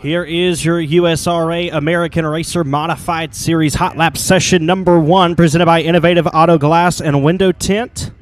Here is your USRA American Racer Modified Series Hot Lap Session number 1, presented by Innovative Auto Glass and Window Tint.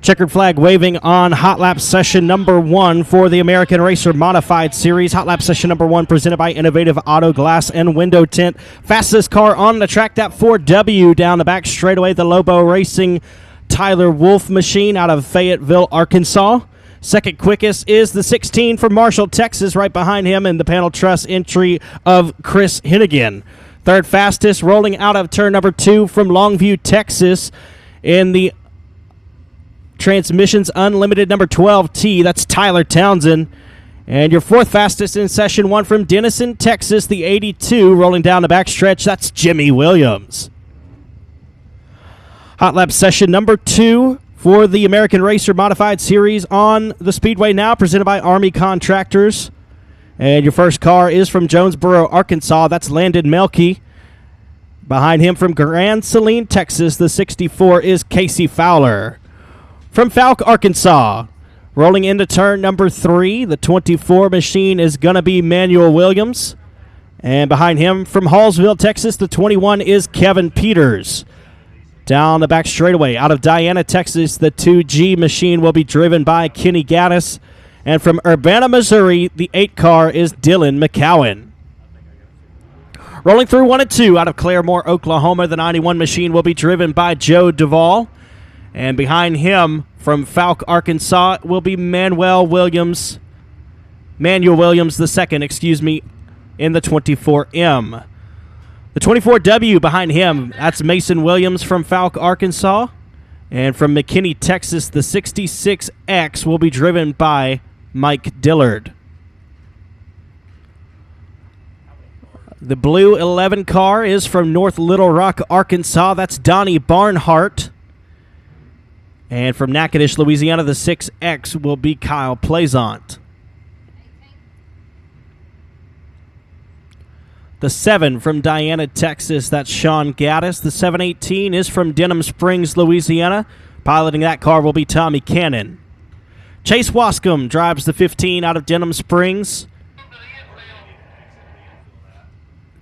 Checkered flag waving on Hot Lap Session number 1 for the American Racer Modified Series. Hot Lap Session number 1 presented by Innovative Auto Glass and Window Tint. Fastest car on the track, that 4W down the back straightaway, the Lobo Racing Tyler Wolf machine out of Fayetteville, Arkansas. Second quickest is the 16 from Marshall, Texas, right behind him in the panel truss entry of Chris Hennigan. Third fastest rolling out of turn number 2 from Longview, Texas in the Transmissions Unlimited number 12T. That's Tyler Townsend. And your fourth fastest in session 1 from Denison, Texas, the 82, rolling down the backstretch. That's Jimmy Williams. Hot Lap Session number 2 for the American Racer Modified Series on the Speedway now, presented by Army Contractors. And your first car is from Jonesboro, Arkansas. That's Landon Melke. Behind him from Grand Saline, Texas, the 64 is Casey Fowler. From Falk, Arkansas, rolling into turn number 3, the 24 machine is going to be Manuel Williams. And behind him from Hallsville, Texas, the 21 is Kevin Peters. Down the back straightaway, out of Diana, Texas, the 2G machine will be driven by Kenny Gaddis. And from Urbana, Missouri, the 8 car is Dylan McCowan. Rolling through 1 and 2, out of Claremore, Oklahoma, the 91 machine will be driven by Joe Duvall. And behind him, from Falk, Arkansas, will be Manuel Williams the second, in the 24M. The 24W behind him, that's Mason Williams from Falk, Arkansas. And from McKinney, Texas, the 66X will be driven by Mike Dillard. The blue 11 car is from North Little Rock, Arkansas. That's Donnie Barnhart. And from Natchitoches, Louisiana, the 6X will be Kyle Plaisant. The 7 from Diana, Texas, that's Sean Gaddis. The 718 is from Denham Springs, Louisiana. Piloting that car will be Tommy Cannon. Chase Wascom drives the 15 out of Denham Springs.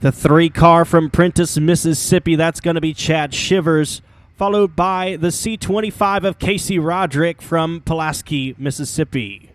The 3 car from Prentice, Mississippi, that's going to be Chad Shivers. Followed by the C25 of Casey Roderick from Pulaski, Mississippi.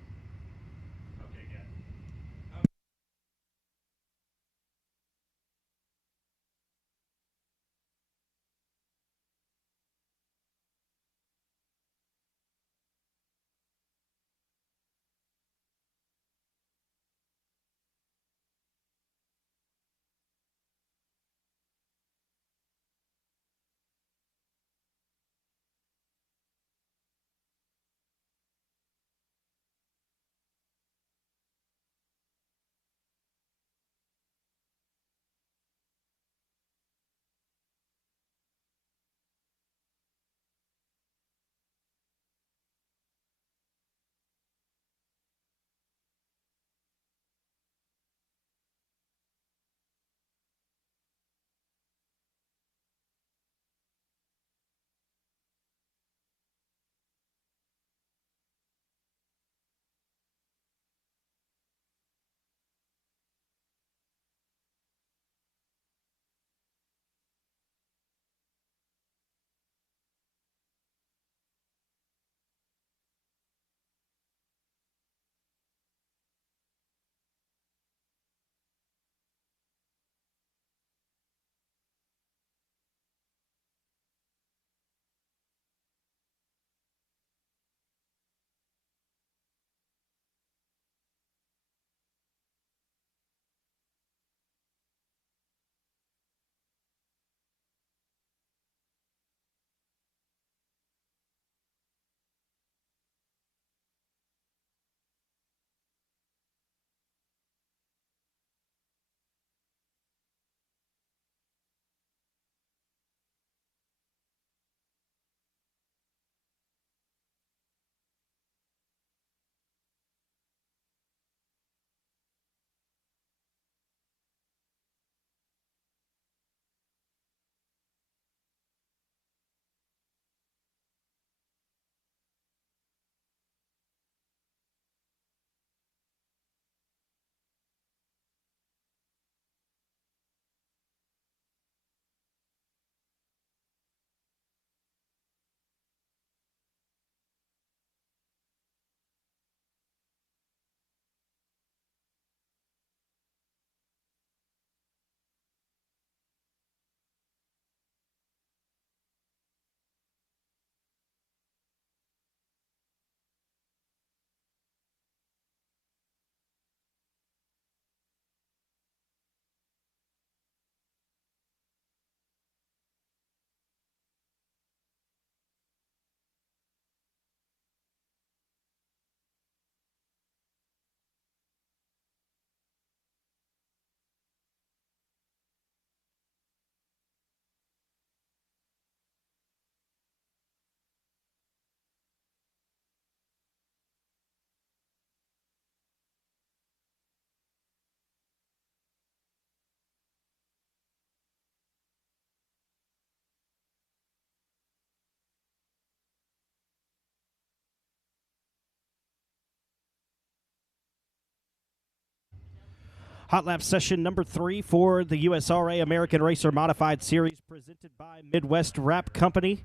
Hot lap session number 3 for the USRA American Racer Modified Series presented by Midwest Wrap Company.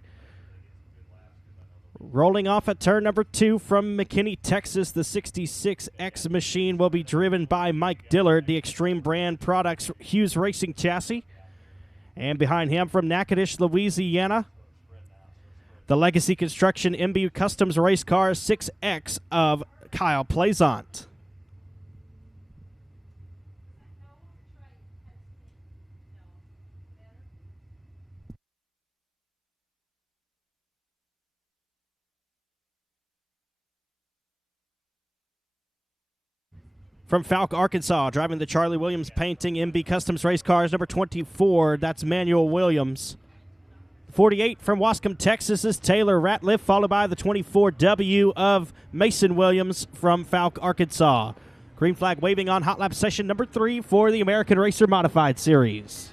Rolling off at turn number 2 from McKinney, Texas, the 66X machine will be driven by Mike Dillard, the Extreme Brand Products Hughes Racing chassis. And behind him from Natchitoches, Louisiana, the Legacy Construction MB Customs Race Car 6X of Kyle Plaisant. From Falk, Arkansas, driving the Charlie Williams Painting MB Customs Race Cars, number 24, that's Manuel Williams. 48 from Wascom, Texas is Taylor Ratliff, followed by the 24W of Mason Williams from Falk, Arkansas. Green flag waving on hot lap session number 3 for the American Racer Modified Series.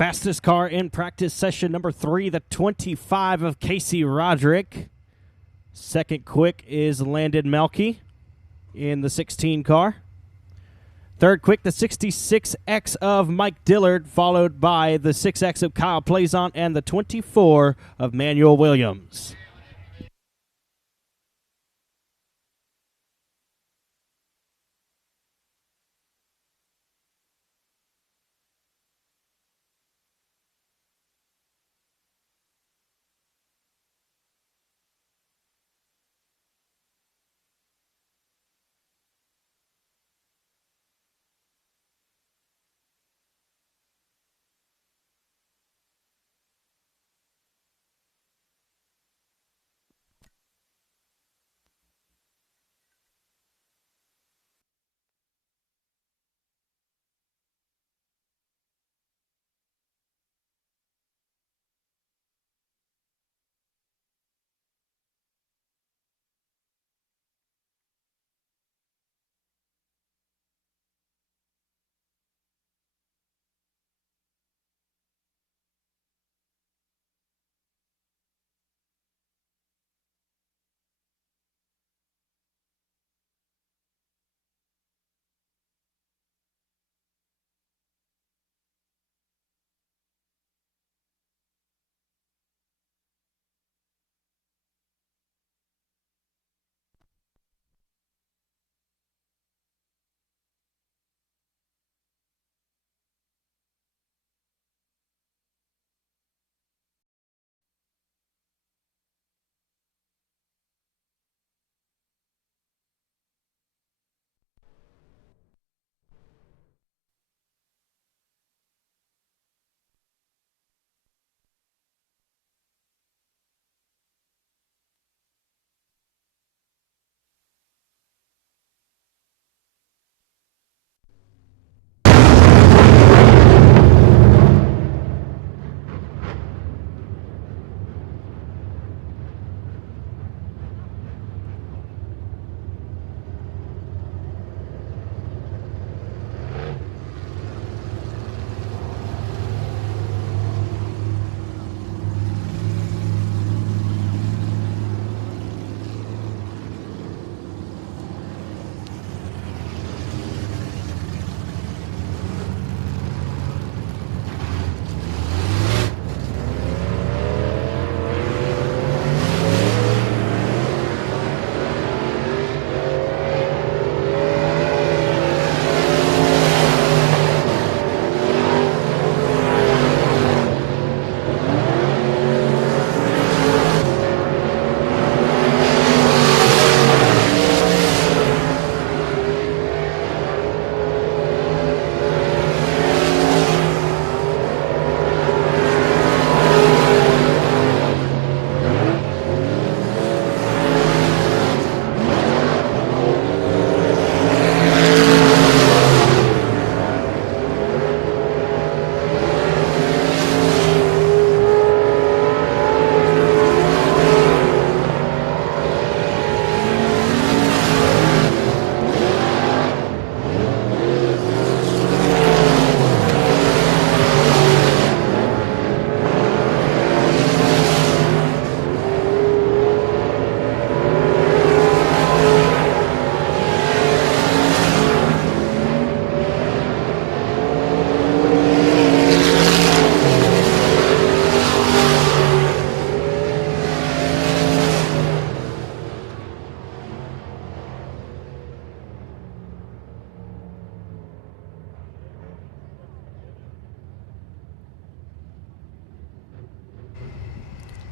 Fastest car in practice session number 3, the 25 of Casey Roderick. Second quick is Landon Melke in the 16 car. Third quick, the 66X of Mike Dillard, followed by the 6X of Kyle Plaisant and the 24 of Manuel Williams.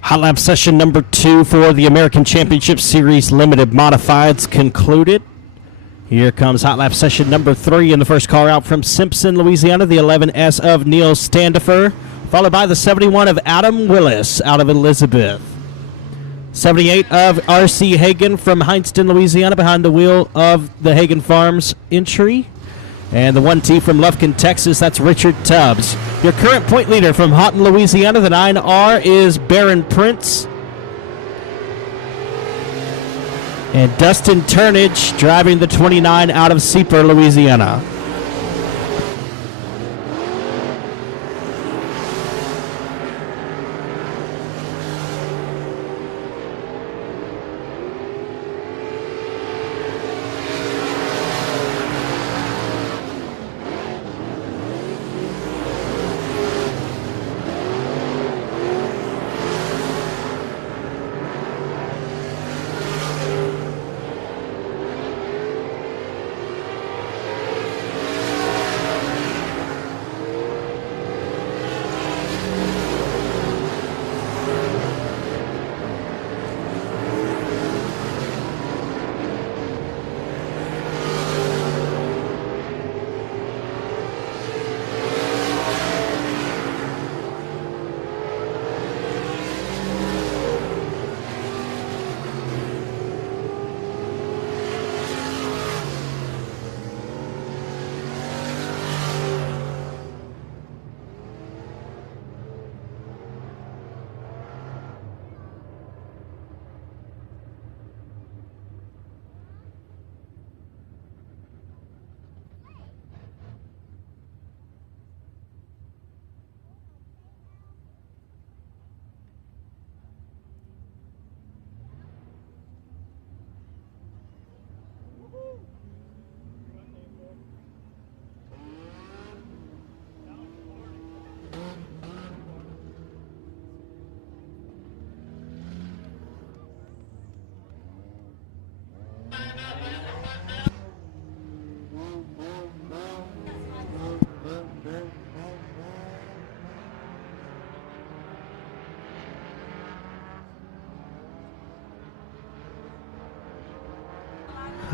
Hot lap session number 2 for the American Championship Series Limited Modifieds concluded. Here comes hot lap session number 3 in the first car out from Simpson, Louisiana, the 11S of Neil Standifer, followed by the 71 of Adam Willis out of Elizabeth. 78 of R.C. Hagan from Hineston, Louisiana, behind the wheel of the Hagan Farms entry. And the 1T from Lufkin, Texas, that's Richard Tubbs. Your current point leader from Houghton, Louisiana, the 9R is Baron Prince. And Dustin Turnage driving the 29 out of Seeper, Louisiana.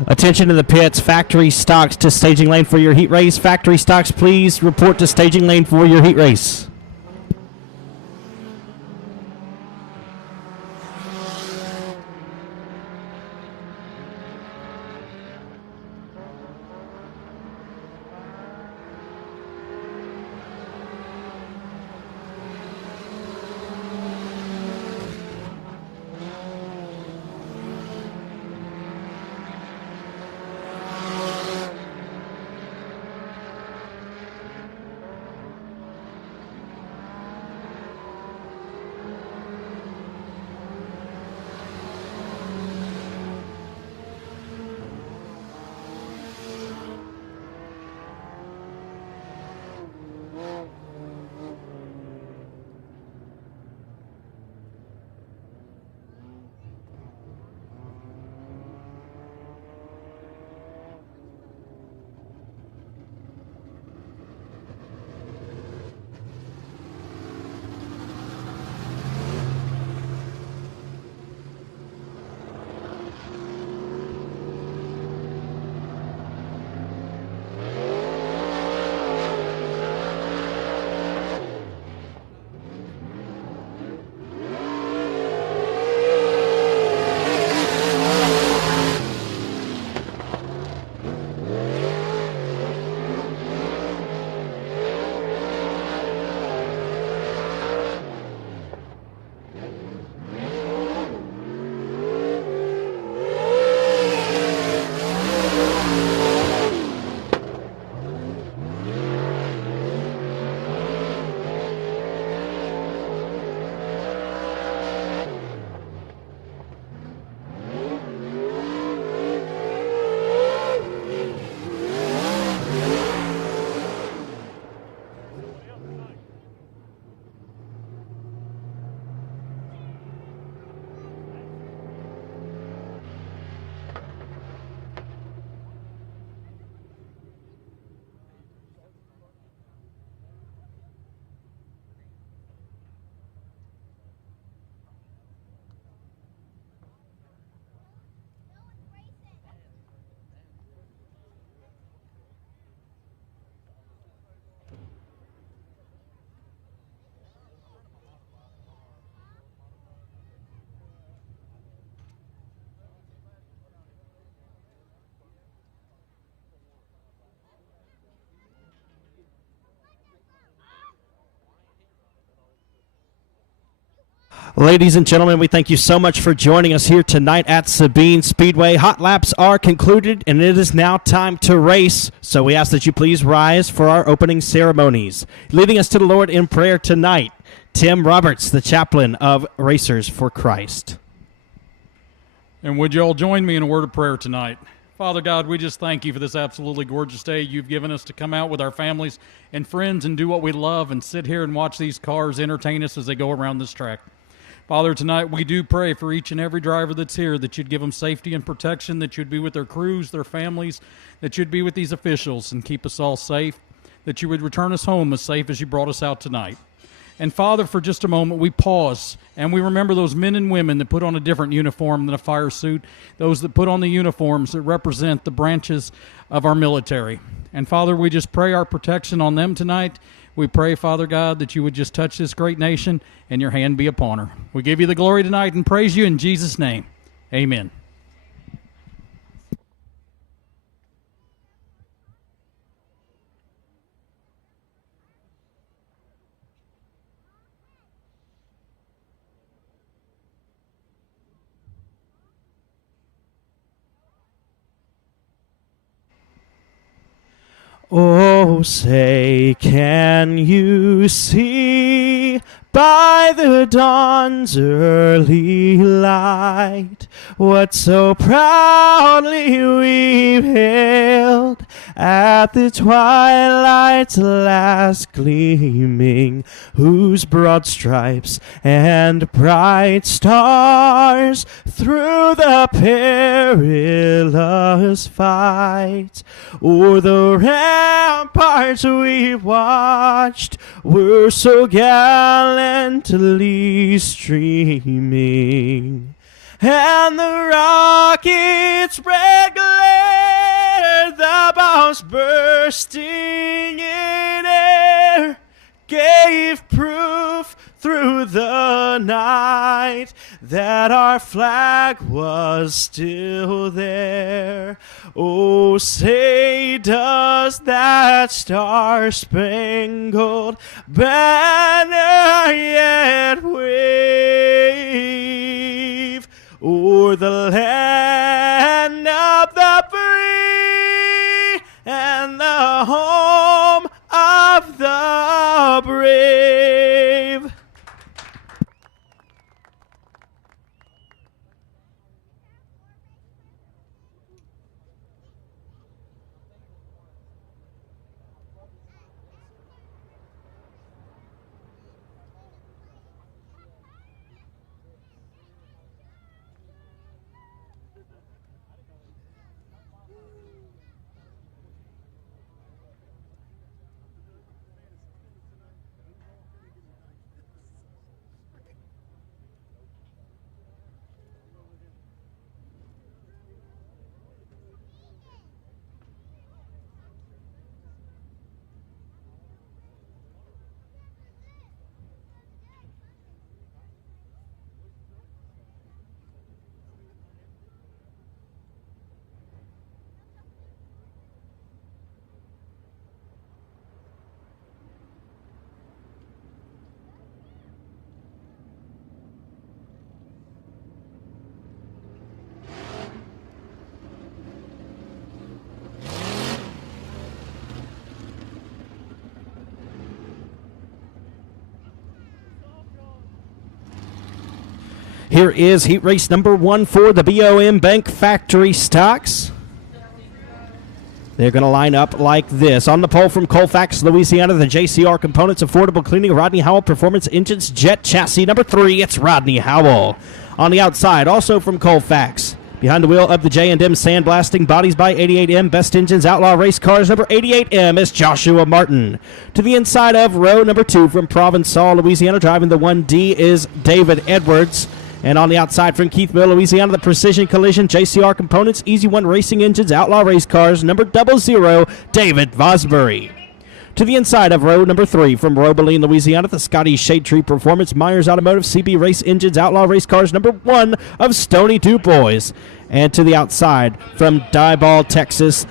Attention to the pits. Factory stocks to staging lane for your heat race. Factory stocks, please report to staging lane for your heat race. Ladies and gentlemen, we thank you so much for joining us here tonight at Sabine Speedway. Hot laps are concluded, and it is now time to race. So we ask that you please rise for our opening ceremonies. Leading us to the Lord in prayer tonight, Tim Roberts, the chaplain of Racers for Christ. And would you all join me in a word of prayer tonight? Father God, we just thank you for this absolutely gorgeous day you've given us to come out with our families and friends and do what we love and sit here and watch these cars entertain us as they go around this track. Father, tonight we do pray for each and every driver that's here, that you'd give them safety and protection, that you'd be with their crews, their families, that you'd be with these officials and keep us all safe, that you would return us home as safe as you brought us out tonight. And Father, for just a moment, we pause and we remember those men and women that put on a different uniform than a fire suit, those that put on the uniforms that represent the branches of our military. And Father, we just pray our protection on them tonight. We pray, Father God, that you would just touch this great nation and your hand be upon her. We give you the glory tonight and praise you in Jesus' name. Amen. Oh, say, can you see by the dawn's early light what so proudly we've hailed at the twilight's last gleaming, whose broad stripes and bright stars through the perilous fight o'er the ramparts we watched were so gallantly streaming, and the rocket's red glare, the bombs bursting in air, gave proof through the night that our flag was still there. Oh, say, does that star-spangled banner yet wave o'er the land of the free and the home of the brave? Here is heat race number 1 for the BOM Bank Factory Stocks. They're going to line up like this. On the pole from Colfax, Louisiana, the JCR Components Affordable Cleaning, Rodney Howell Performance Engines Jet Chassis. Number 3, it's Rodney Howell. On the outside, also from Colfax, behind the wheel of the J&M Sandblasting Bodies by 88M Best Engines Outlaw Race Cars, number 88M is Joshua Martin. To the inside of row number 2 from Provençal, Louisiana, driving the 1D is David Edwards. And on the outside from Keithville, Louisiana, the Precision Collision, JCR Components, Easy One Racing Engines, Outlaw Race Cars, number 00, David Vosbury. To the inside of row number 3 from Robeline, Louisiana, the Scotty Shade Tree Performance, Myers Automotive, CB Race Engines, Outlaw Race Cars, number 1 of Stony Dubois. And to the outside from Diboll, Texas,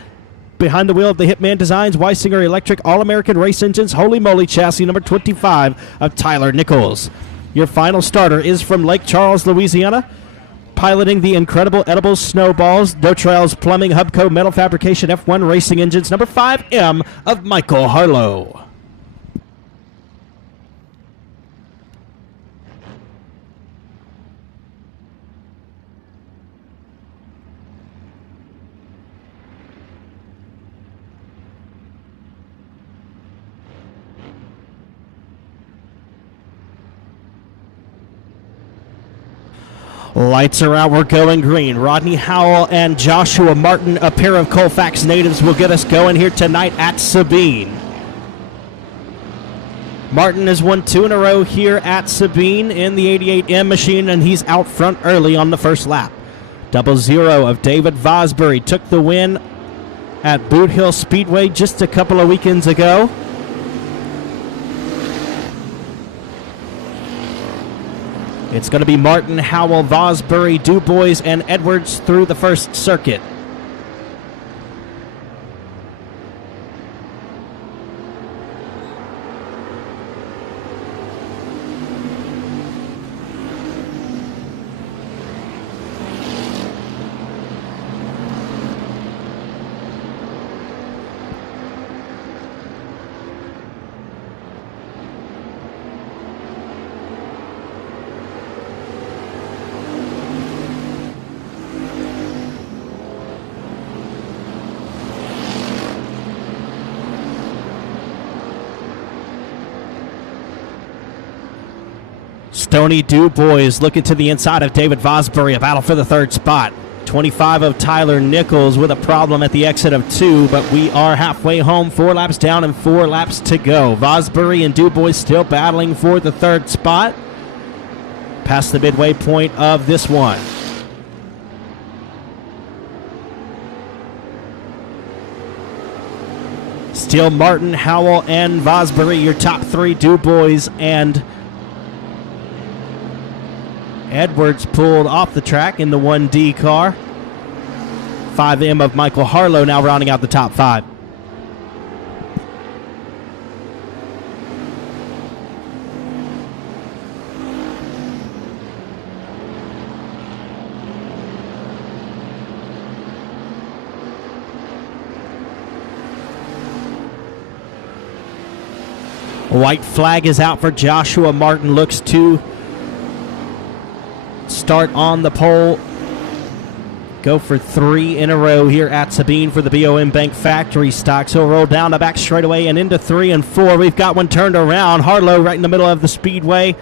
behind the wheel of the Hitman Designs, Weisinger Electric, All-American Race Engines, Holy Moly Chassis, number 25 of Tyler Nichols. Your final starter is from Lake Charles, Louisiana, piloting the incredible edible snowballs, Dotrails Plumbing, Hubco Metal Fabrication F1 Racing Engines, number 5M of Michael Harlow. Lights are out, we're going green. Rodney Howell and Joshua Martin, a pair of Colfax natives, will get us going here tonight at Sabine. Martin has won 2 in a row here at Sabine in the 88M machine, and he's out front early on the first lap. 00 of David Vosbury took the win at Boot Hill Speedway just a couple of weekends ago. It's going to be Martin, Howell, Vosbury, Dubois, and Edwards through the first circuit. Stoney Dubois looking to the inside of David Vosbury, a battle for the third spot. 25 of Tyler Nichols with a problem at the exit of 2, but we are halfway home, 4 laps down and 4 laps to go. Vosbury and Dubois still battling for the third spot past the midway point of this one. Still Martin, Howell, and Vosbury, your top 3. Dubois and Edwards pulled off the track in the 1D car. 5M of Michael Harlow now rounding out the top 5. White flag is out for Joshua Martin. Looks to start on the pole. Go for 3 in a row here at Sabine for the BOM Bank Factory stocks. He'll roll down the back straightaway and into 3 and 4. We've got one turned around. Harlow right in the middle of the speedway.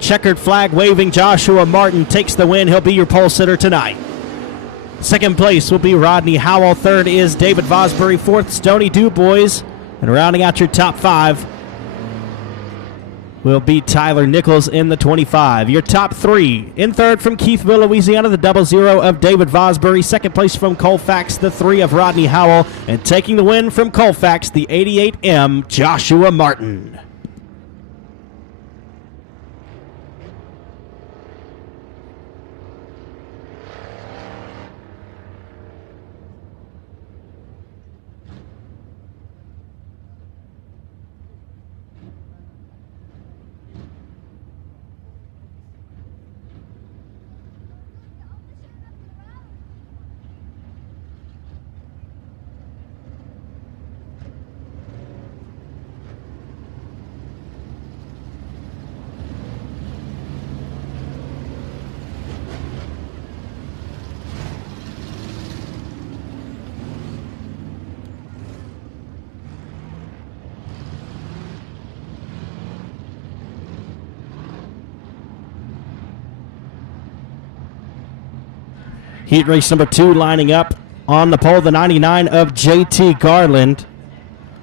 Checkered flag waving. Joshua Martin takes the win. He'll be your pole sitter tonight. Second place will be Rodney Howell. Third is David Vosbury. Fourth, Stoney Dubois. And rounding out your top 5 will be Tyler Nichols in the 25. Your top 3. In third from Keithville, Louisiana, the 00 of David Vosbury. Second place from Colfax, the 3 of Rodney Howell. And taking the win from Colfax, the 88M, Joshua Martin. Heat race number 2 lining up on the pole, the 99 of JT Garland.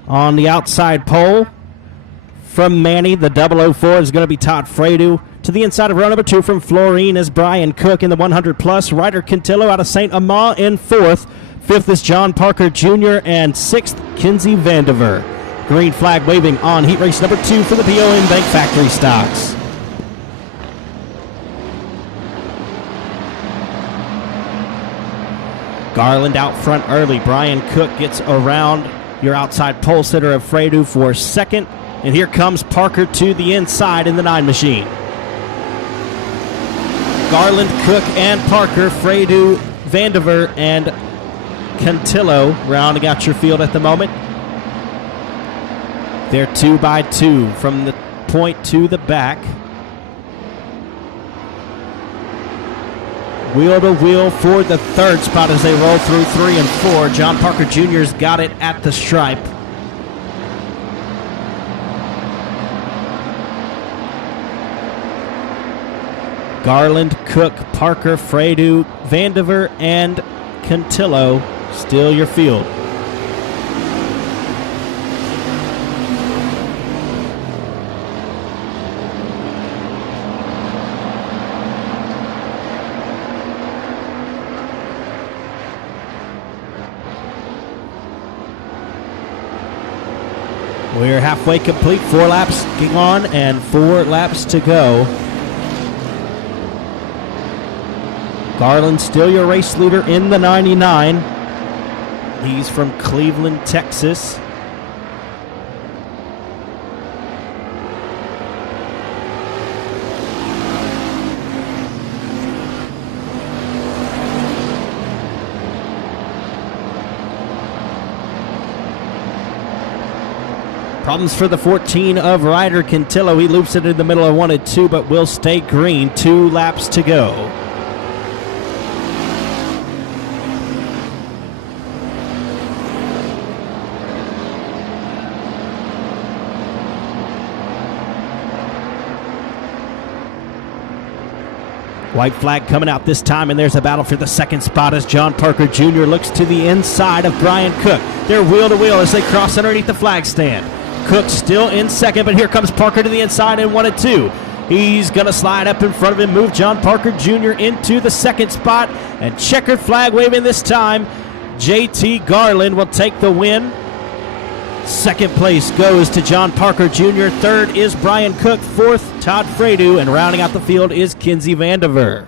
On the outside pole from Manny, the 004 is going to be Todd Fredu. To the inside of row number 2 from Florine is Brian Cook in the 100 plus. Ryder Cantillo out of St. Amant in 4th. 5th is John Parker Jr. and 6th, Kinsey Vandiver. Green flag waving on heat race number 2 for the BOM Bank Factory stocks. Garland out front early. Brian Cook gets around your outside pole sitter of Fredu for second. And here comes Parker to the inside in the 9 machine. Garland, Cook, and Parker, Fredu, Vandiver, and Cantillo rounding out your field at the moment. They're 2 by 2 from the point to the back. Wheel to wheel for the third spot as they roll through 3 and 4. John Parker Jr.'s got it at the stripe. Garland, Cook, Parker, Fredu, Vandiver, and Cantillo still your field. We're halfway complete. 4 laps gone and 4 laps to go. Garland still your race leader in the 99. He's from Cleveland, Texas. Problems for the 14 of Ryder Cantillo. He loops it in the middle of 1 and 2, but will stay green. 2 laps to go. White flag coming out this time, and there's a battle for the second spot as John Parker Jr. looks to the inside of Brian Cook. They're wheel to wheel as they cross underneath the flag stand. Cook still in second, but here comes Parker to the inside in 1 and 2. He's going to slide up in front of him, move John Parker Jr. into the second spot, and checkered flag waving this time. JT Garland will take the win. Second place goes to John Parker Jr. Third is Brian Cook. Fourth, Todd Fredu. And rounding out the field is Kinsey Vandiver.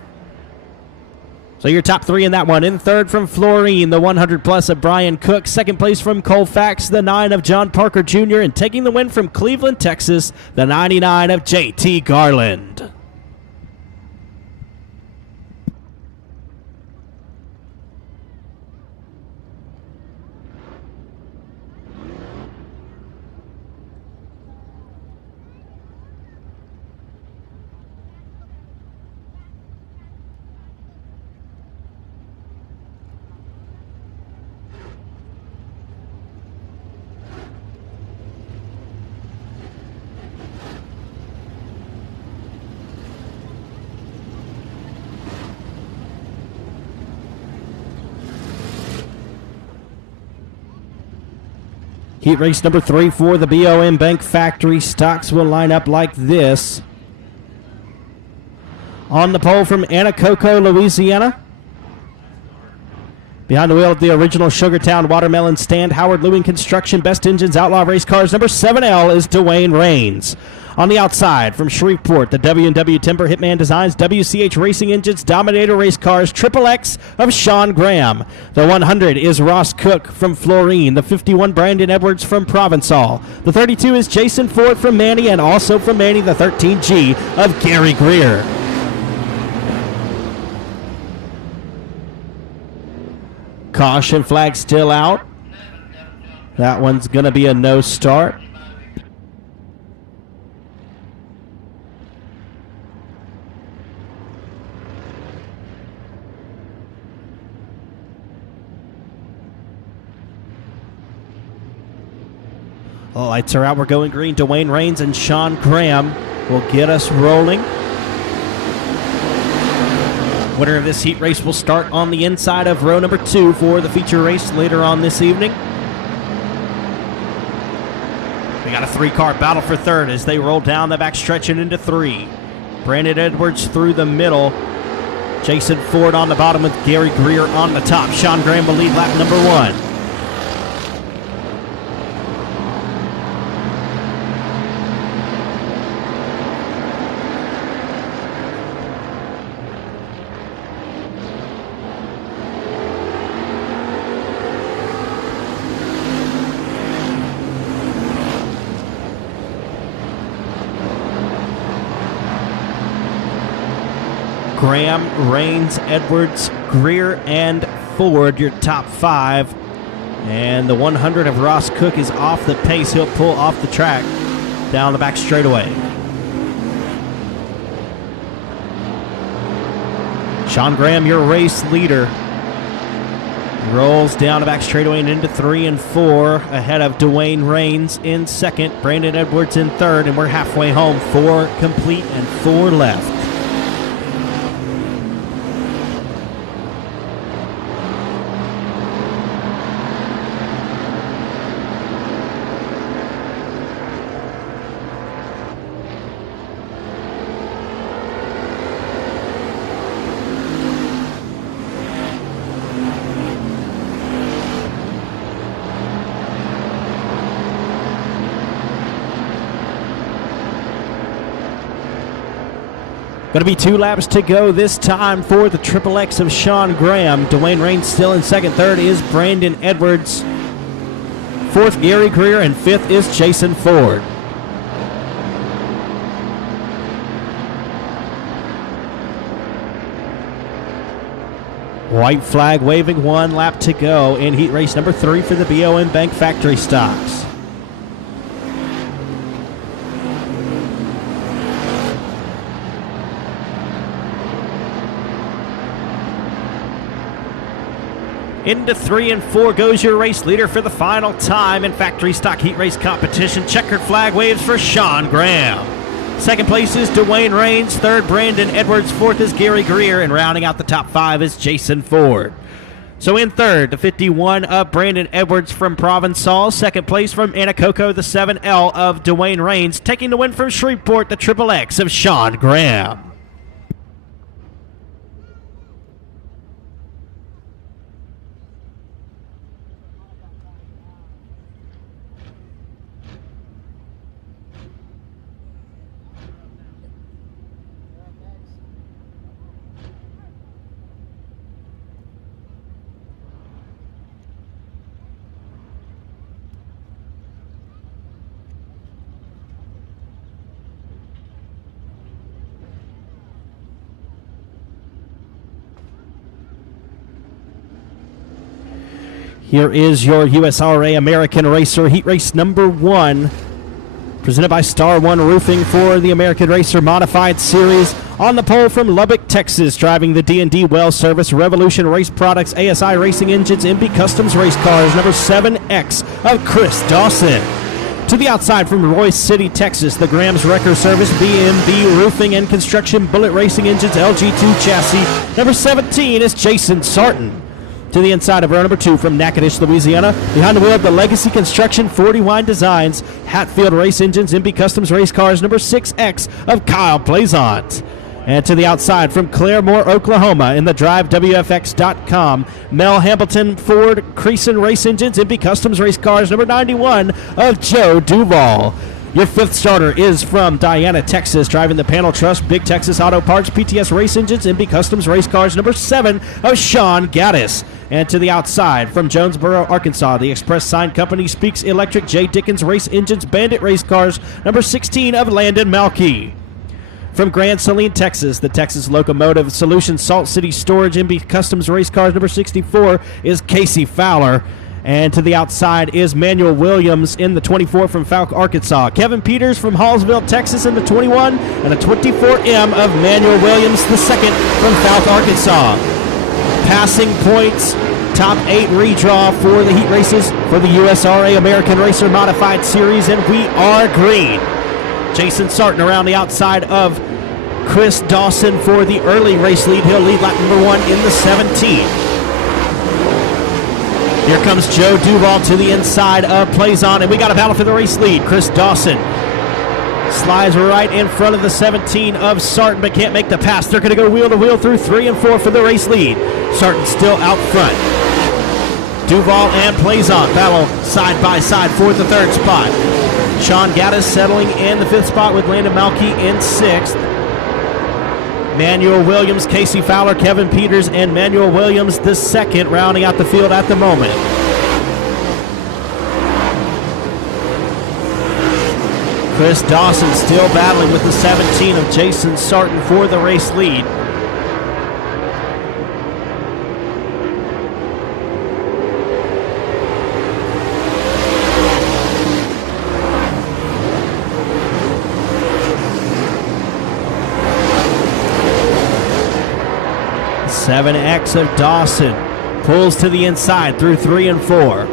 So your top 3 in that one. In third from Florine, the 100-plus of Brian Cook. Second place from Colfax, the 9 of John Parker Jr. And taking the win from Cleveland, Texas, the 99 of JT Garland. Heat race number 3 for the BOM Bank Factory. Stocks will line up like this. On the pole from Anacoco, Louisiana. Behind the wheel of the original Sugartown Watermelon Stand, Howard Lewing Construction, Best Engines, Outlaw Race Cars. Number 7L is Dwayne Raines. On the outside from Shreveport, the W&W Timber, Hitman Designs, WCH Racing Engines, Dominator Race Cars, Triple X of Sean Graham. The 100 is Ross Cook from Florine. The 51, Brandon Edwards from Provençal. The 32 is Jason Ford from Manny, and also from Manny, the 13G of Gary Greer. Caution flag still out. That one's going to be a no start. The lights are out. We're going green. Dwayne Raines and Sean Graham will get us rolling. Winner of this heat race will start on the inside of row number 2 for the feature race later on this evening. We got a 3-car battle for third as they roll down the backstretch and into 3. Brandon Edwards through the middle. Jason Ford on the bottom with Gary Greer on the top. Sean Graham will lead lap number 1. Graham, Rains, Edwards, Greer, and Ford, your top 5. And the 100 of Ross Cook is off the pace. He'll pull off the track down the back straightaway. Sean Graham, your race leader, rolls down the back straightaway and into 3 and 4 ahead of Dwayne Rains in second, Brandon Edwards in third, and we're halfway home. 4 complete and 4 left. Going to be 2 laps to go this time for the Triple X of Sean Graham. Dwayne Rains still in second. Third is Brandon Edwards. Fourth, Gary Greer. And fifth is Jason Ford. White flag waving, 1 lap to go in heat race number 3 for the BOM Bank Factory Stocks. Into 3 and 4 goes your race leader for the final time in factory stock heat race competition. Checkered flag waves for Sean Graham. Second place is Dwayne Rains. Third, Brandon Edwards. Fourth is Gary Greer. And rounding out the top 5 is Jason Ford. So in third, the 51 of Brandon Edwards from Provençal. Second place from Anacoco, the 7L of Dwayne Rains. Taking the win from Shreveport, the Triple X of Sean Graham. Here is your USRA American Racer Heat Race number 1, presented by Star One Roofing for the American Racer Modified Series. On the pole from Lubbock, Texas, driving the D&D Well Service, Revolution Race Products, ASI Racing Engines, MB Customs Race Cars, number 7X of Chris Dawson. To the outside from Royce City, Texas, the Grams Wrecker Service, BMB Roofing and Construction, Bullet Racing Engines, LG2 Chassis, number 17 is Jason Sarton. To the inside of row number 2 from Natchitoches, Louisiana, behind the wheel of the Legacy Construction 40 Wine Designs, Hatfield Race Engines, MB Customs Race Cars, number 6X of Kyle Blazant. And to the outside from Claremore, Oklahoma, in the DriveWFX.com, Mel Hamilton Ford Creason Race Engines, MB Customs Race Cars, number 91 of Joe Duval. Your 5th starter is from Diana, Texas, driving the Panel Trust, Big Texas Auto Parts, PTS Race Engines, MB Customs Race Cars, number 7 of Sean Gaddis. And to the outside, from Jonesboro, Arkansas, the Express Sign Company Speaks Electric, J. Dickens Race Engines, Bandit Race Cars, number 16 of Landon Malkey. From Grand Saline, Texas, the Texas Locomotive Solutions Salt City Storage, MB Customs Race Cars, number 64 is Casey Fowler. And to the outside is Manuel Williams in the 24 from Falk, Arkansas. Kevin Peters from Hallsville, Texas in the 21, and a 24M of Manuel Williams, the second from Falk, Arkansas. Passing points, top 8 redraw for the heat races for the USRA American Racer Modified Series, and we are green. Jason Sarton around the outside of Chris Dawson for the early race lead. He'll lead lap number 1 in the 17. Here comes Joe Duval to the inside of Plazon, and we got a battle for the race lead. Chris Dawson slides right in front of the 17 of Sarton, but can't make the pass. They're going to go wheel to wheel through 3 and 4 for the race lead. Sarton still out front. Duval and Plazon battle side by side for the 3rd spot. Sean Gaddis settling in the 5th spot with Landon Malkey in 6th. Manuel Williams, Casey Fowler, Kevin Peters, and Manuel Williams the 2nd, rounding out the field at the moment. Chris Dawson still battling with the 17 of Jason Sarton for the race lead. 7X of Dawson pulls to the inside through 3 and 4.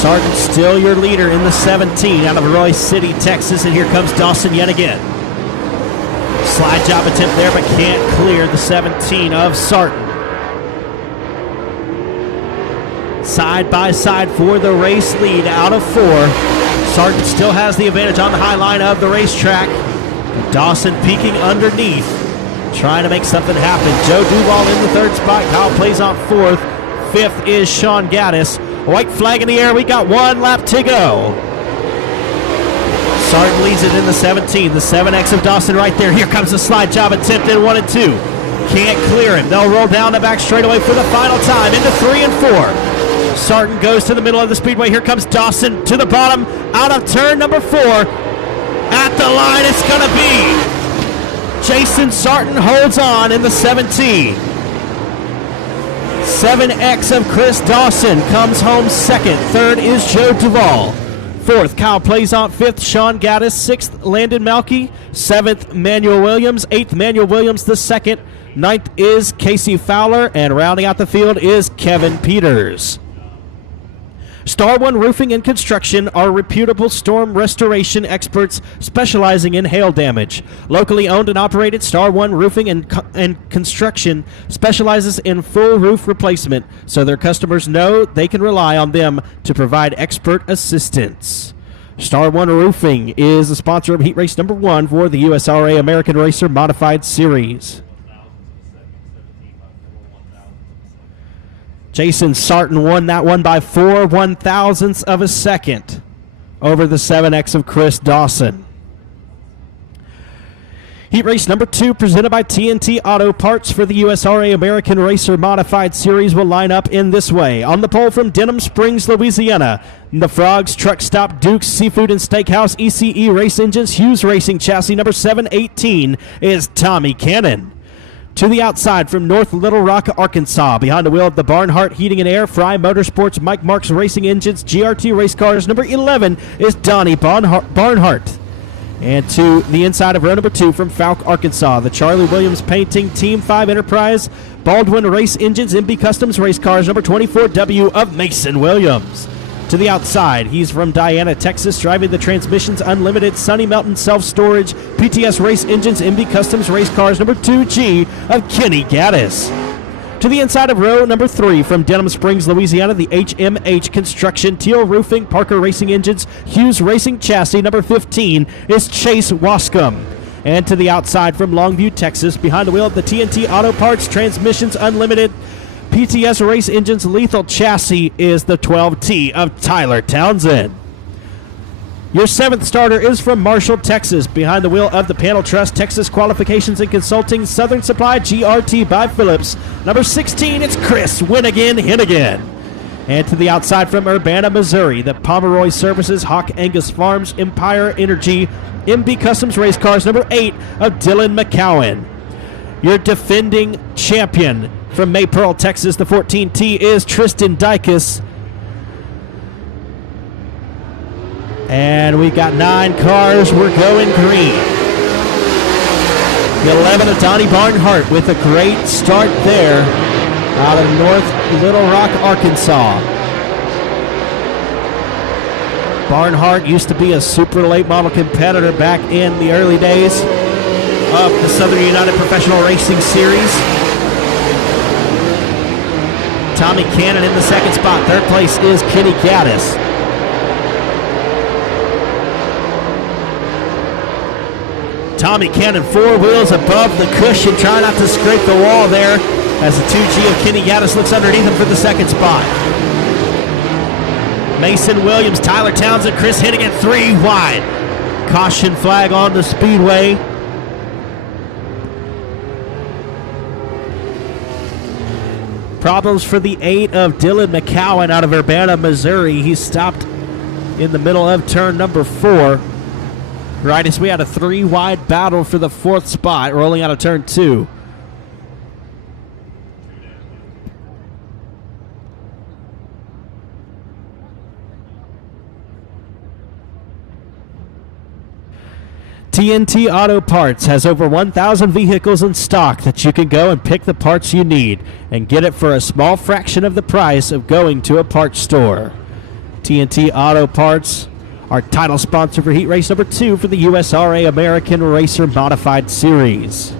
Sargent still your leader in the 17 out of Royce City, Texas, and here comes Dawson yet again. Slide job attempt there, but can't clear the 17 of Sargent. Side by side for the race lead out of 4. Sargent still has the advantage on the high line of the racetrack. Dawson peeking underneath, trying to make something happen. Joe Duval in the 3rd spot. Kyle plays on 4th. 5th is Sean Gaddis. White flag in the air. We got 1 lap to go. Sargent leads it in the 17. The 7X of Dawson right there. Here comes the slide job attempt in 1 and 2. Can't clear him. They'll roll down the back straightaway for the final time into 3 and 4. Sargent goes to the middle of the speedway. Here comes Dawson to the bottom out of turn number 4. At the line it's going to be Jason Sargent holds on in the 17. 7X of Chris Dawson comes home 2nd. 3rd is Joe Duval. 4th, Kyle Plaisant. 5th, Sean Gaddis. 6th, Landon Malky. 7th, Manuel Williams. 8th, Manuel Williams the 2nd. 9th is Casey Fowler. And rounding out the field is Kevin Peters. Star One Roofing and Construction are reputable storm restoration experts specializing in hail damage. Locally owned and operated, Star One Roofing and Construction specializes in full roof replacement, so their customers know they can rely on them to provide expert assistance. Star One Roofing is the sponsor of Heat Race number 1 for the USRA American Racer Modified Series. Jason Sargent won that one by 4 1/1000ths of a second over the 7X of Chris Dawson. Heat race number 2 presented by TNT Auto Parts for the USRA American Racer Modified Series will line up in this way. On the pole from Denham Springs, Louisiana, the Frogs Truck Stop, Duke's Seafood and Steakhouse, ECE Race Engines, Hughes Racing Chassis number 718 is Tommy Cannon. To the outside from North Little Rock, Arkansas, behind the wheel of the Barnhart Heating and Air, Fry Motorsports, Mike Marks Racing Engines, GRT Race Cars, number 11 is Donnie Barnhart. And to the inside of row number 2 from Fouke, Arkansas, the Charlie Williams Painting Team 5 Enterprise, Baldwin Race Engines, MB Customs Race Cars, number 24W of Mason Williams. To the outside, he's from Diana, Texas, driving the Transmissions Unlimited, Sunny Mountain Self-Storage, PTS Race Engines, MB Customs Race Cars, number 2G of Kenny Gaddis. To the inside of row number 3 from Denham Springs, Louisiana, the HMH Construction, Teal Roofing, Parker Racing Engines, Hughes Racing Chassis, number 15 is Chase Wascom. And to the outside from Longview, Texas, behind the wheel of the TNT Auto Parts, Transmissions Unlimited, PTS Race Engines Lethal Chassis is the 12T of Tyler Townsend. Your 7th starter is from Marshall, Texas, behind the wheel of the Panel Trust, Texas Qualifications and Consulting, Southern Supply, GRT by Phillips. Number 16, it's Chris Hennigan. And to the outside from Urbana, Missouri, the Pomeroy Services, Hawk Angus Farms, Empire Energy, MB Customs Race Cars, number 8 of Dylan McCowan. Your defending champion from Maypearl, Texas, the 14T is Tristan Dykus. And we've got 9 cars. We're going green. The 11 of Donnie Barnhart with a great start there out of North Little Rock, Arkansas. Barnhart used to be a super late model competitor back in the early days of the Southern United Professional Racing Series. Tommy Cannon in the 2nd spot. 3rd place is Kenny Gaddis. Tommy Cannon 4 wheels above the cushion, trying not to scrape the wall there as the 2G of Kenny Gaddis looks underneath him for the 2nd spot. Mason Williams, Tyler Townsend, Chris Hennigan 3 wide. Caution flag on the speedway. Problems for the 8 of Dylan McCowan out of Urbana, Missouri. He stopped in the middle of turn number 4. Right as we had a 3 wide battle for the 4th spot, rolling out of turn 2. TNT Auto Parts has over 1,000 vehicles in stock that you can go and pick the parts you need and get it for a small fraction of the price of going to a parts store. TNT Auto Parts, our title sponsor for heat race number 2 for the USRA American Racer Modified Series.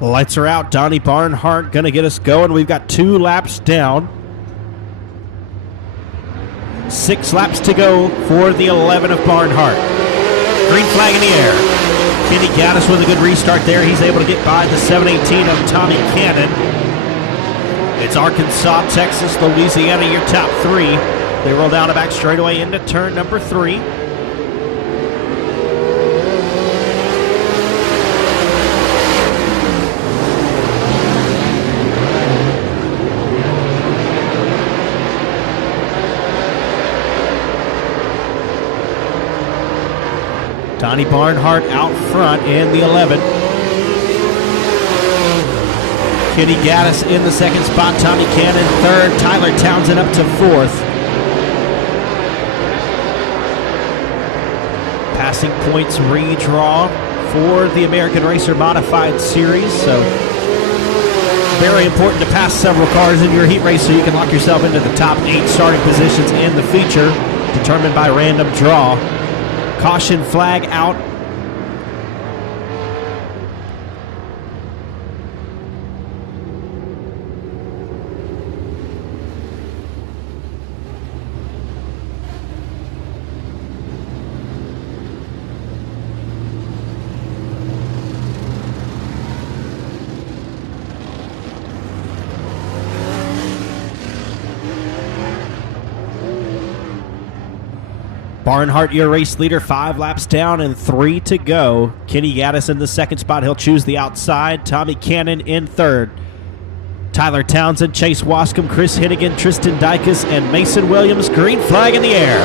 Lights are out. Donnie Barnhart going to get us going. We've got 2 laps down. 6 laps to go for the 11 of Barnhart. Green flag in the air. Kenny Gaddis with a good restart there. He's able to get by the 718 of Tommy Cannon. It's Arkansas, Texas, Louisiana, your top 3. They roll down a back straightaway into turn number 3. Donnie Barnhart out front in the 11. Kenny Gaddis in the second spot. Tommy Cannon third. Tyler Townsend up to 4th. Passing points redraw for the American Racer Modified Series. So very important to pass several cars in your heat race so you can lock yourself into the top 8 starting positions in the feature, determined by random draw. Caution flag out. Barnhart, your race leader, 5 laps down and 3 to go. Kenny Gaddis in the second spot. He'll choose the outside. Tommy Cannon in third. Tyler Townsend, Chase Wascom, Chris Hennigan, Tristan Dykus, and Mason Williams. Green flag in the air.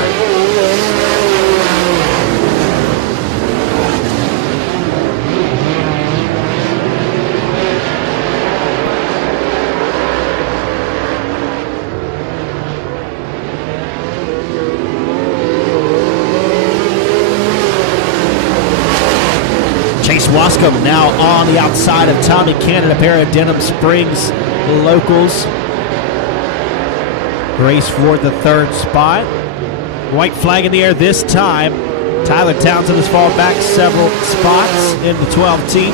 Chase Wascom now on the outside of Tommy Cannon, a pair of Denham Springs locals. Race for the third spot. White flag in the air this time. Tyler Townsend has fallen back several spots in the 12T.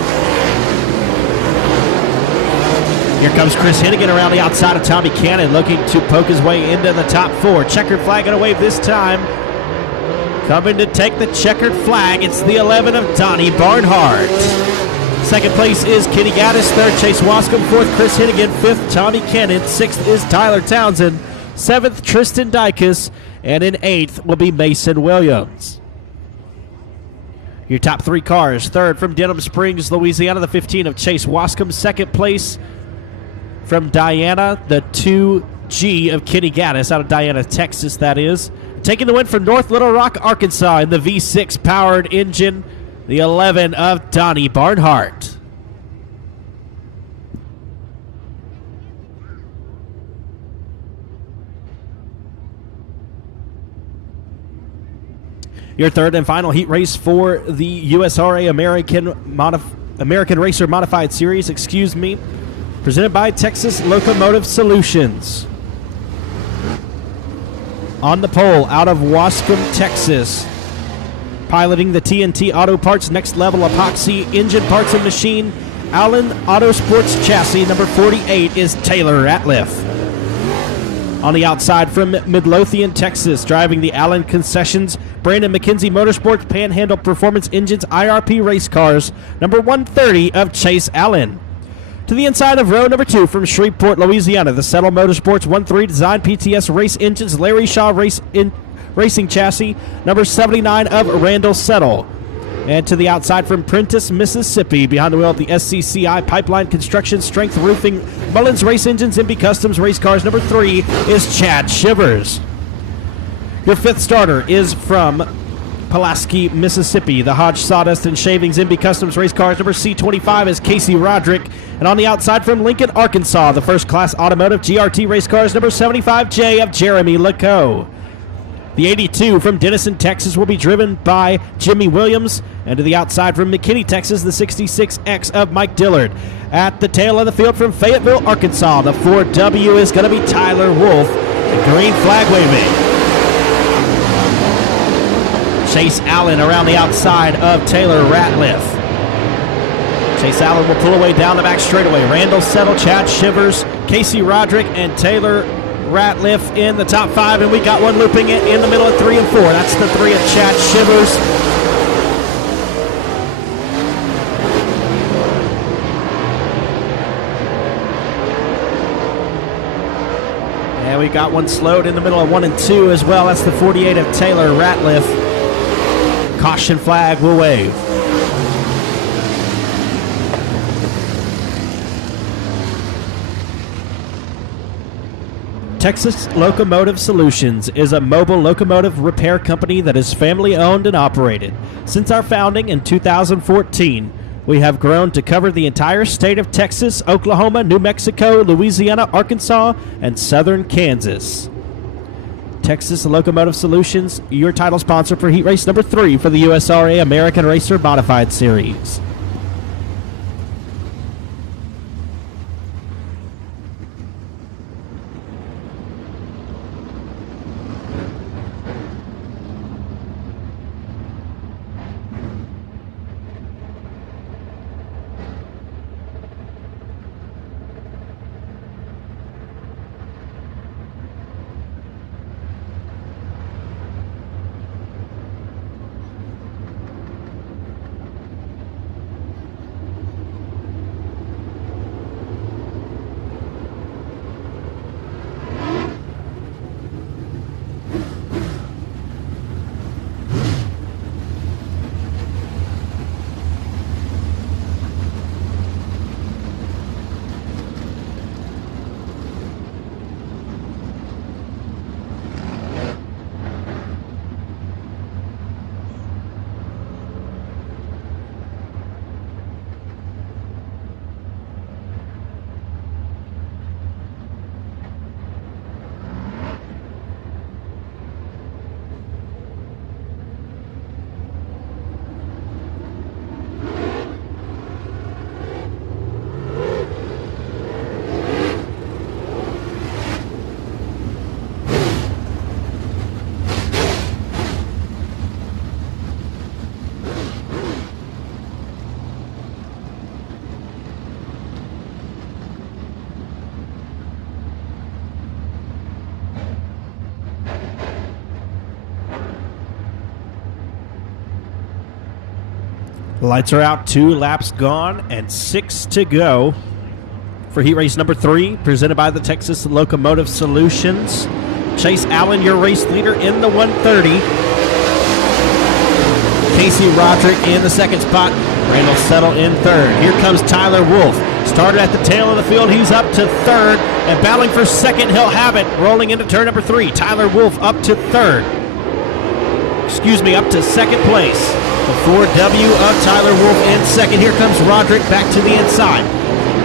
Here comes Chris Hennigan around the outside of Tommy Cannon, looking to poke his way into the top 4. Checkered flag and a wave this time. Coming to take the checkered flag, it's the 11 of Donnie Barnhart. Second place is Kenny Gaddis. Third, Chase Wascom. Fourth, Chris Hennigan. Fifth, Tommy Cannon. Sixth is Tyler Townsend. Seventh, Tristan Dykus. And in eighth will be Mason Williams. Your top 3 cars. Third from Denham Springs, Louisiana, the 15 of Chase Wascom. Second place from Diana, the 2G of Kenny Gaddis, out of Diana, Texas, that is. Taking the win from North Little Rock, Arkansas, in the V6 powered engine, the 11 of Donnie Barnhart. Your third and final heat race for the USRA American Racer Modified Series, presented by Texas Locomotive Solutions. On the pole, out of Wascom, Texas, piloting the TNT Auto Parts Next Level Epoxy Engine Parts and Machine Allen Auto Sports Chassis, number 48, is Taylor Ratliff. On the outside from Midlothian, Texas, driving the Allen Concessions Brandon McKenzie Motorsports Panhandle Performance Engines IRP Race Cars, number 130 of Chase Allen. To the inside of row number 2 from Shreveport, Louisiana, the Settle Motorsports 1-3 Design PTS Race Engines Larry Shaw Racing Chassis, number 79 of Randall Settle. And to the outside from Prentice, Mississippi, behind the wheel of the SCCI Pipeline Construction Strength Roofing Mullins Race Engines MB Customs Race Cars, number 3 is Chad Shivers. Your fifth starter is from Pulaski, Mississippi, the Hodge Sawdust and Shavings MB Customs Race Cars, number C25 is Casey Roderick. And on the outside from Lincoln, Arkansas, the First Class Automotive GRT Race Cars, number 75J of Jeremy Lacoe. The 82 from Denison, Texas will be driven by Jimmy Williams. And to the outside from McKinney, Texas, the 66X of Mike Dillard. At the tail of the field from Fayetteville, Arkansas, the 4W is going to be Tyler Wolf. The green flag waving. Chase Allen around the outside of Taylor Ratliff. Chase Allen will pull away down the back straightaway. Randall Settle, Chad Shivers, Casey Roderick, and Taylor Ratliff in the top 5, and we got one looping it in the middle of 3 and 4. That's the 3 of Chad Shivers. And we got one slowed in the middle of 1 and 2 as well. That's the 48 of Taylor Ratliff. Caution flag will wave. Texas Locomotive Solutions is a mobile locomotive repair company that is family owned and operated. Since our founding in 2014, we have grown to cover the entire state of Texas, Oklahoma, New Mexico, Louisiana, Arkansas, and southern Kansas. Texas Locomotive Solutions, your title sponsor for heat race number 3 for the USRA American Racer Modified Series. Lights are out, 2 laps gone, and 6 to go for heat race number 3, presented by the Texas Locomotive Solutions. Chase Allen, your race leader in the 130. Casey Roderick in the second spot. Randall Settle in third. Here comes Tyler Wolf. Started at the tail of the field. He's up to third and battling for second. He'll have it. Rolling into turn number 3. Tyler Wolf up to third. Up to second place. The 4W of Tyler Wolf in second. Here comes Roderick back to the inside.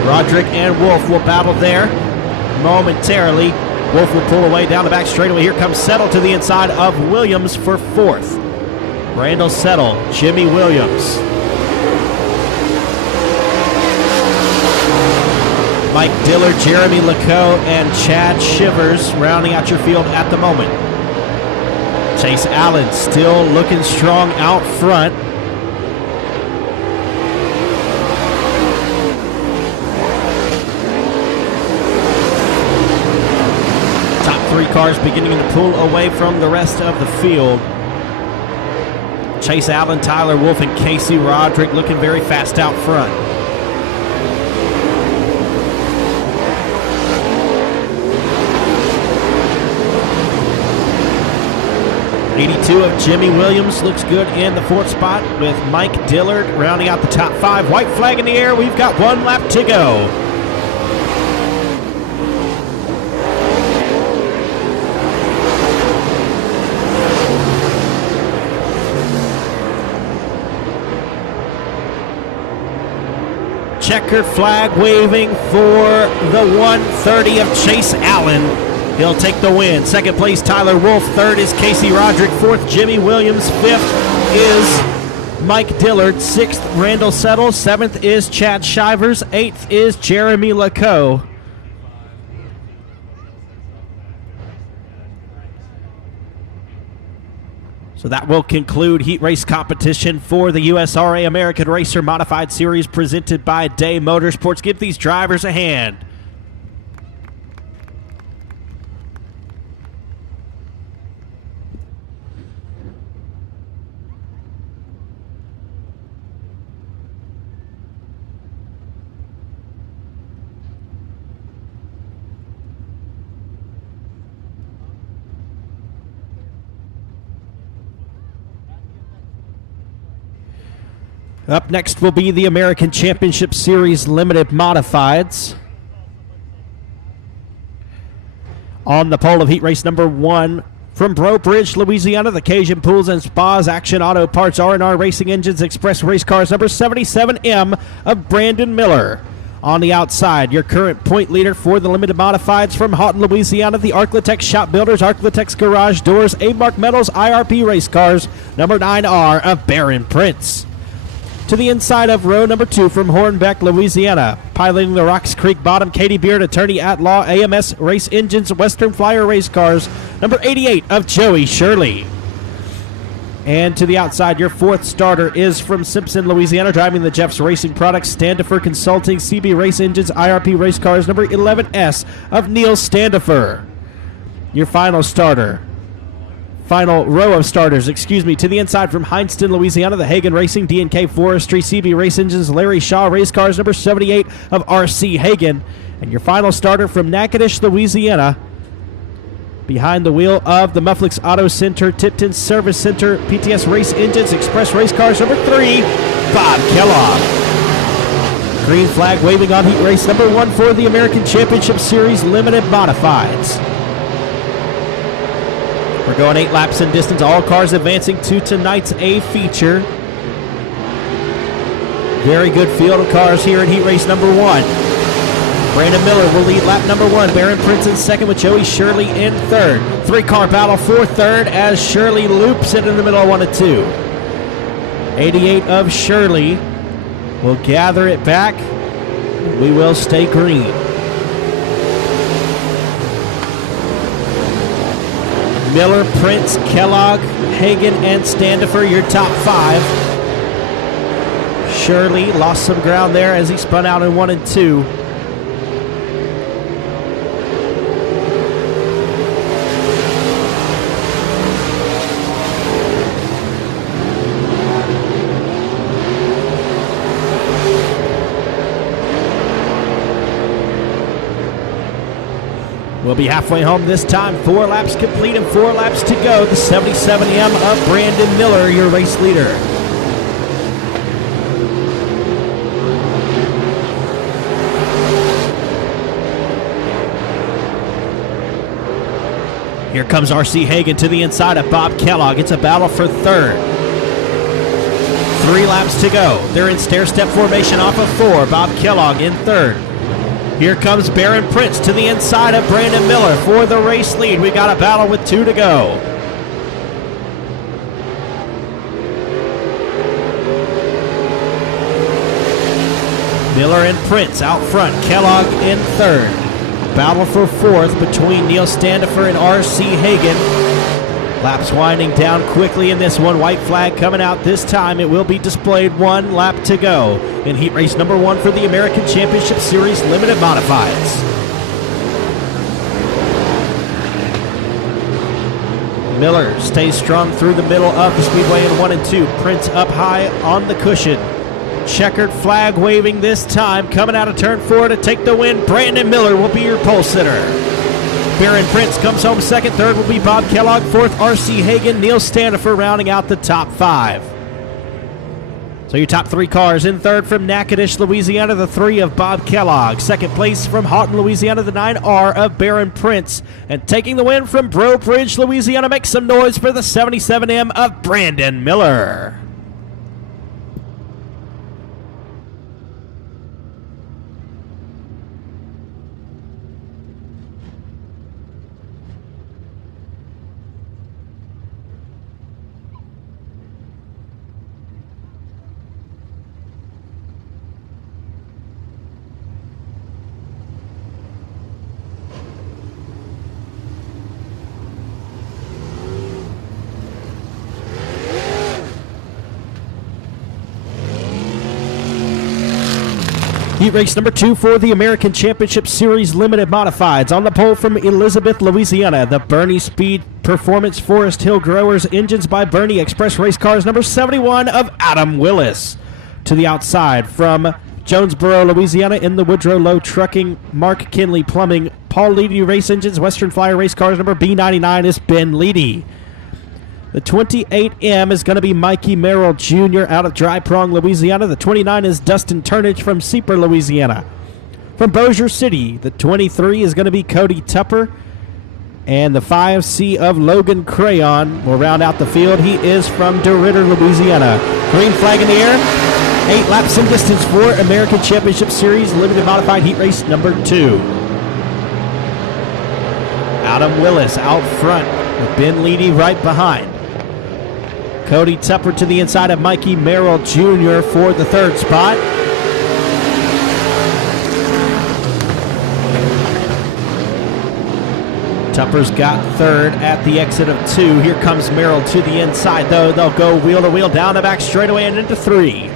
Roderick and Wolf will battle there momentarily. Wolf will pull away down the back straightaway. Here comes Settle to the inside of Williams for fourth. Randall Settle, Jimmy Williams. Mike Dillard, Jeremy Lacoe, and Chad Shivers rounding out your field at the moment. Chase Allen still looking strong out front. Top 3 cars beginning to pull away from the rest of the field. Chase Allen, Tyler Wolf, and Casey Roderick looking very fast out front. 82 of Jimmy Williams looks good in the 4th spot with Mike Dillard rounding out the top 5. White flag in the air. We've got 1 lap to go. Checker flag waving for the 130 of Chase Allen. He'll take the win. Second place, Tyler Wolf. Third is Casey Roderick. Fourth, Jimmy Williams. Fifth is Mike Dillard. Sixth, Randall Settle. Seventh is Chad Shivers. Eighth is Jeremy Lacoe. So that will conclude heat race competition for the USRA American Racer Modified Series presented by Day Motorsports. Give these drivers a hand. Up next will be the American Championship Series Limited Modifieds. On the pole of heat race number 1 from Breaux Bridge, Louisiana, the Cajun Pools and Spas Action Auto Parts R&R Racing Engines Express Race Cars number 77M of Brandon Miller. On the outside, your current point leader for the Limited Modifieds from Houghton, Louisiana, the Arclitex Shop Builders, Arclitex Garage Doors, A-Mark Metals, IRP Race Cars number 9R of Baron Prince. To the inside of row number 2 from Hornbeck, Louisiana, piloting the Rocks Creek Bottom, Katie Beard, attorney at law, AMS Race Engines, Western Flyer Race Cars, number 88 of Joey Shirley. And to the outside, your 4th starter is from Simpson, Louisiana, driving the Jeff's Racing Products, Standifer Consulting, CB Race Engines, IRP Race Cars, number 11S of Neil Standifer. Your final starter. Final row of starters, to the inside from Heinston, Louisiana, the Hagen Racing, D&K Forestry, CB Race Engines, Larry Shaw Race Cars, number 78 of RC Hagen. And your final starter from Natchitoches, Louisiana, behind the wheel of the Mufflix Auto Center, Tipton Service Center, PTS Race Engines, Express Race Cars, number 3, Bob Kellogg. Green flag waving on heat race number 1 for the American Championship Series Limited Modifieds. We're going 8 laps in distance. All cars advancing to tonight's A feature. Very good field of cars here in heat race number 1. Brandon Miller will lead lap number 1. Baron Prince in second with Joey Shirley in third. 3-car battle for third as Shirley loops it in the middle of 1 and 2. 88 of Shirley will gather it back. We will stay green. Miller, Prince, Kellogg, Hagen, and Standifer, your top 5. Shirley lost some ground there as he spun out in 1 and 2. We'll be halfway home this time. 4 laps complete and 4 laps to go. The 77M of Brandon Miller, your race leader. Here comes R.C. Hagan to the inside of Bob Kellogg. It's a battle for third. 3 laps to go. They're in stair-step formation off of 4. Bob Kellogg in third. Here comes Barron Prince to the inside of Brandon Miller for the race lead. We got a battle with 2 to go. Miller and Prince out front. Kellogg in third. Battle for fourth between Neil Standifer and R.C. Hagan. Laps winding down quickly in this one. White flag coming out this time. It will be displayed. 1 lap to go in heat race number 1 for the American Championship Series Limited Modifieds. Miller stays strong through the middle of the speedway in 1 and 2. Prince up high on the cushion. Checkered flag waving this time. Coming out of turn 4 to take the win. Brandon Miller will be your pole sitter. Barron Prince comes home second. Third will be Bob Kellogg. Fourth, R.C. Hagan. Neil Standifer rounding out the top 5. So your top 3 cars. In third from Natchitoches, Louisiana, the 3 of Bob Kellogg. Second place from Houghton, Louisiana, the 9R of Barron Prince. And taking the win from Breaux Bridge, Louisiana, make some noise for the 77M of Brandon Miller. Heat race number 2 for the American Championship Series Limited Modifieds. On the pole from Elizabeth, Louisiana, the Bernie Speed Performance Forest Hill Growers, engines by Bernie Express Race Cars, number 71 of Adam Willis. To the outside from Jonesboro, Louisiana, in the Woodrow Lowe Trucking, Mark Kinley Plumbing, Paul Leedy Race Engines, Western Flyer Race Cars, number B99 is Ben Leedy. The 28M is going to be Mikey Merrill Jr. out of Dry Prong, Louisiana. The 29 is Dustin Turnage from Seeper, Louisiana. From Bossier City, the 23 is going to be Cody Tupper. And the 5C of Logan Crayon will round out the field. He is from DeRidder, Louisiana. Green flag in the air. 8 laps in distance for American Championship Series Limited Modified Heat Race number 2. Adam Willis out front with Ben Leedy right behind. Cody Tupper to the inside of Mikey Merrill Jr. for the 3rd spot. Tupper's got 3rd at the exit of 2. Here comes Merrill to the inside, though. They'll go wheel to wheel down the back straightaway and into 3.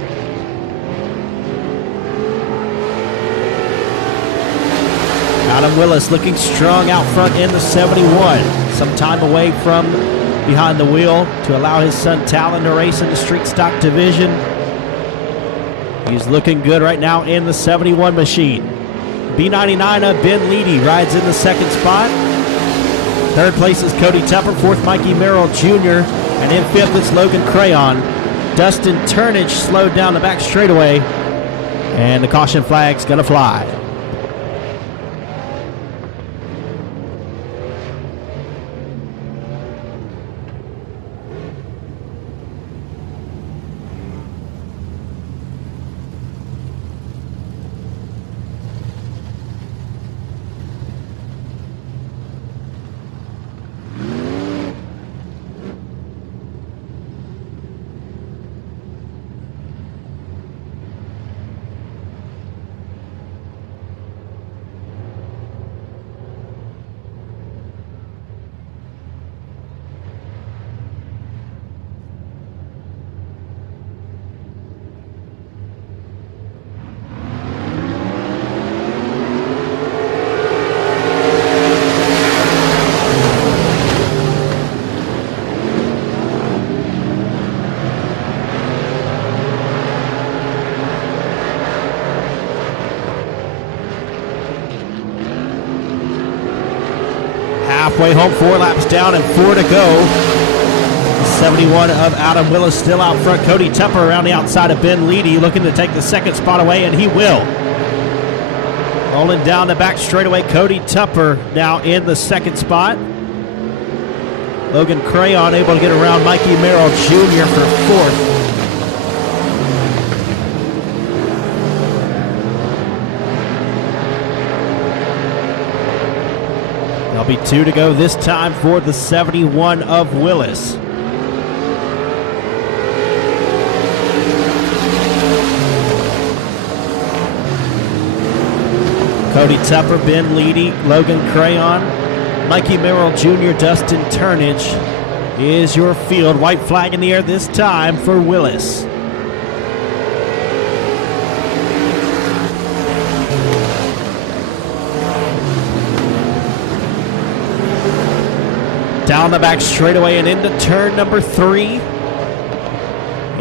Adam Willis looking strong out front in the 71. Some time away from behind the wheel to allow his son Talon to race in the street stock division. He's looking good right now in the 71 machine. B99 of Ben Leedy rides in the 2nd spot. 3rd place is Cody Tupper. 4th, Mikey Merrill Jr. And in 5th, it's Logan Crayon. Dustin Turnage slowed down the back straightaway. And the caution flag's going to fly. halfway home, 4 laps down and 4 to go. 71 of Adam Willis still out front. Cody Tupper around the outside of Ben Leedy looking to take the second spot away, and he will. Rolling down the back straightaway, Cody Tupper now in the second spot. Logan Crayon able to get around Mikey Merrill Jr. for fourth. There'll be 2 to go this time for the 71 of Willis. Cody Tupper, Ben Leedy, Logan Crayon, Mikey Merrill Jr., Dustin Turnage is your field. White flag in the air this time for Willis. Down the back straightaway and into turn number 3.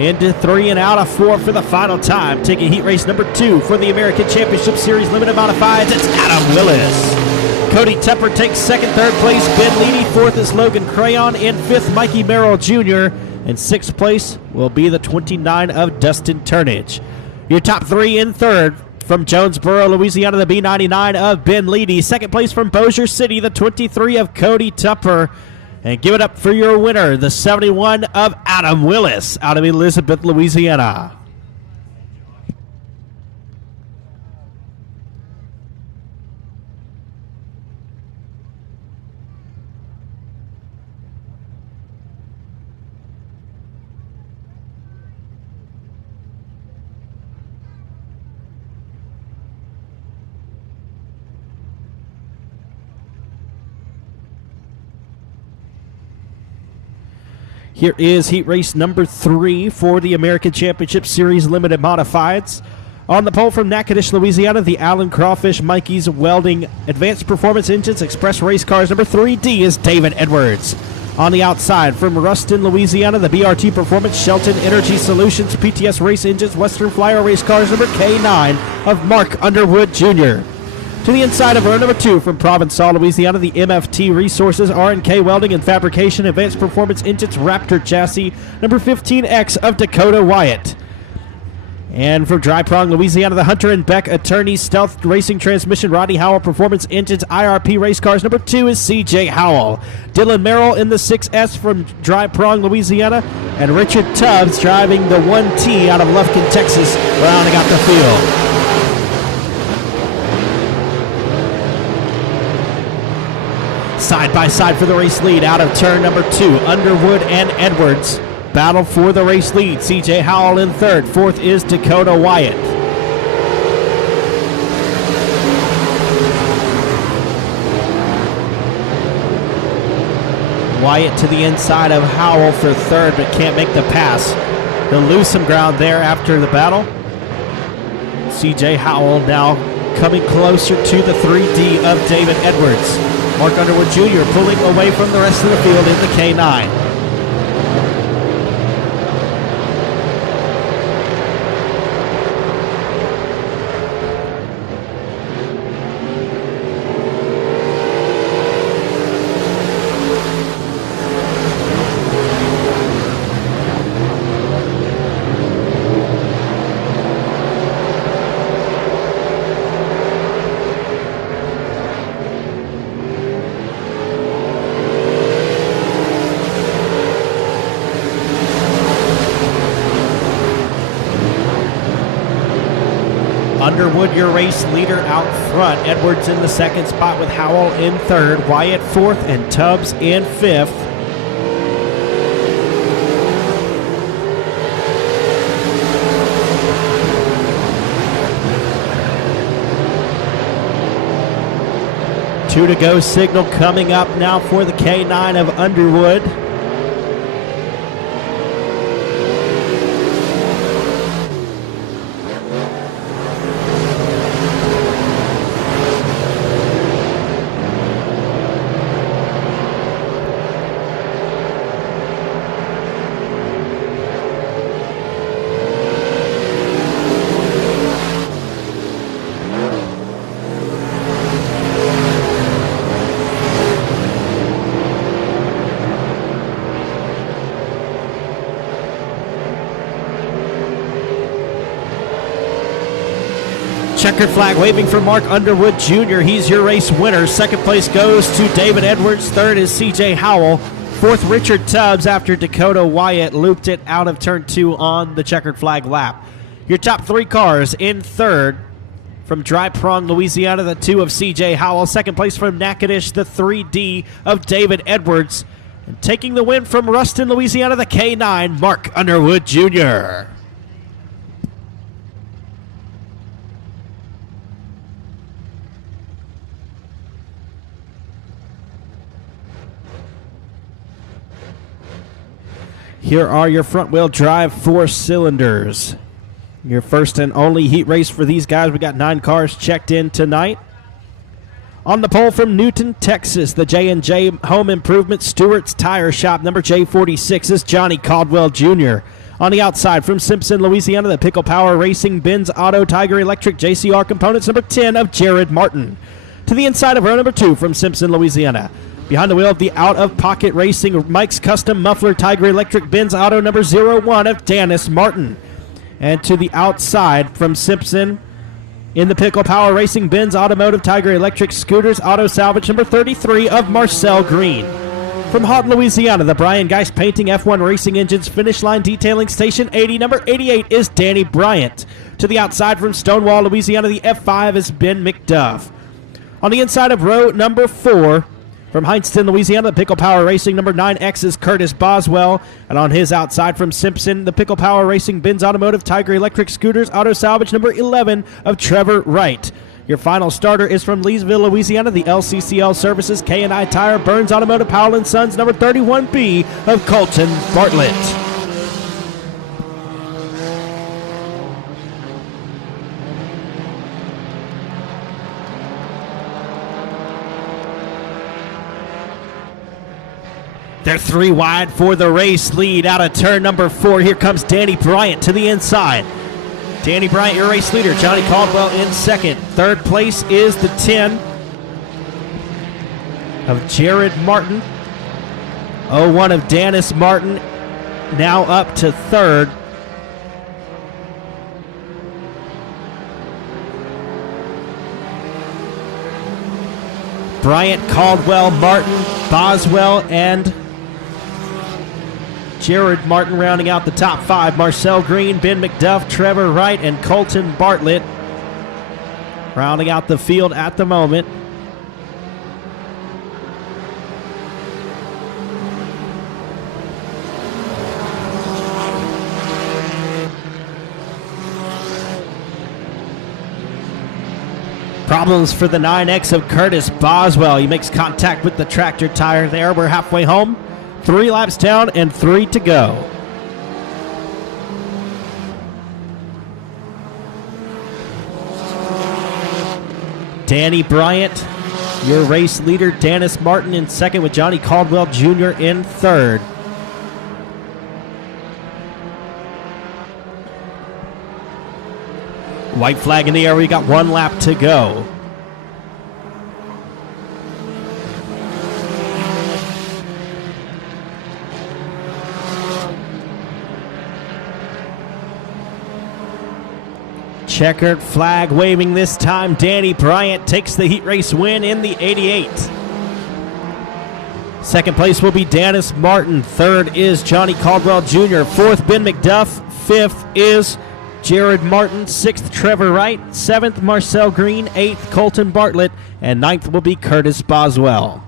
Into 3 and out of 4 for the final time. Taking heat race number 2 for the American Championship Series Limited Modifieds. It's Adam Willis. Cody Tupper takes second, third place. Ben Leedy, fourth is Logan Crayon. In fifth, Mikey Merrill Jr. And sixth place will be the 29 of Dustin Turnage. Your top 3 in third from Jonesboro, Louisiana, the B99 of Ben Leedy. Second place from Bossier City, the 23 of Cody Tupper. And give it up for your winner, the 71 of Adam Willis out of Elizabeth, Louisiana. Here is heat race number 3 for the American Championship Series Limited Modifieds. On the pole from Natchitoches, Louisiana, the Allen Crawfish Mikey's Welding Advanced Performance Engines Express Race Cars number 3D is David Edwards. On the outside from Ruston, Louisiana, the BRT Performance Shelton Energy Solutions PTS Race Engines Western Flyer Race Cars number K9 of Mark Underwood Jr. To the inside of row number 2 from Provençal, Louisiana, the MFT Resources R&K Welding and Fabrication Advanced Performance Engines Raptor Chassis number 15X of Dakota Wyatt. And from Dry Prong, Louisiana, the Hunter and Beck Attorney Stealth Racing Transmission Rodney Howell Performance Engines IRP Race Cars number 2 is CJ Howell. Dylan Merrill in the 6S from Dry Prong, Louisiana, and Richard Tubbs driving the 1T out of Lufkin, Texas, rounding out the field. Side by side for the race lead out of turn number 2. Underwood and Edwards battle for the race lead. CJ Howell in third. Fourth is Dakota Wyatt. Wyatt to the inside of Howell for third, but can't make the pass. He'll lose some ground there after the battle. CJ Howell now coming closer to the 3D of David Edwards. Mark Underwood Jr. pulling away from the rest of the field in the K9. Underwood, your race leader out front. Edwards in the second spot with Howell in third. Wyatt fourth and Tubbs in fifth. Two to go signal coming up now for the K9 of Underwood. Checkered flag waving for Mark Underwood Jr. He's your race winner. Second place goes to David Edwards. Third is C.J. Howell. Fourth, Richard Tubbs after Dakota Wyatt looped it out of turn 2 on the checkered flag lap. Your top 3 cars in third from Dry Prong, Louisiana, the 2 of C.J. Howell. Second place from Natchitoches, the 3D of David Edwards. And taking the win from Ruston, Louisiana, the K9, Mark Underwood Jr. Here are your front-wheel drive 4 cylinders. Your first and only heat race for these guys. We got 9 cars checked in tonight. On the pole from Newton, Texas, the J&J Home Improvement Stewart's Tire Shop, number J46 is Johnny Caldwell Jr. On the outside from Simpson, Louisiana, the Pickle Power Racing, Benz Auto, Tiger Electric, JCR Components, number 10 of Jared Martin. To the inside of row number 2 from Simpson, Louisiana. Behind the wheel of the Out of Pocket Racing, Mike's Custom Muffler, Tiger Electric, Benz Auto, number 01 of Dennis Martin. And to the outside from Simpson, in the Pickle Power Racing, Benz Automotive, Tiger Electric, Scooters, Auto Salvage, number 33 of Marcel Green. From Houghton, Louisiana, the Brian Geist Painting F1 Racing Engines Finish Line Detailing Station 80, number 88 is Danny Bryant. To the outside from Stonewall, Louisiana, the F5 is Ben McDuff. On the inside of row number 4, from Heinston, Louisiana, the Pickle Power Racing, number 9X is Curtis Boswell. And on his outside from Simpson, the Pickle Power Racing, Benz Automotive, Tiger Electric, Scooters, Auto Salvage, number 11 of Trevor Wright. Your final starter is from Leesville, Louisiana, the LCCL Services, K&I Tire, Burns Automotive, Powell & Sons, number 31B of Colton Bartlett. They're 3 wide for the race lead out of turn number 4. Here comes Danny Bryant to the inside. Danny Bryant, your race leader. Johnny Caldwell in second. Third place is the 10 of Jared Martin. 01 of Dennis Martin, now up to third. Bryant, Caldwell, Martin, Boswell, and Jared Martin rounding out the top 5. Marcel Green, Ben McDuff, Trevor Wright, and Colton Bartlett rounding out the field at the moment. Problems for the 9X of Curtis Boswell. He makes contact with the tractor tire there. We're halfway home. 3 laps down and 3 to go. Danny Bryant, your race leader. Dennis Martin in second with Johnny Caldwell Jr. in third. White flag in the air. We got 1 lap to go. Checkered flag waving this time. Danny Bryant takes the heat race win in the 88. Second place will be Dennis Martin. Third is Johnny Caldwell Jr. Fourth, Ben McDuff. Fifth is Jared Martin. Sixth, Trevor Wright. Seventh, Marcel Green. Eighth, Colton Bartlett. And ninth will be Curtis Boswell.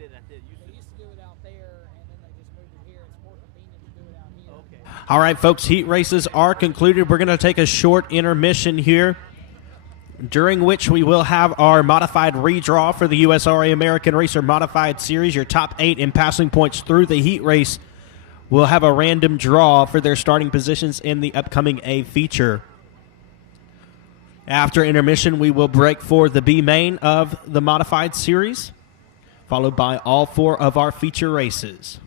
They used to do it out there, and then they just moved it here. It's more convenient to do it out here. Okay. All right, folks, heat races are concluded. We're going to take a short intermission here, during which we will have our modified redraw for the USRA American Racer Modified Series. Your top 8 in passing points through the heat race will have a random draw for their starting positions in the upcoming A feature. After intermission, we will break for the B main of the Modified Series, followed by all 4 of our feature races.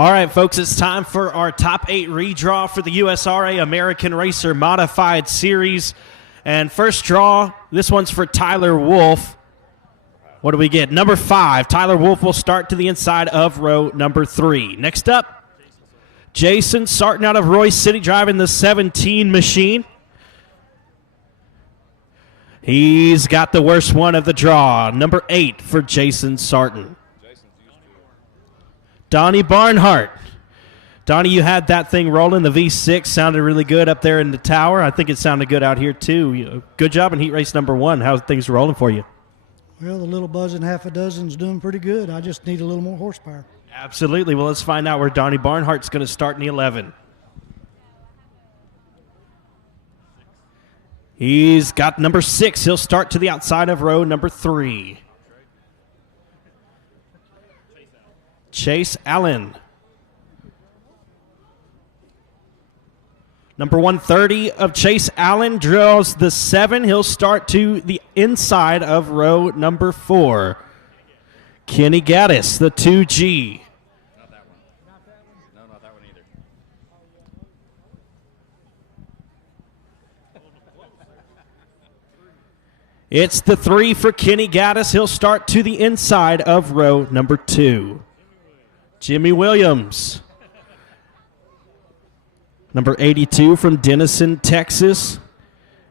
All right, folks, it's time for our top 8 redraw for the USRA American Racer Modified Series. And first draw, this one's for Tyler Wolf. What do we get? Number 5, Tyler Wolf will start to the inside of row number 3. Next up, Jason Sarton out of Royce City driving the 17 machine. He's got the worst one of the draw. Number 8 for Jason Sarton. Donnie Barnhart. Donnie, you had that thing rolling. The V6 sounded really good up there in the tower. I think it sounded good out here, too. Good job in heat race number 1. How's things rolling for you? Well, the little buzzing half a dozen's doing pretty good. I just need a little more horsepower. Absolutely. Well, let's find out where Donnie Barnhart's going to start in the 11. He's got number 6. He'll start to the outside of row number 3. Chase Allen. Number 130 of Chase Allen draws the 7. He'll start to the inside of row number 4. Kenny Gaddis, the 2G. Not that one. No, not that one either. It's the 3 for Kenny Gaddis. He'll start to the inside of row number 2. Jimmy Williams. Number 82 from Denison, Texas.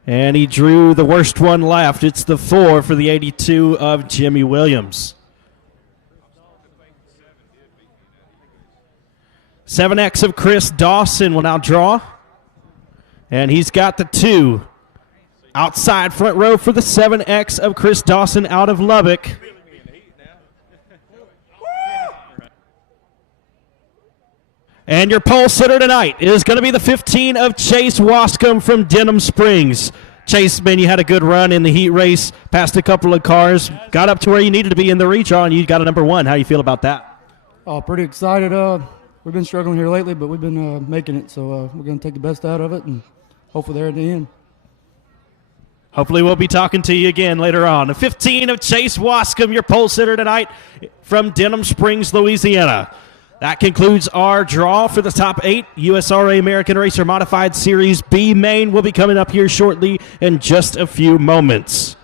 And he drew the worst one left. It's the 4 for the 82 of Jimmy Williams. 7X of Chris Dawson will now draw. And he's got the 2. Outside front row for the 7X of Chris Dawson out of Lubbock. And your pole sitter tonight is going to be the 15 of Chase Wascom from Denham Springs. Chase, man, you had a good run in the heat race, passed a couple of cars, got up to where you needed to be in the redraw, and you got a number 1. How do you feel about that? Oh, pretty excited. We've been struggling here lately, but we've been making it, so we're going to take the best out of it and hopefully there at the end. Hopefully we'll be talking to you again later on. The 15 of Chase Wascom, your pole sitter tonight from Denham Springs, Louisiana. That concludes our draw for the top 8. USRA American Racer Modified Series B main will be coming up here shortly in just a few moments.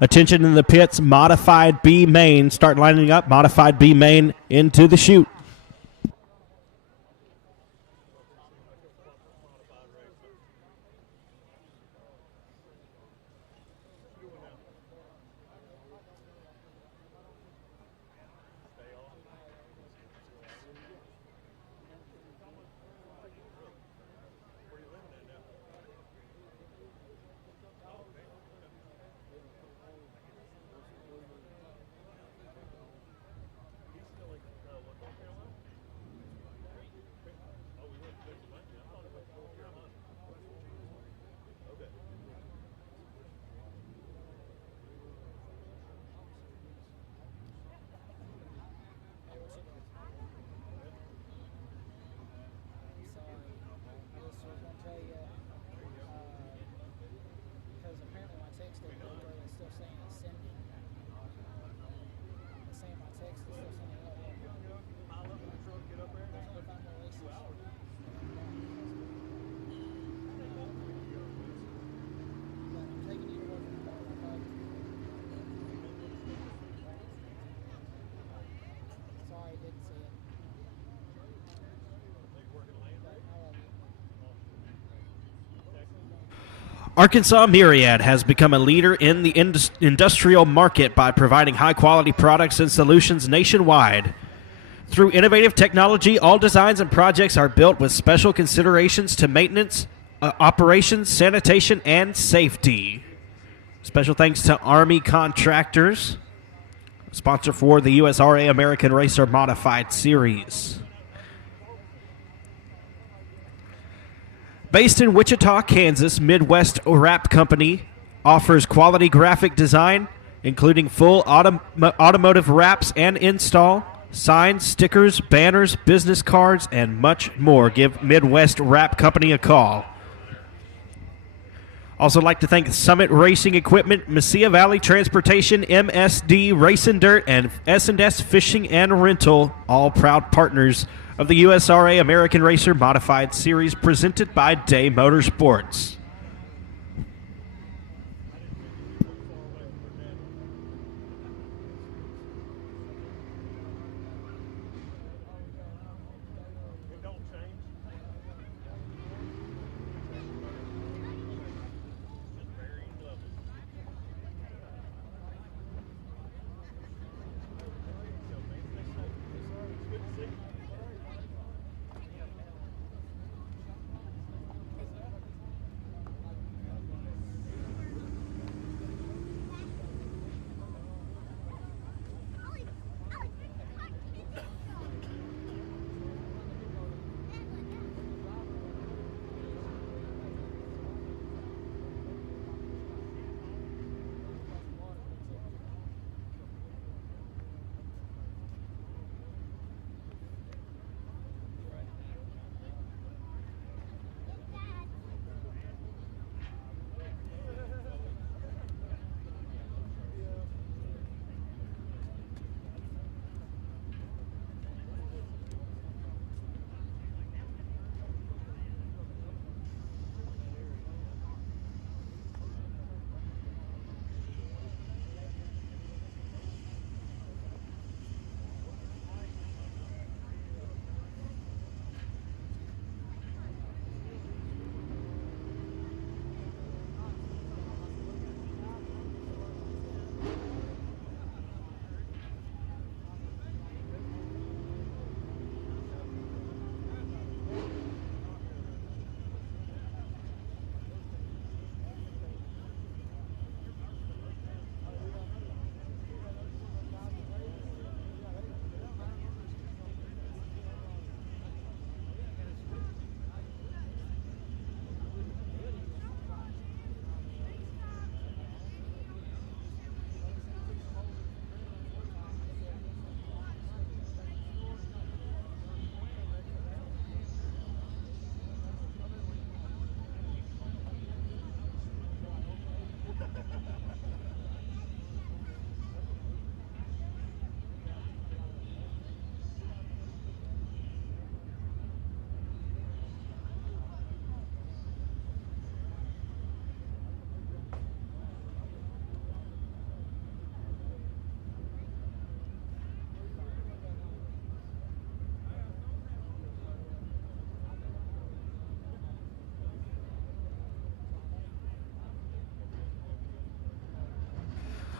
Attention in the pits, modified B main. Start lining up, modified B main into the chute. Because apparently my text didn't go through. It's still saying it's sending. It's saying my text is still sending out. There's only 5 more races. But I'm taking you to work tomorrow, okay? Sorry, didn't see it. But I love you. Arkansas Myriad has become a leader in the industrial market by providing high-quality products and solutions nationwide. Through innovative technology, all designs and projects are built with special considerations to maintenance, operations, sanitation, and safety. Special thanks to Army Contractors, sponsor for the USRA American Racer Modified Series. Based in Wichita, Kansas, Midwest Wrap Company offers quality graphic design, including full automotive wraps and install, signs, stickers, banners, business cards, and much more. Give Midwest Wrap Company a call. Also like to thank Summit Racing Equipment, Mesilla Valley Transportation, MSD Racing Dirt, and S&S Fishing and Rental, all proud partners of the USRA American Racer Modified Series presented by Day Motorsports.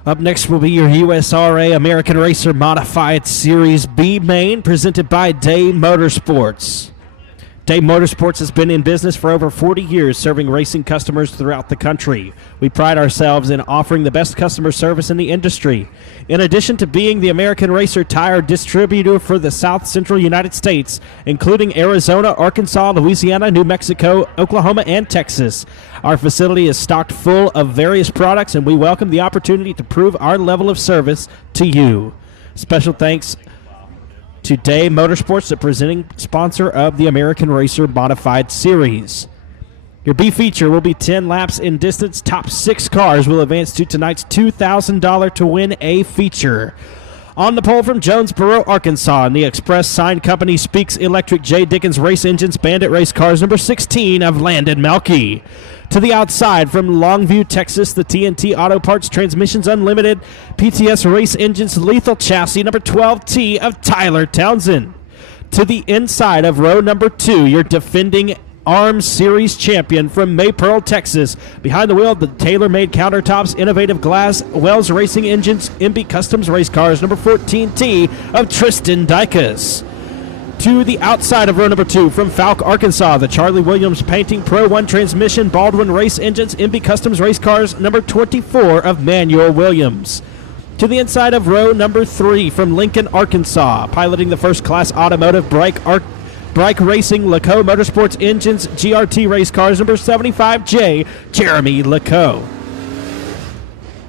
Up next will be your USRA American Racer Modified Series B main, presented by Day Motorsports. Day Motorsports has been in business for over 40 years, serving racing customers throughout the country. We pride ourselves in offering the best customer service in the industry. In addition to being the American Racer tire distributor for the South Central United States, including Arizona, Arkansas, Louisiana, New Mexico, Oklahoma, and Texas, our facility is stocked full of various products, and we welcome the opportunity to prove our level of service to you. Special thanks to Day Motorsports, the presenting sponsor of the American Racer Modified Series. Your B feature will be 10 laps in distance. Top 6 cars will advance to tonight's $2,000 to win A feature. On the pole from Jonesboro, Arkansas, and the Express Sign Company Speaks Electric J. Dickens Race Engines Bandit Race Cars number 16 of Landon Melke. To the outside from Longview, Texas, the TNT Auto Parts Transmissions Unlimited PTS Race Engines Lethal Chassis number 12T of Tyler Townsend. To the inside of row number 2, your defending Arms Series champion from Maypearl, Texas. Behind the wheel of the tailor-made countertops, innovative glass, Wells Racing Engines, MB Customs Race Cars number 14T of Tristan Dykus. To the outside of row number 2 from Falk, Arkansas, the Charlie Williams Painting Pro 1 Transmission Baldwin Race Engines MB Customs Race Cars number 24 of Manuel Williams. To the inside of row number 3 from Lincoln, Arkansas, piloting the first class automotive Brake Racing Laco Motorsports Engines GRT Race Cars number 75J, Jeremy Laco.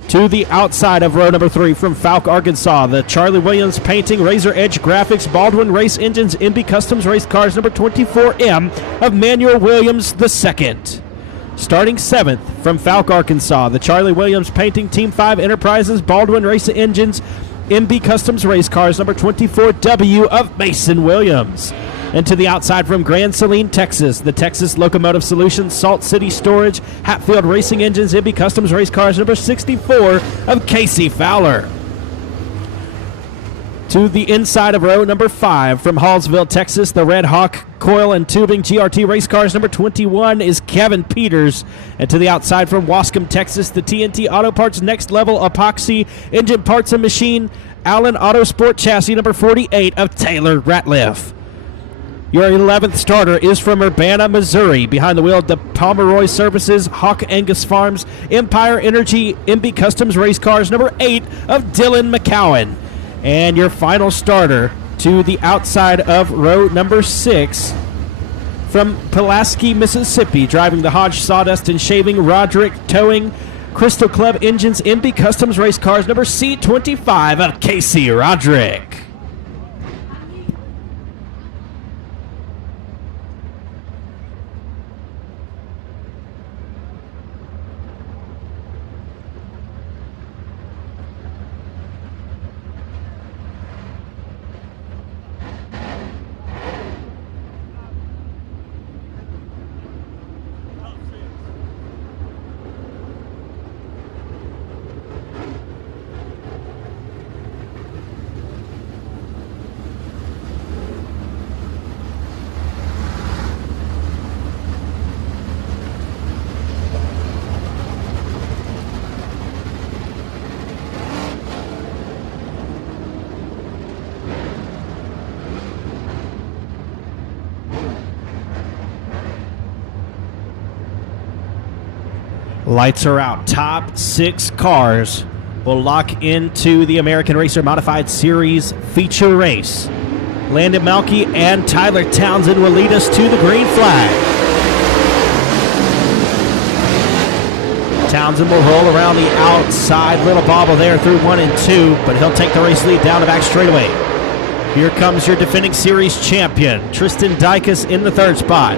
To the outside of row number 3 from Falk, Arkansas, the Charlie Williams Painting Razor Edge Graphics Baldwin Race Engines MB Customs Race Cars number 24M of Manuel Williams II. Starting 7th from Falk, Arkansas, the Charlie Williams Painting Team 5 Enterprises Baldwin Race Engines MB Customs Race Cars number 24W of Mason Williams. And to the outside from Grand Saline, Texas, the Texas Locomotive Solutions Salt City Storage Hatfield Racing Engines MB Customs Race Cars number 64 of Casey Fowler. To the inside of row number 5 from Hallsville, Texas, the Red Hawk Coil and Tubing GRT Race Cars number 21 is Kevin Peters. And to the outside from Wascom, Texas, the TNT Auto Parts Next Level Epoxy Engine Parts and Machine Allen Autosport Chassis number 48 of Taylor Ratliff. Your 11th starter is from Urbana, Missouri. Behind the wheel of the Pomeroy Services, Hawk Angus Farms, Empire Energy, MB Customs Race Cars, number 8 of Dylan McCowan. And your final starter to the outside of row number 6 from Pulaski, Mississippi, driving the Hodge Sawdust and Shaving Roderick Towing Crystal Club Engines, MB Customs Race Cars, number C25 of Casey Roderick. Lights are out. Top 6 cars will lock into the American Racer Modified Series feature race. Landon Melke and Tyler Townsend will lead us to the green flag. Townsend will roll around the outside, little bobble there through 1 and 2, but he'll take the race lead down the back straightaway. Here comes your defending series champion, Tristan Dykus, in the 3rd spot.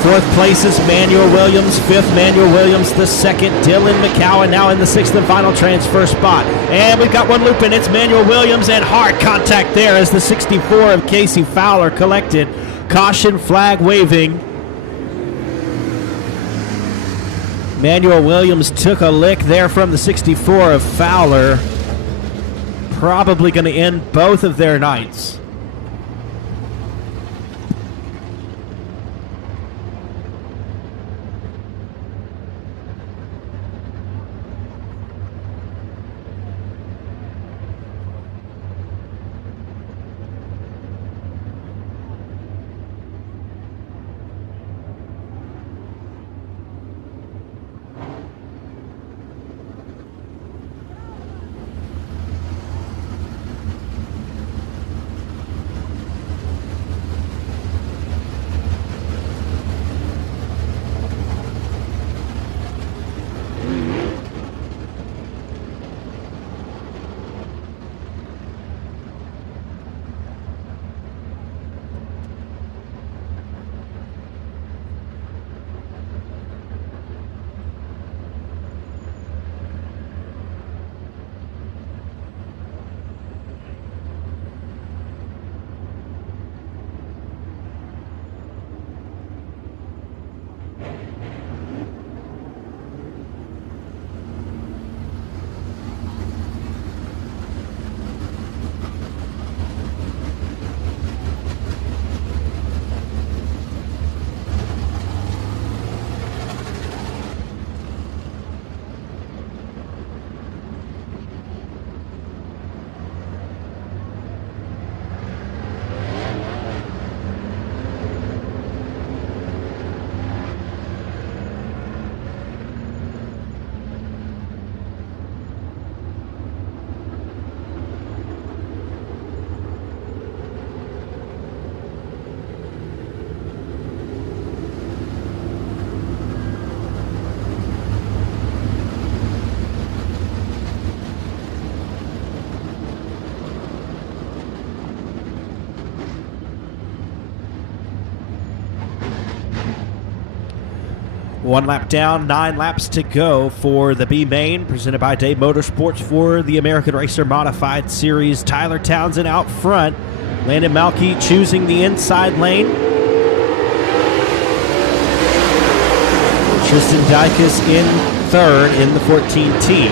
4th place is Manuel Williams. 5th, Manuel Williams. The 2nd, Dylan McCowan, now in the 6th and final transfer spot. And we've got one loop in. It's Manuel Williams, and hard contact there as the 64 of Casey Fowler collected. Caution flag waving. Manuel Williams took a lick there from the 64 of Fowler. Probably going to end both of their nights. 1 lap down, 9 laps to go for the B main, presented by Dave Motorsports for the American Racer Modified Series. Tyler Townsend out front. Landon Malky choosing the inside lane. Tristan Dykus in third in the 14T.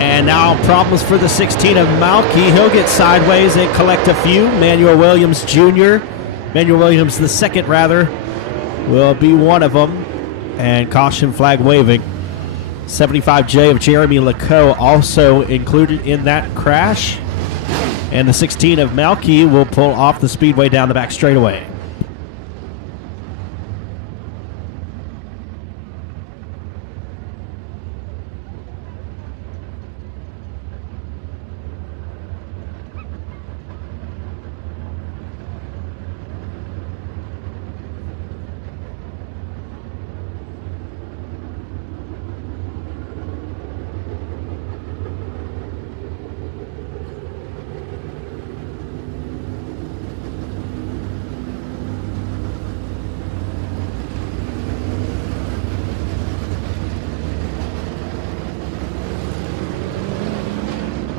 And now problems for the 16 of Malky. He'll get sideways and collect a few. Manuel Williams Jr., Manuel Williams the second rather, will be one of them. And caution flag waving. 75J of Jeremy Lecoux also included in that crash. And the 16 of Malky will pull off the speedway down the back straightaway.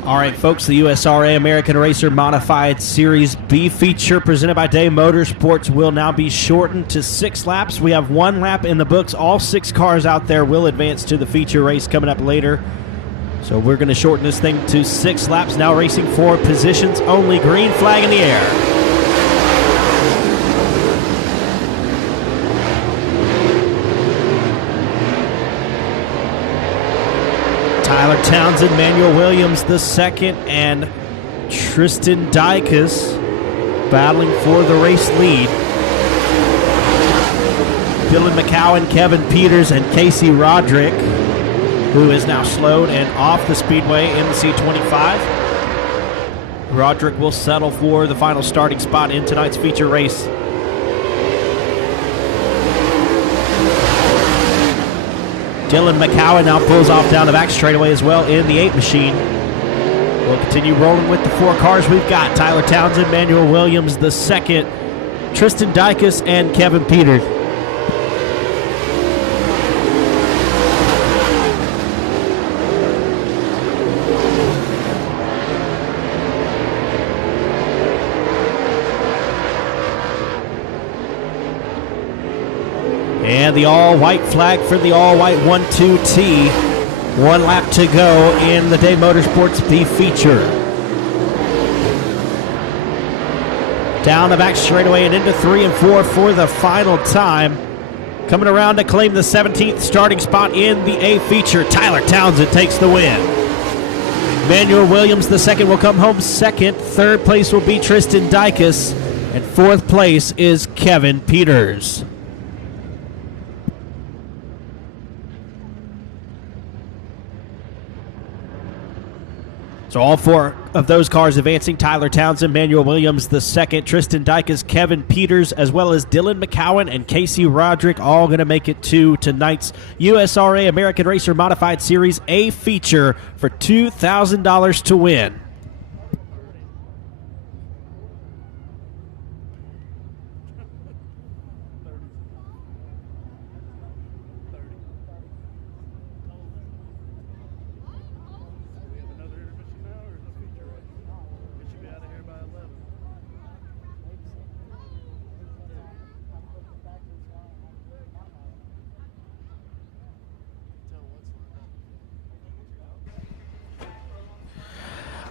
All right, folks, the USRA American Racer Modified Series B feature presented by Dave Motorsports will now be shortened to 6 laps. We have 1 lap in the books. All 6 cars out there will advance to the feature race coming up later. So we're going to shorten this thing to 6 laps. Now racing for positions only. Green flag in the air. Tyler Townsend, Manuel Williams the second, and Tristan Dykus battling for the race lead. Dylan McCowan, Kevin Peters, and Casey Roderick, who is now slowed and off the speedway in the C25. Roderick will settle for the final starting spot in tonight's feature race. Dylan McCowan now pulls off down the back straightaway as well in the 8 machine. We'll continue rolling with the 4 cars we've got. Tyler Townsend, Manuel Williams the second, Tristan Dykus, and Kevin Peters. And the all-white flag for the all-white 1-2T. 1 lap to go in the Dave Motorsports B feature. Down the back straightaway and into 3 and 4 for the final time. Coming around to claim the 17th starting spot in the A feature. Tyler Townsend takes the win. Manuel Williams the second will come home second. Third place will be Tristan Dykus. And fourth place is Kevin Peters. So all 4 of those cars advancing. Tyler Townsend, Manuel Williams the second, Tristan Dykus, Kevin Peters, as well as Dylan McCowan and Casey Roderick, all going to make it to tonight's USRA American Racer Modified Series A feature for $2,000 to win.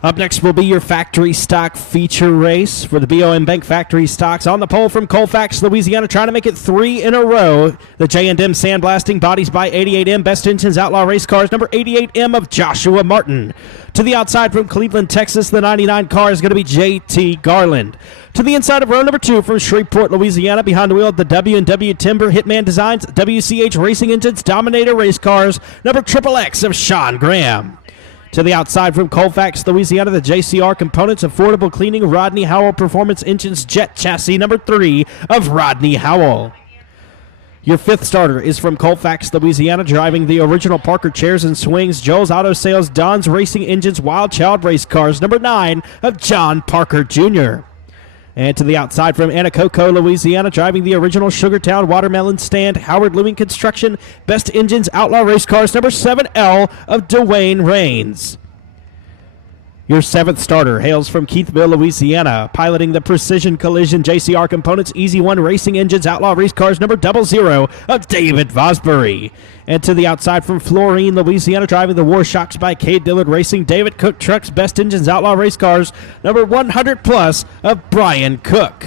Up next will be your factory stock feature race for the BOM Bank factory stocks. On the pole from Colfax, Louisiana, trying to make it 3 in a row. The J&M Sandblasting, bodies by 88M, Best Engines Outlaw Race Cars, number 88M of Joshua Martin. To the outside from Cleveland, Texas, the 99 car is going to be JT Garland. To the inside of row number 2 from Shreveport, Louisiana, behind the wheel of the W&W Timber, Hitman Designs, WCH Racing Engines, Dominator Race Cars, number XXX of Sean Graham. To the outside from Colfax, Louisiana, the JCR Components, Affordable Cleaning, Rodney Howell Performance Engines, Jet Chassis, number 3 of Rodney Howell. Your 5th starter is from Colfax, Louisiana, driving the original Parker Chairs and Swings, Joel's Auto Sales, Don's Racing Engines, Wild Child Race Cars, number 9 of John Parker Jr. And to the outside from Anacoco, Louisiana, driving the original Sugartown Watermelon Stand, Howard Lewing Construction, Best Engines, Outlaw Race Cars, number 7L of Dwayne Rains. Your 7th starter hails from Keithville, Louisiana, piloting the Precision Collision JCR Components Easy One Racing Engines, Outlaw Race Cars, number 00 of David Vosbury. And to the outside from Florine, Louisiana, driving the War Shocks by Cade Dillard Racing, David Cook Trucks, Best Engines, Outlaw Race Cars, number 100 plus of Brian Cook.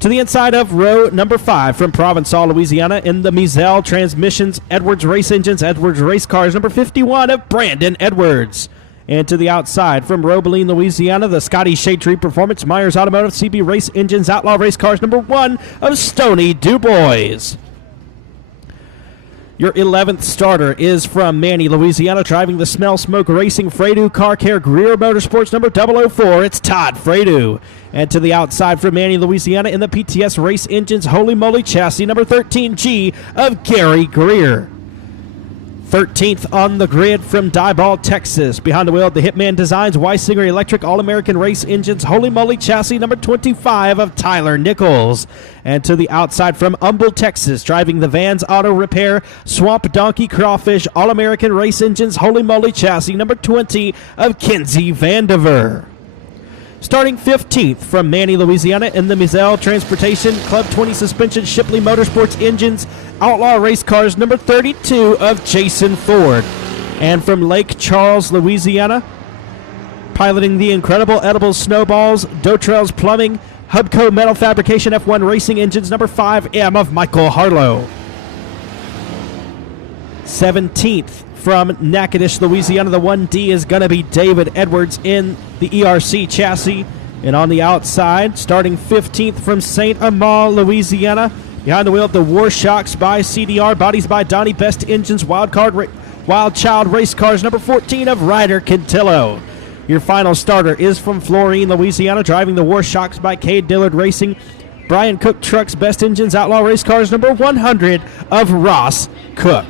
To the inside of row number 5 from Provençal, Louisiana, in the Mizell Transmissions, Edwards Race Engines, Edwards Race Cars, number 51 of Brandon Edwards. And to the outside from Robeline, Louisiana, the Scotty Shade Tree Performance, Myers Automotive, CB Race Engines, Outlaw Race Cars, number 1 of Stony DuBois. Your 11th starter is from Manny, Louisiana, driving the Smell Smoke Racing Fredo Car Care Greer Motorsports, number 004. It's Todd Fredo. And to the outside from Manny, Louisiana, in the PTS Race Engines Holy Moly Chassis, number 13G of Gary Greer. 13th on the grid from Dieball, Texas. Behind the wheel of the Hitman Designs Weisinger Electric All-American Race Engines Holy Moly Chassis, number 25 of Tyler Nichols. And to the outside from Humble, Texas, driving the Vans Auto Repair Swamp Donkey Crawfish All-American Race Engines Holy Moly Chassis, number 20 of Kenzie Vandiver. Starting 15th from Manny, Louisiana, in the Mizell Transportation Club 20 Suspension Shipley Motorsports Engines Outlaw Race Cars, number 32 of Jason Ford. And from Lake Charles, Louisiana, piloting the incredible Edible Snowballs, Dotrell's Plumbing, Hubco Metal Fabrication F1 Racing Engines, number 5M of Michael Harlow. 17th from Natchitoches, Louisiana, the 1D is going to be David Edwards in the ERC chassis. And on the outside, starting 15th from St. Amal, Louisiana, behind the wheel of the War Shocks by CDR, Bodies by Donnie, Best Engines, Wild Child Race Cars, number 14 of Ryder Cantillo. Your final starter is from Florine, Louisiana, driving the War Shocks by Cade Dillard Racing, Brian Cook Trucks, Best Engines, Outlaw Race Cars, number 100 of Ross Cook.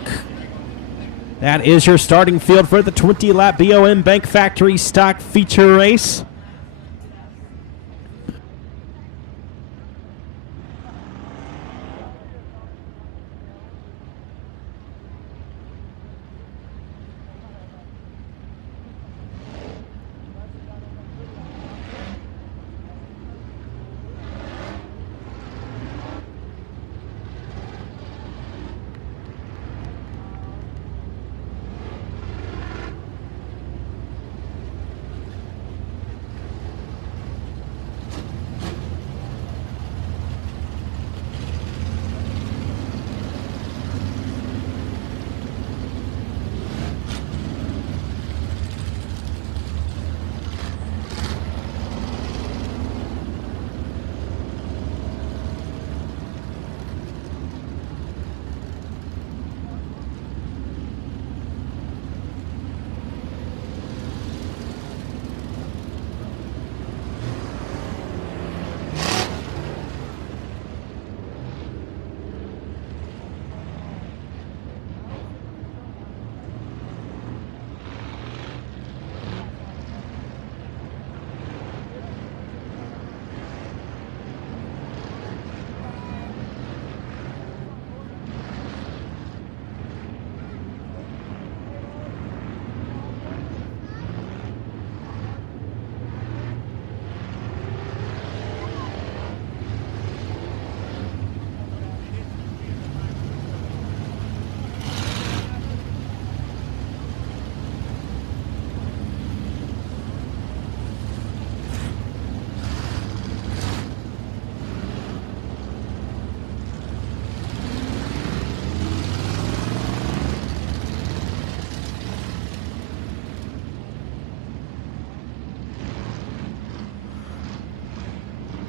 That is your starting field for the 20-lap BOM Bank Factory Stock Feature Race.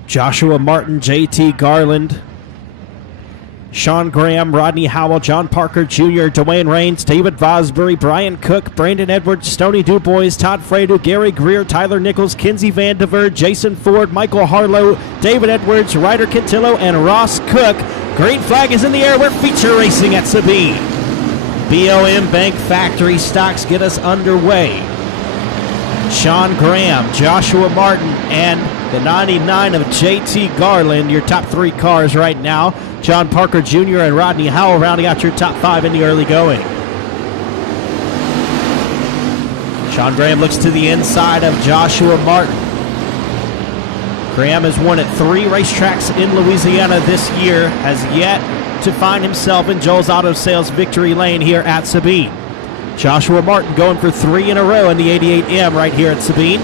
Joshua Martin, JT Garland, Sean Graham, Rodney Howell, John Parker Jr., Dwayne Rains, David Vosbury, Brian Cook, Brandon Edwards, Stony DuBois, Todd Fredo, Gary Greer, Tyler Nichols, Kenzie Vandiver, Jason Ford, Michael Harlow, David Edwards, Ryder Cantillo, and Ross Cook. Green flag is in the air. We're feature racing at Sabine. BOM Bank Factory stocks get us underway. Sean Graham, Joshua Martin, and The 99 of JT Garland, your top 3 cars right now. John Parker Jr. and Rodney Howell rounding out your top 5 in the early going. Sean Graham looks to the inside of Joshua Martin. Graham has won at 3 racetracks in Louisiana this year, has yet to find himself in Joel's Auto Sales victory lane here at Sabine. Joshua Martin going for 3 in a row in the 88M right here at Sabine.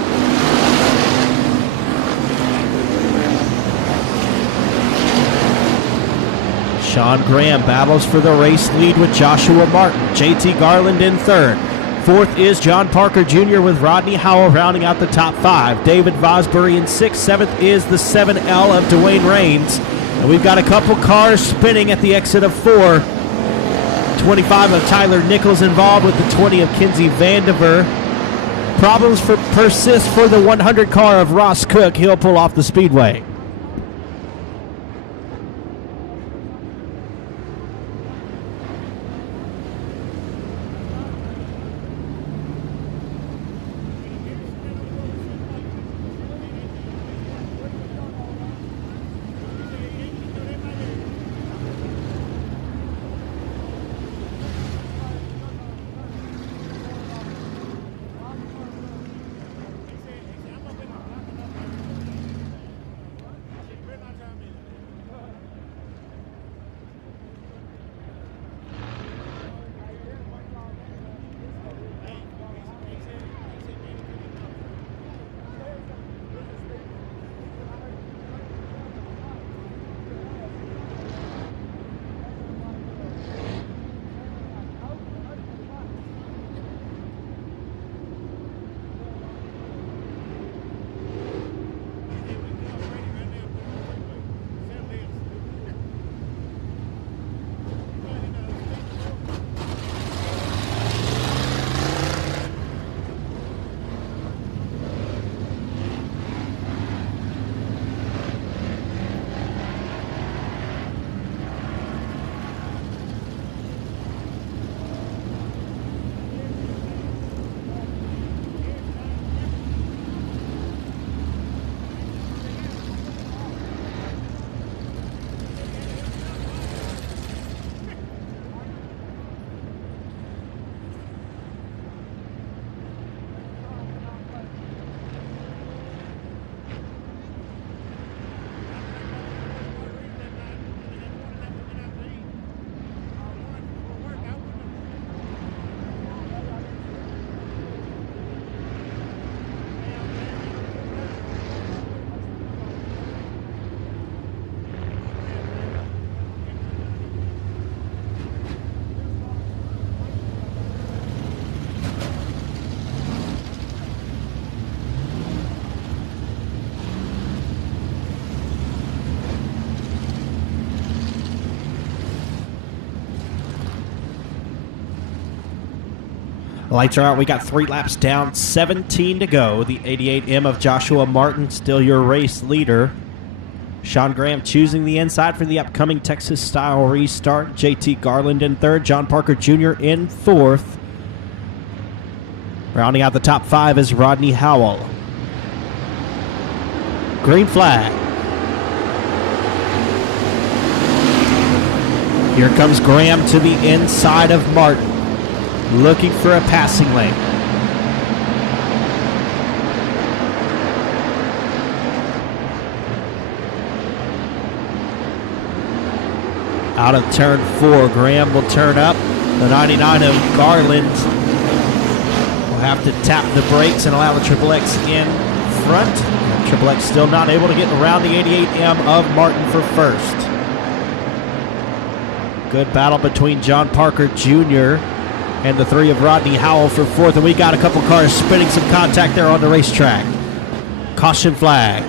Sean Graham battles for the race lead with Joshua Martin. JT Garland in 3rd. 4th is John Parker Jr. with Rodney Howell rounding out the top 5. David Vosbury in 6th. 7th is the 7L of Dwayne Raines. And we've got a couple cars spinning at the exit of 4. 25 of Tyler Nichols involved with the 20 of Kinsey Vandiver. Problems persist for the 100 car of Ross Cook. He'll pull off the Speedway. Lights are out. We got 3 laps down, 17 to go. The 88M of Joshua Martin, still your race leader. Sean Graham choosing the inside for the upcoming Texas-style restart. JT Garland in 3rd. John Parker Jr. in 4th. Rounding out the top 5 is Rodney Howell. Green flag. Here comes Graham to the inside of Martin, looking for a passing lane. Out of turn 4, Graham will turn up. The 99 of Garland will have to tap the brakes and allow the Triple X in front. Triple X still not able to get around the 88M of Martin for first. Good battle between John Parker Jr. and the 3 of Rodney Howell for 4th. And we got a couple cars spinning some contact there on the racetrack. Caution flag.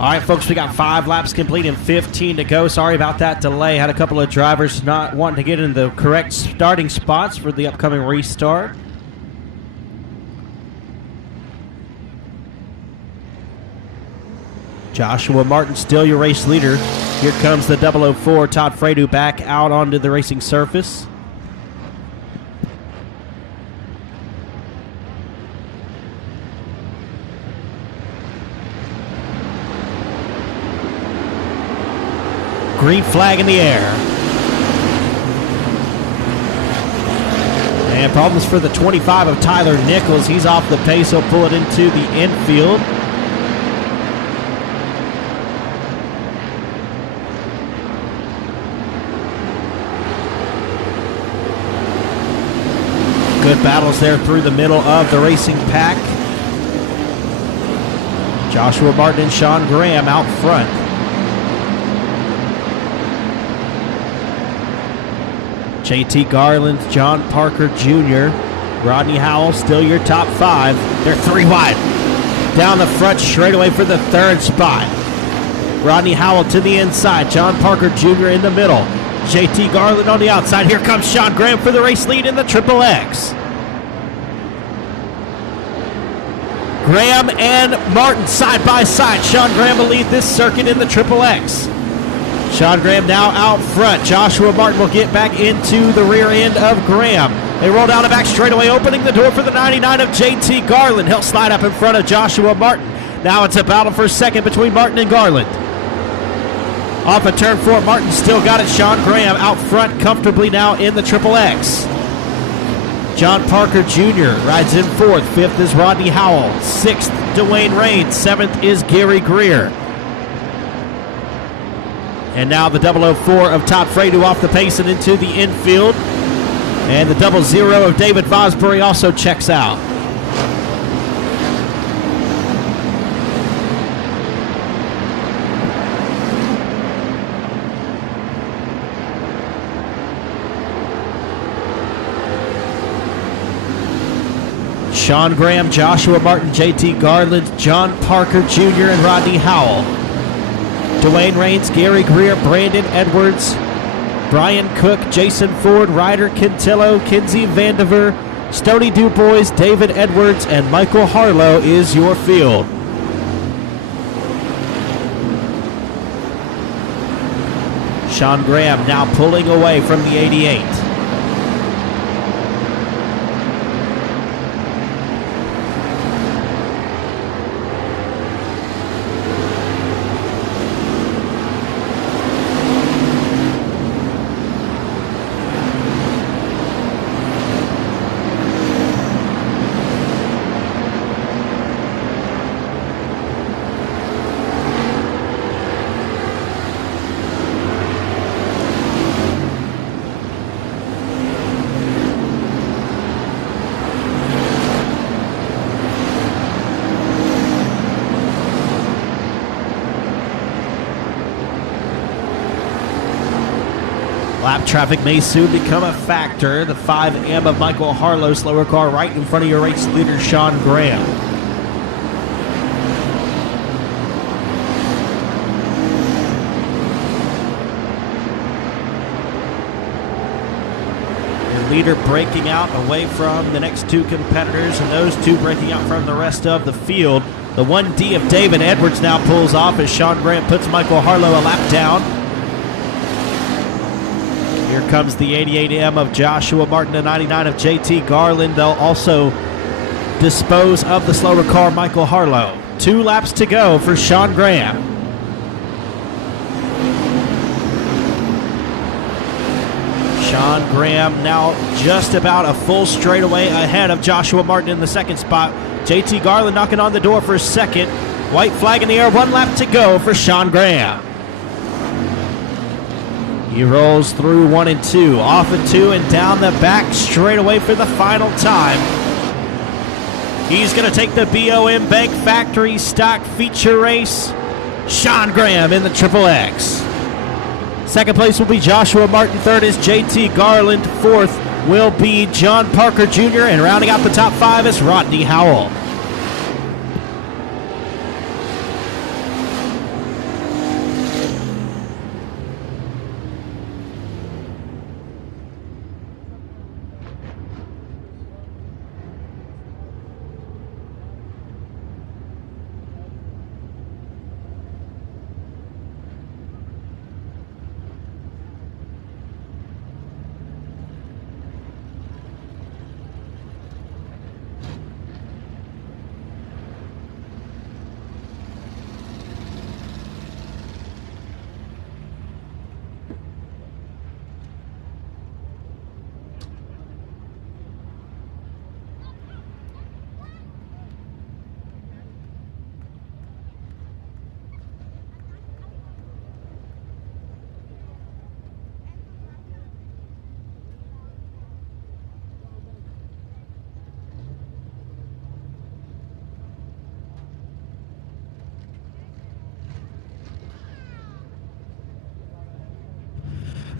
All right, folks, we got 5 laps complete and 15 to go. Sorry about that delay. Had a couple of drivers not wanting to get in the correct starting spots for the upcoming restart. Joshua Martin still your race leader. Here comes the 004, Todd Fredu, back out onto the racing surface. Green flag in the air. And problems for the 25 of Tyler Nichols. He's off the pace. He'll pull it into the infield. Good battles there through the middle of the racing pack. Joshua Martin and Sean Graham out front. JT Garland, John Parker Jr., Rodney Howell, still your top 5. They're 3 wide. Down the front straightaway for the 3rd spot. Rodney Howell to the inside. John Parker Jr. in the middle. JT Garland on the outside. Here comes Sean Graham for the race lead in the Triple X. Graham and Martin side by side. Sean Graham will lead this circuit in the Triple X. Sean Graham now out front. Joshua Martin will get back into the rear end of Graham. They roll down the back straightaway, opening the door for the 99 of JT Garland. He'll slide up in front of Joshua Martin. Now it's a battle for second between Martin and Garland. Off of turn 4, Martin still got it. Sean Graham out front comfortably now in the Triple X. John Parker Jr. rides in 4th. 5th is Rodney Howell. 6th, Dwayne Raines. 7th is Gary Greer. And now the 004 of Todd Fredu off the pace and into the infield. And the 00 of David Vosbury also checks out. Sean Graham, Joshua Martin, JT Garland, John Parker Jr., and Rodney Howell. Dwayne Raines, Gary Greer, Brandon Edwards, Brian Cook, Jason Ford, Ryder Quintillo, Kinsey Vandiver, Stoney DuBois, David Edwards, and Michael Harlow is your field. Sean Graham now pulling away from the 88. Lap traffic may soon become a factor. The 5M of Michael Harlow, slower car right in front of your race leader, Sean Graham. Your leader breaking out away from the next 2 competitors, and those 2 breaking out from the rest of the field. The 1D of David Edwards now pulls off as Sean Graham puts Michael Harlow a lap down. Here comes the 88M of Joshua Martin, the 99 of JT Garland. They'll also dispose of the slower car, Michael Harlow. 2 laps to go for Sean Graham. Sean Graham now just about a full straightaway ahead of Joshua Martin in the 2nd spot. JT Garland knocking on the door for 2nd. White flag in the air, 1 lap to go for Sean Graham. He rolls through 1 and 2, off of 2 and down the back straightaway for the final time. He's going to take the BOM Bank Factory Stock Feature Race. Sean Graham in the Triple X. 2nd place will be Joshua Martin. 3rd is JT Garland. 4th will be John Parker Jr. And rounding out the top 5 is Rodney Howell.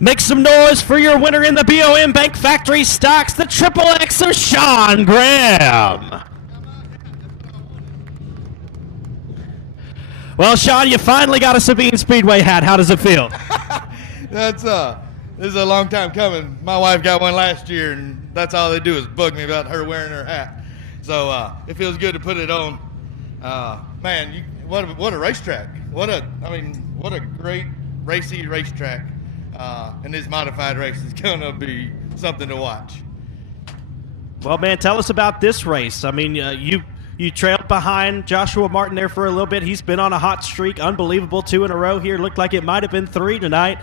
Make some noise for your winner in the BOM Bank Factory Stocks, the Triple X of Sean Graham. Well, Sean, you finally got a Sabine Speedway hat. How does it feel? This is a long time coming. My wife got one last year, and that's all they do is bug me about her wearing her hat. So it feels good to put it on. Man, what a racetrack! What a great racy racetrack. And this modified race is gonna be something to watch. Well, man, tell us about this race. I mean, you trailed behind Joshua Martin there for a little bit. He's been on a hot streak, unbelievable 2 in a row here. Looked like it might have been 3 tonight.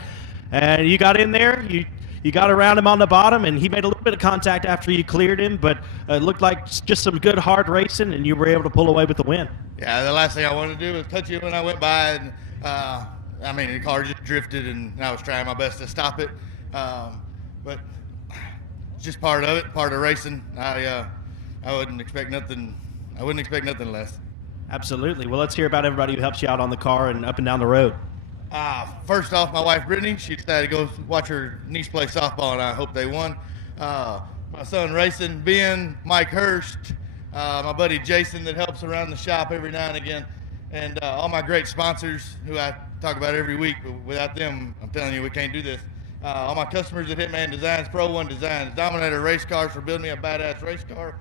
And you got in there, you got around him on the bottom, and he made a little bit of contact after you cleared him, but it looked like just some good hard racing, and you were able to pull away with the win. Yeah, the last thing I wanted to do was touch him when I went by, and the car just drifted, and I was trying my best to stop it. But it's just part of it, part of racing. I wouldn't expect nothing. I wouldn't expect nothing less. Absolutely. Well, let's hear about everybody who helps you out on the car and up and down the road. First off, my wife Brittany, she decided to go watch her niece play softball, and I hope they won. My son racing, Ben, Mike Hurst, my buddy Jason that helps around the shop every now and again, and all my great sponsors who I talk about every week. But without them, I'm telling you, we can't do this. All my customers at Hitman Designs, Pro One Designs, Dominator Race Cars for building me a badass race car.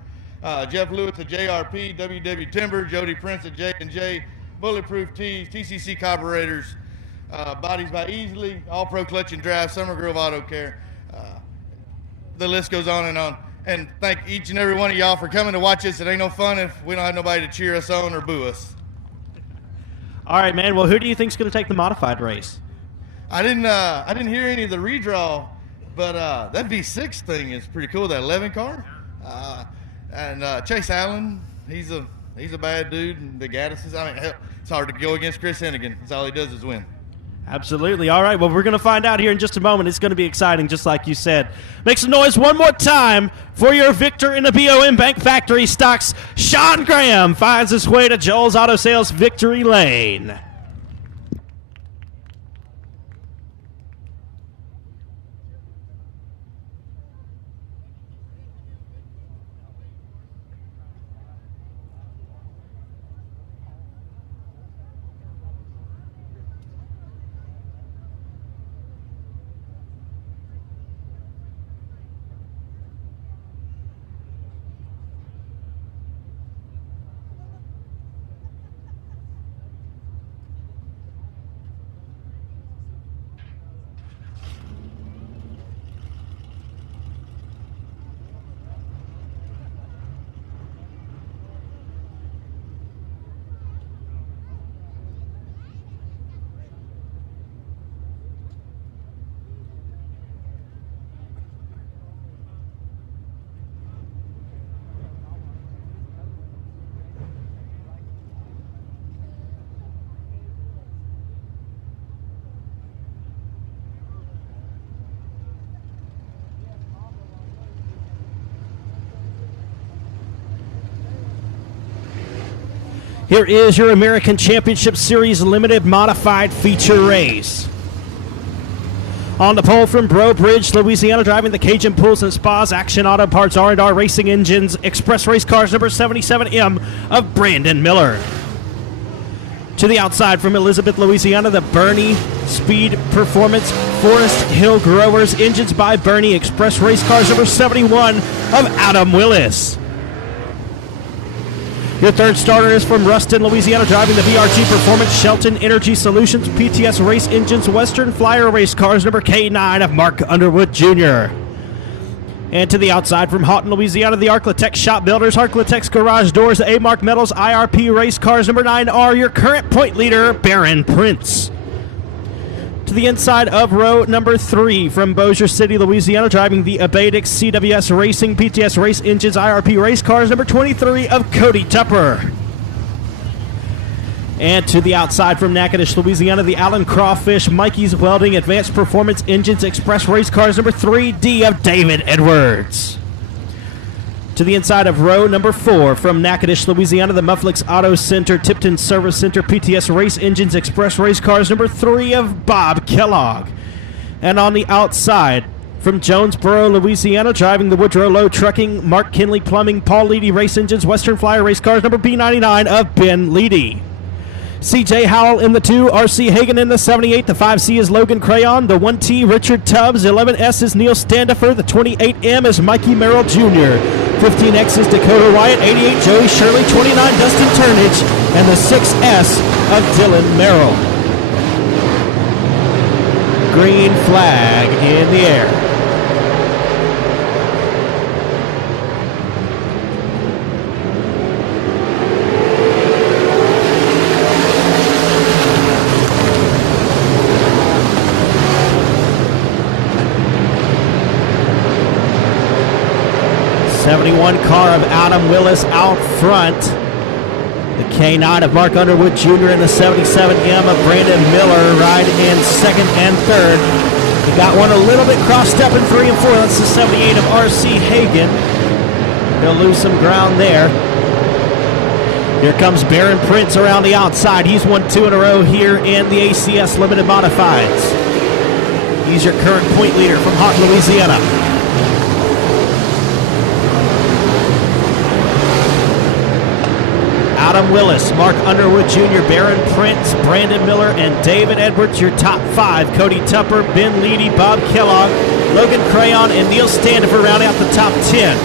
Jeff Lewis at JRP, WW Timber, Jody Prince at J&J, Bulletproof Tees, TCC Carburetors, Bodies by Easily, All Pro Clutch and Drive, Summer Grove Auto Care. The list goes on and on. And thank each and every one of y'all for coming to watch us. It ain't no fun if we don't have nobody to cheer us on or boo us. All right, man. Well, who do you think's going to take the modified race? I didn't hear any of the redraw, but that V6 thing is pretty cool. That 11 car. And Chase Allen, he's a bad dude. And the Gaddis's, hell, it's hard to go against Chris Hennigan. That's all he does is win. Absolutely. All right, well, we're going to find out here in just a moment. It's going to be exciting, just like you said. Make some noise one more time for your victor in the BOM Bank Factory Stocks. Sean Graham finds his way to Joel's Auto Sales Victory Lane. Here is your American Championship Series Limited Modified Feature Race. On the pole from Breaux Bridge, Louisiana, driving the Cajun Pools and Spas, Action Auto Parts, R&R Racing Engines, Express Race Cars number 77M of Brandon Miller. To the outside from Elizabeth, Louisiana, the Bernie Speed Performance Forest Hill Growers, Engines by Bernie, Express Race Cars number 71 of Adam Willis. Your third starter is from Ruston, Louisiana, driving the BRG Performance Shelton Energy Solutions PTS Race Engines Western Flyer Race Cars number K9 of Mark Underwood Jr. And to the outside from Houghton, Louisiana, the Arclatex Shop Builders, Arclatex Garage Doors, A-Mark Metals, IRP Race Cars number 9R, your current point leader, Baron Prince. To the inside of row number 3 from Bossier City, Louisiana, driving the Abadix CWS Racing PTS Race Engines IRP Race Cars number 23 of Cody Tupper. And to the outside from Natchitoches, Louisiana, the Allen Crawfish Mikey's Welding Advanced Performance Engines Express Race Cars number 3D of David Edwards. To the inside of row number 4 from Natchitoches, Louisiana, the Mufflix Auto Center, Tipton Service Center, PTS Race Engines, Express Race Cars number 3 of Bob Kellogg. And on the outside, from Jonesboro, Louisiana, driving the Woodrow Lowe Trucking, Mark Kinley Plumbing, Paul Leedy Race Engines, Western Flyer Race Cars, number B99 of Ben Leedy. CJ Howell in the 2, RC Hagan in the 78, the 5C is Logan Crayon, the 1T Richard Tubbs, 11S is Neil Standifer, the 28M is Mikey Merrill Jr., 15X is Dakota Wyatt, 88 Joey Shirley, 29 Dustin Turnage, and the 6S of Dylan Merrill. Green flag in the air. '71 car of Adam Willis out front. The K9 of Mark Underwood Jr. and the 77M of Brandon Miller ride in second and third. He got one a little bit crossed up in 3 and 4. That's the 78 of RC Hagan. He'll lose some ground there. Here comes Baron Prince around the outside. He's won 2 in a row here in the ACS Limited Modifieds. He's your current point leader from Haught, Louisiana. Adam Willis, Mark Underwood Jr., Baron Prince, Brandon Miller, and David Edwards, your top 5. Cody Tupper, Ben Leedy, Bob Kellogg, Logan Crayon, and Neil Standifer rounding out the top 10.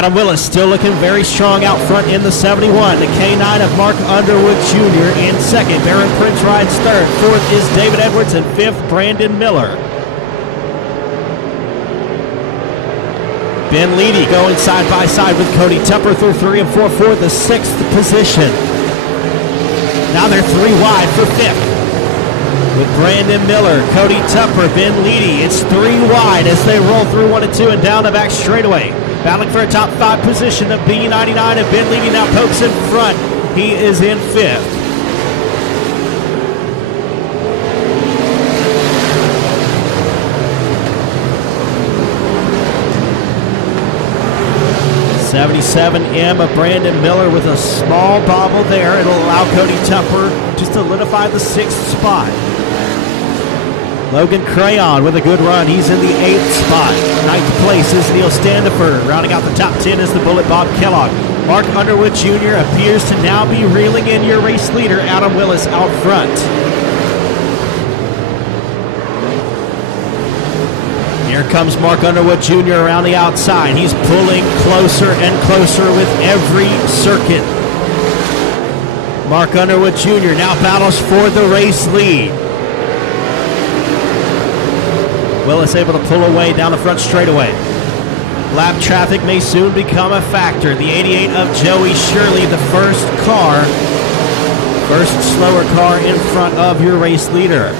Adam Willis still looking very strong out front in the 71. The K9 of Mark Underwood Jr. in second. Baron Prince rides third. Fourth is David Edwards, and fifth, Brandon Miller. Ben Leedy going side by side with Cody Tupper through 3 and 4 for the 6th position. Now they're 3 wide for 5th. With Brandon Miller, Cody Tupper, Ben Leedy. It's 3 wide as they roll through 1 and 2 and down the back straightaway. Battling for a top 5 position. The B99 of Ben Leedy now pokes in front. He is in 5th. '77M of Brandon Miller with a small bobble there. It'll allow Cody Tupper to solidify the 6th spot. Logan Crayon with a good run. He's in the 8th spot. 9th place is Neil Standifer. Rounding out the top 10 is the Bullet Bob Kellogg. Mark Underwood Jr. appears to now be reeling in your race leader, Adam Willis, out front. Here comes Mark Underwood Jr. around the outside. He's pulling closer and closer with every circuit. Mark Underwood Jr. now battles for the race lead. Willis able to pull away down the front straightaway. Lap traffic may soon become a factor. The 88 of Joey Shirley, the first slower car in front of your race leader.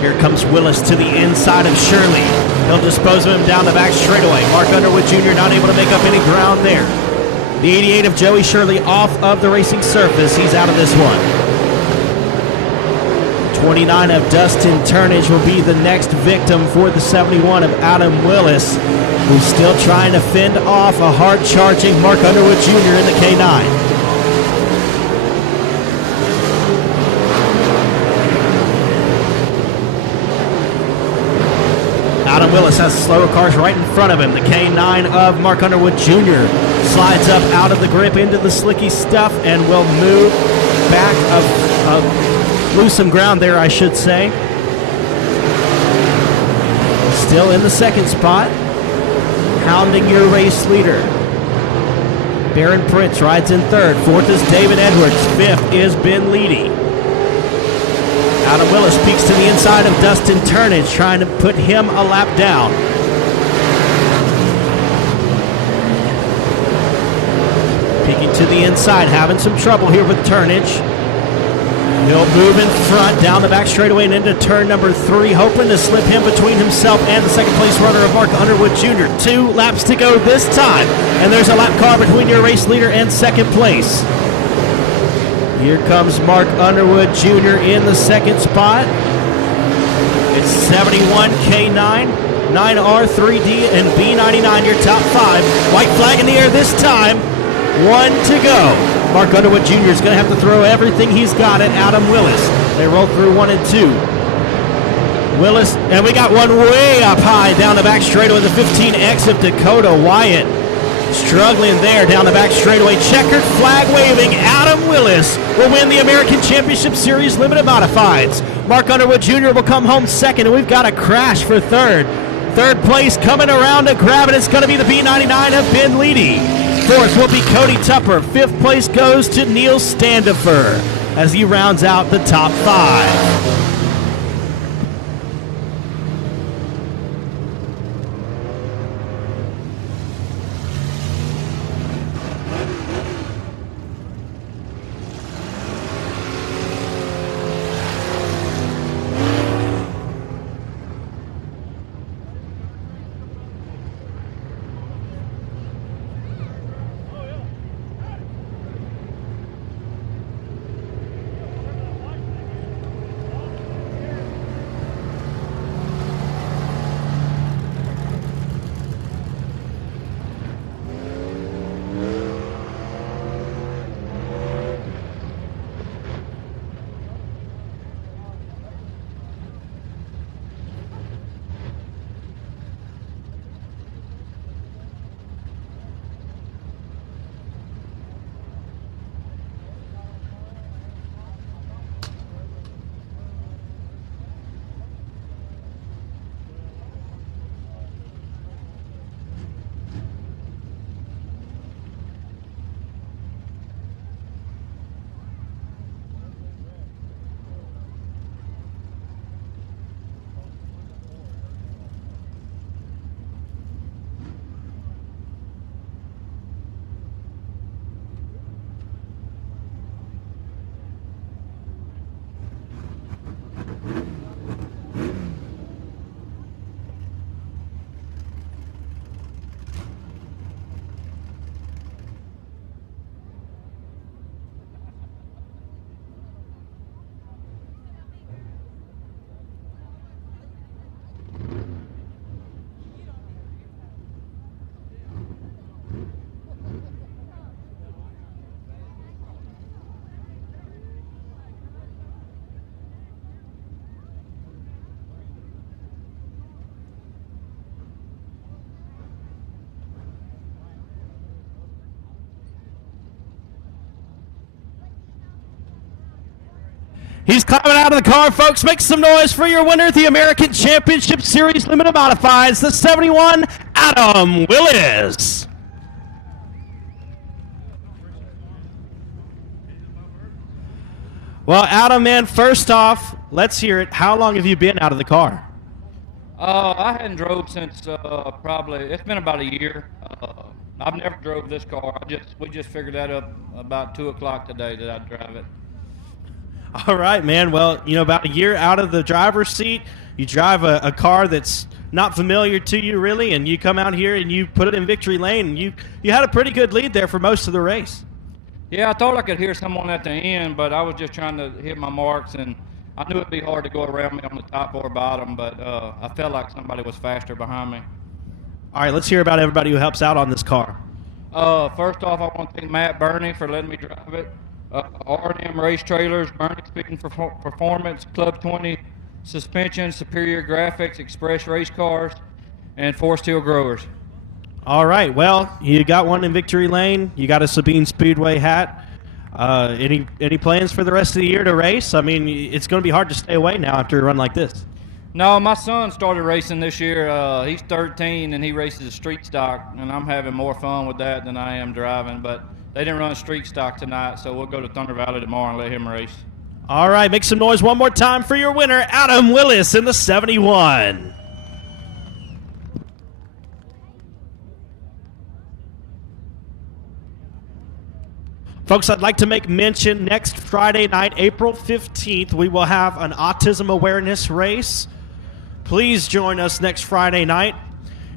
Here comes Willis to the inside of Shirley. He'll dispose of him down the back straightaway. Mark Underwood Jr. not able to make up any ground there. The 88 of Joey Shirley off of the racing surface. He's out of this one. 29 of Dustin Turnage will be the next victim for the 71 of Adam Willis, who's still trying to fend off a hard-charging Mark Underwood Jr. in the K9. Adam Willis has slower cars right in front of him. The K9 of Mark Underwood Jr. slides up out of the grip into the slicky stuff and will move back, lose some ground there, I should say. Still in the 2nd spot, hounding your race leader. Baron Prince rides in 3rd. 4th is David Edwards. 5th is Ben Leedy. Adam Willis peeks to the inside of Dustin Turnage, trying to put him a lap down. Peeking to the inside, having some trouble here with turnage. He'll move in front, down the back straightaway and into turn number 3, hoping to slip him between himself and the second place runner of Mark Underwood Jr. 2 laps to go this time, and there's a lap car between your race leader and second place. Here comes Mark Underwood Jr. in the second spot. It's 71 K9, 9R3D, and B99, your top 5. White flag in the air this time. 1 to go. Mark Underwood Jr. is going to have to throw everything he's got at Adam Willis. They roll through 1 and 2. Willis, and we got one way up high down the back straightaway, the 15X of Dakota Wyatt. Struggling there down the back straightaway. Checkered flag waving. Adam Willis will win the American Championship Series Limited Modifieds. Mark Underwood Jr. will come home second, and we've got a crash for third. Third place coming around to grab it. It's going to be the B99 of Ben Leedy. Fourth will be Cody Tupper. Fifth place goes to Neil Standifer as he rounds out the top 5. He's climbing out of the car, folks. Make some noise for your winner of the American Championship Series Limited Modifieds, the 71, Adam Willis. Well, Adam, man, first off, let's hear it. How long have you been out of the car? I hadn't drove since probably, it's been about a year. I've never drove this car. We just figured that up about 2 o'clock today that I'd drive it. All right, man. Well, you know, about a year out of the driver's seat, you drive a car that's not familiar to you, really, and you come out here and you put it in victory lane, and you had a pretty good lead there for most of the race. Yeah, I thought I could hear someone at the end, but I was just trying to hit my marks, and I knew it'd be hard to go around me on the top or bottom, but I felt like somebody was faster behind me. All right, let's hear about everybody who helps out on this car. First off, I want to thank Matt Burney for letting me drive it. R&M Race Trailers, Burney Speeding Performance, Club 20 Suspension, Superior Graphics, Express Race Cars, and Forest Hill Growers. All right, well, you got one in victory lane. You got a Sabine Speedway hat. Any plans for the rest of the year to race? I mean, it's going to be hard to stay away now after a run like this. No, my son started racing this year. He's 13, and he races a street stock, and I'm having more fun with that than I am driving. But they didn't run street stock tonight, so we'll go to Thunder Valley tomorrow and let him race. All right, make some noise one more time for your winner, Adam Willis in the 71. Folks, I'd like to make mention next Friday night, April 15th, we will have an autism awareness race. Please join us next Friday night.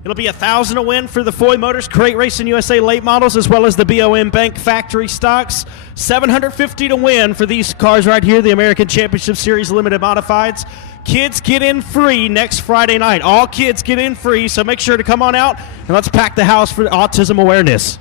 It'll be $1,000 a win for the Foy Motors Crate Racing USA late models, as well as the BOM Bank factory stocks. $750 to win for these cars right here, the American Championship Series Limited Modifieds. Kids get in free next Friday night. All kids get in free, so make sure to come on out and let's pack the house for autism awareness.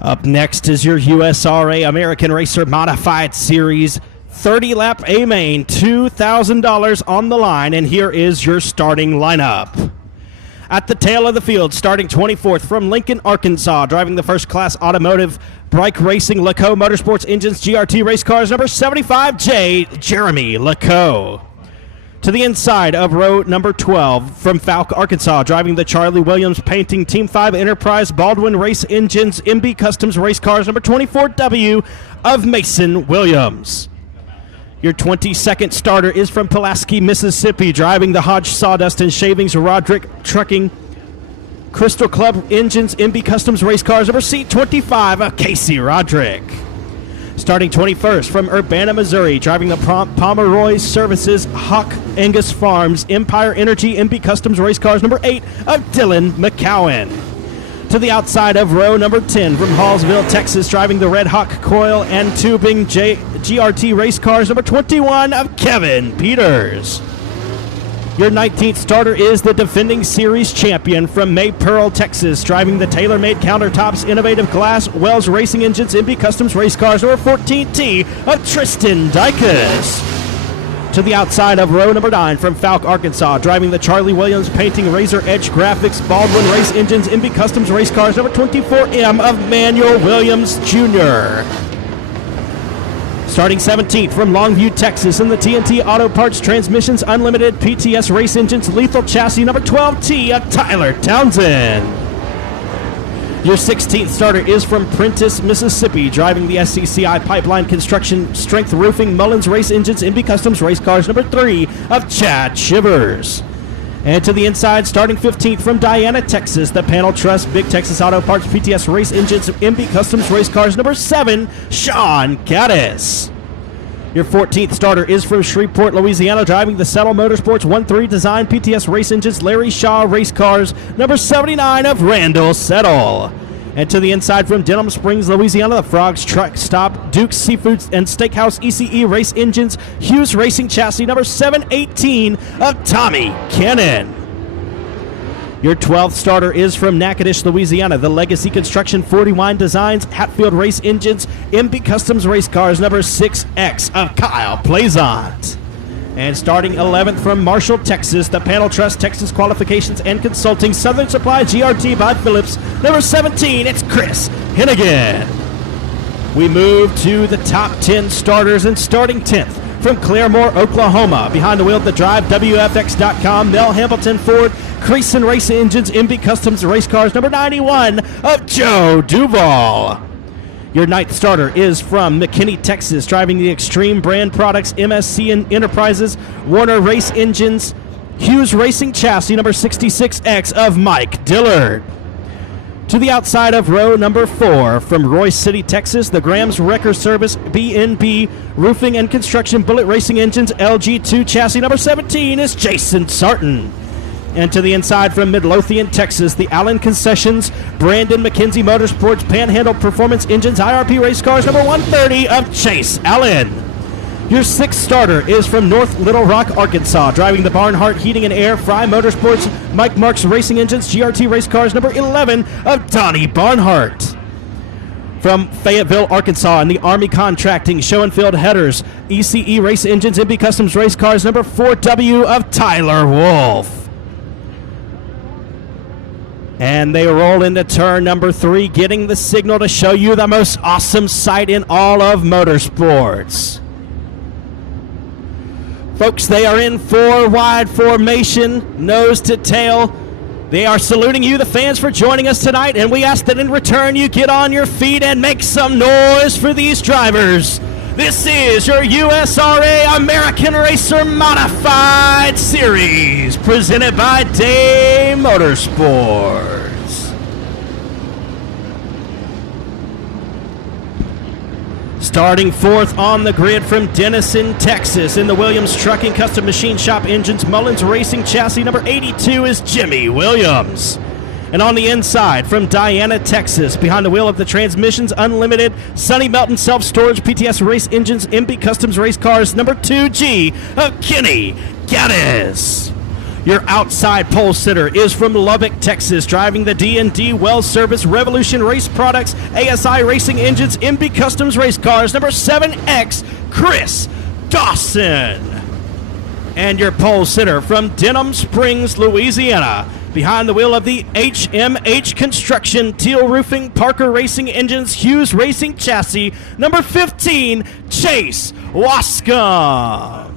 Up next is your USRA American Racer Modified Series 30-lap A-Main, $2,000 on the line, and here is your starting lineup. At the tail of the field, starting 24th from Lincoln, Arkansas, driving the first-class automotive Bike Racing LeCaux Motorsports Engines GRT race cars, number 75J, Jeremy LeCaux. To the inside of row number 12 from Falk, Arkansas, driving the Charlie Williams Painting Team 5 Enterprise Baldwin Race Engines MB Customs race cars, number 24W of Mason Williams. Your 22nd starter is from Pulaski, Mississippi, driving the Hodge Sawdust and Shavings Roderick Trucking Crystal Club Engines MB Customs race cars, number C25 of Casey Roderick. Starting 21st from Urbana, Missouri, driving the Pomeroy Services Hawk Angus Farms Empire Energy MB Customs race cars, number 8 of Dylan McCowan. To the outside of row number 10 from Hallsville, Texas, driving the Red Hawk Coil and Tubing GRT race cars, number 21 of Kevin Peters. Your 19th starter is the defending series champion from Maypearl, Texas, driving the TaylorMade Countertops Innovative Glass Wells Racing Engines MB Customs race cars, number 14T of Tristan Dykus. To the outside of row number 9 from Falk, Arkansas, driving the Charlie Williams Painting Razor Edge Graphics Baldwin Race Engines MB Customs race cars, number 24M of Manuel Williams Jr. Starting 17th from Longview, Texas, in the TNT Auto Parts Transmissions Unlimited PTS Race Engines Lethal Chassis, number 12T of Tyler Townsend. Your 16th starter is from Prentice, Mississippi, driving the SCCI Pipeline Construction Strength Roofing Mullins Race Engines MB Customs race cars, number 3 of Chad Shivers. And to the inside, starting 15th from Diana, Texas, the Panel Trust Big Texas Auto Parts PTS Race Engines MB Customs race cars, number 7, Sean Gaddis. Your 14th starter is from Shreveport, Louisiana, driving the Settle Motorsports 1-3 Design PTS Race Engines Larry Shaw race cars, number 79 of Randall Settle. And to the inside from Denham Springs, Louisiana, the Frogs Truck Stop Duke's Seafoods and Steakhouse ECE Race Engines Hughes Racing Chassis, number 718 of Tommy Cannon. Your 12th starter is from Natchitoches, Louisiana, the Legacy Construction 41 Designs Hatfield Race Engines MB Customs race cars, number 6X of Kyle Plaisant. And starting 11th from Marshall, Texas, the Panel Trust Texas Qualifications and Consulting Southern Supply GRT by Phillips, number 17, it's Chris Hennigan. We move to the top 10 starters, and starting 10th from Claremore, Oklahoma, behind the wheel of the drive, WFX.com, Mel Hamilton Ford, Creason Race Engines MB Customs race cars, number 91 of Joe Duval. Your 9th starter is from McKinney, Texas, driving the Extreme Brand Products MSC and Enterprises Warner Race Engines Hughes Racing Chassis, number 66X of Mike Dillard. To the outside of row number 4, from Royce City, Texas, the Grams Wrecker Service B&B Roofing and Construction Bullet Racing Engines LG2 chassis number 17 is Jason Sarton. And to the inside from Midlothian, Texas, the Allen Concessions Brandon McKenzie Motorsports Panhandle Performance Engines IRP Race Cars number 130 of Chase Allen. Your 6th starter is from North Little Rock, Arkansas, driving the Barnhart Heating and Air Fry Motorsports Mike Marks Racing Engines GRT Race Cars number 11 of Donnie Barnhart. From Fayetteville, Arkansas, in the Army Contracting Show-and-Field Headers ECE Race Engines MB Customs Race Cars number 4W of Tyler Wolf. And they roll into turn number 3, getting the signal to show you the most awesome sight in all of motorsports. Folks, they are in 4-wide formation, nose to tail. They are saluting you, the fans, for joining us tonight, and we ask that in return you get on your feet and make some noise for these drivers. This is your USRA American Racer Modified Series, presented by Day Motorsports. Starting 4th on the grid from Denison, Texas, in the Williams Trucking Custom Machine Shop Engines Mullins Racing Chassis number 82 is Jimmy Williams. And on the inside, from Diana, Texas, behind the wheel of the Transmissions Unlimited Sunny Melton Self-Storage PTS Race Engines MB Customs Race Cars number 2G of Kenny Gaddis. Your outside pole sitter is from Lubbock, Texas, driving the D&D Well Service Revolution Race Products ASI Racing Engines MB Customs Race Cars number 7X, Chris Dawson. And your pole sitter from Denham Springs, Louisiana, behind the wheel of the HMH Construction Teal Roofing Parker Racing Engines Hughes Racing Chassis number 15, Chase Wascom.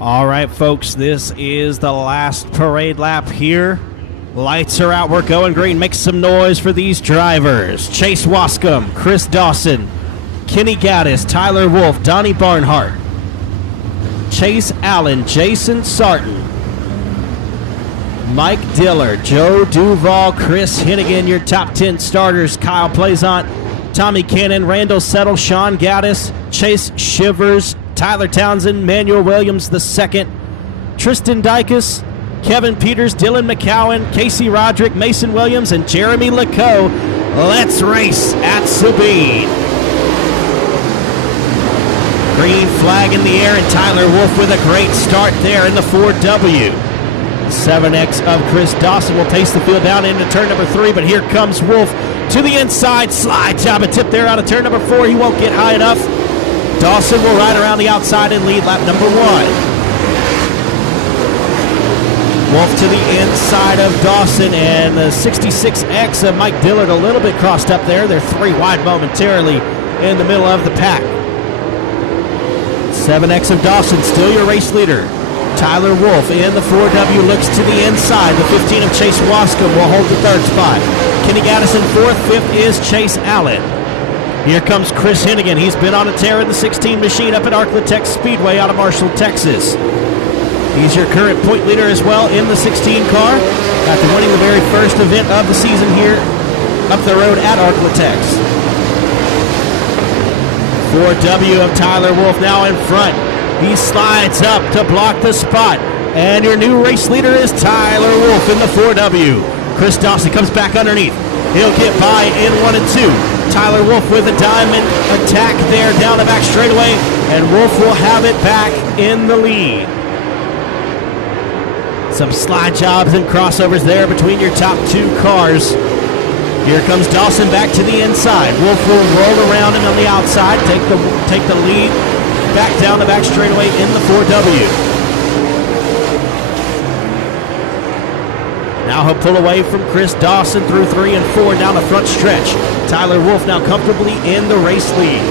All right, folks, this is the last parade lap here. Lights are out. We're going green. Make some noise for these drivers. Chase Wascom, Chris Dawson, Kenny Gaddis, Tyler Wolf, Donnie Barnhart, Chase Allen, Jason Sarton, Mike Diller, Joe Duval, Chris Hennigan, your top 10 starters. Kyle Plaisant, Tommy Cannon, Randall Settle, Sean Gaddis, Chase Shivers, Tyler Townsend, Manuel Williams II, Tristan Dykus, Kevin Peters, Dylan McCowan, Casey Roderick, Mason Williams, and Jeremy Lecoe. Let's race at Sabine. Green flag in the air, and Tyler Wolf with a great start there in the 4W. 7X of Chris Dawson will pace the field down into turn number 3, but here comes Wolf to the inside. Slide job, a tip there out of turn number 4. He won't get high enough. Dawson will ride around the outside and lead lap number 1. Wolf to the inside of Dawson, and the 66X of Mike Dillard a little bit crossed up there. They're 3 wide momentarily in the middle of the pack. 7X of Dawson, still your race leader. Tyler Wolf in the 4W looks to the inside. The 15 of Chase Wascom will hold the 3rd spot. Kenny Gaddison 4th, 5th is Chase Allen. Here comes Chris Hennigan. He's been on a tear in the 16 machine up at Arklatex Speedway out of Marshall, Texas. He's your current point leader as well in the 16 car after winning the very first event of the season here up the road at Arklatex. 4W of Tyler Wolf now in front. He slides up to block the spot. And your new race leader is Tyler Wolf in the 4W. Chris Dawson comes back underneath. He'll get by in 1 and 2. Tyler Wolf with a diamond attack there down the back straightaway. And Wolf will have it back in the lead. Some slide jobs and crossovers there between your top 2 cars. Here comes Dawson back to the inside. Wolf will roll around him on the outside, take the lead back down the back straightaway in the 4W. Now he'll pull away from Chris Dawson through 3 and 4 down the front stretch. Tyler Wolf now comfortably in the race lead.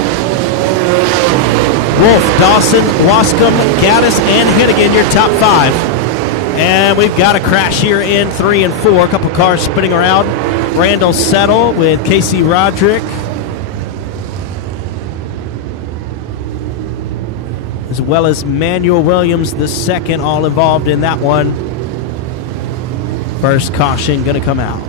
Wolf, Dawson, Wascom, Gaddis, and Hennigan, your top 5. And we've got a crash here in 3 and 4. A couple cars spinning around. Randall Settle with Casey Roderick, as well as Manuel Williams II, all involved in that one. First caution going to come out.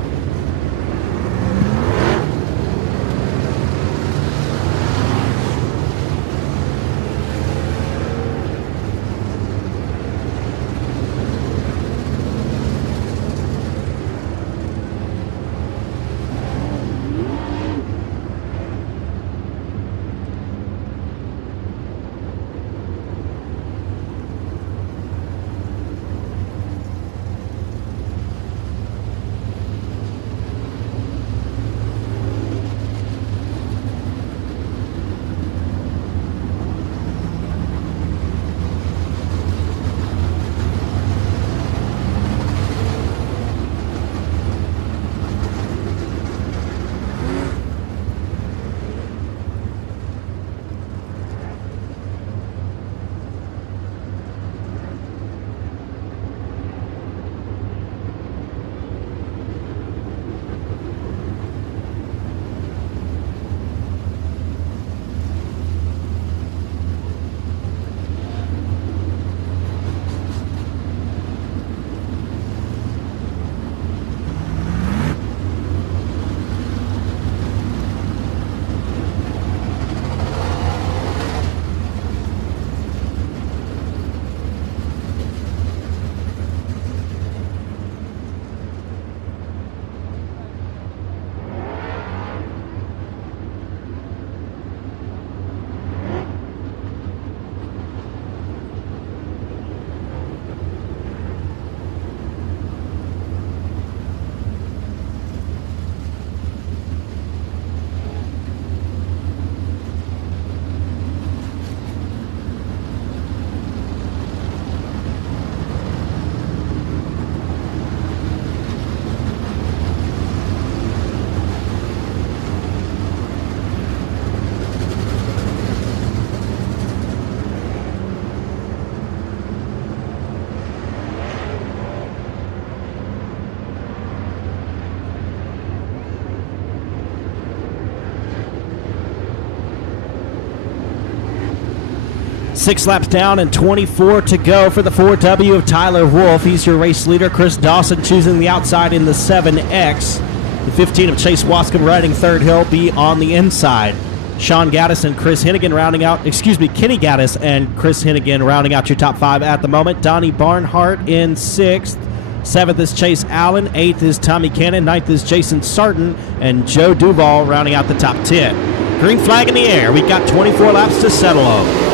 6 laps down and 24 to go for the 4W of Tyler Wolf. He's your race leader. Chris Dawson choosing the outside in the 7X. The 15 of Chase Wascom riding third. He'll be on the inside. Sean Gaddis and Chris Hennigan rounding out, Kenny Gaddis and Chris Hennigan rounding out your top 5 at the moment. Donnie Barnhart in 6th. 7th is Chase Allen. 8th is Tommy Cannon. 9th is Jason Sarton. And Joe Duval rounding out the top 10. Green flag in the air. We've got 24 laps to settle on.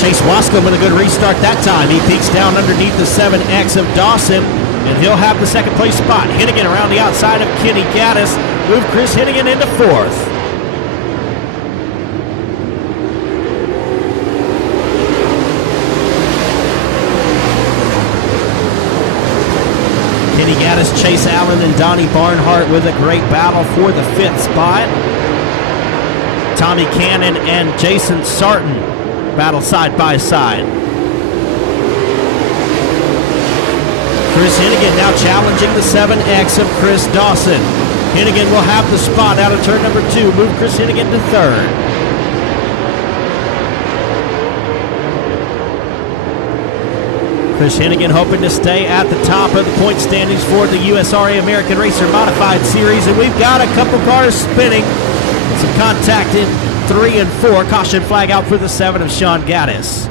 Chase Wascom with a good restart that time. He peeks down underneath the 7X of Dawson, and he'll have the second place spot. Hennigan around the outside of Kenny Gaddis. Move Chris Hennigan into 4th. Kenny Gaddis, Chase Allen, and Donnie Barnhart with a great battle for the 5th spot. Tommy Cannon and Jason Sarton battle side by side. Chris Hennigan now challenging the 7X of Chris Dawson. Hennigan will have the spot out of turn number 2. Move Chris Hennigan to 3rd. Chris Hennigan hoping to stay at the top of the point standings for the USRA American Racer Modified Series. And we've got a couple cars spinning. Some contact in 3 and 4. Caution flag out for the 7 of Sean Gaddis.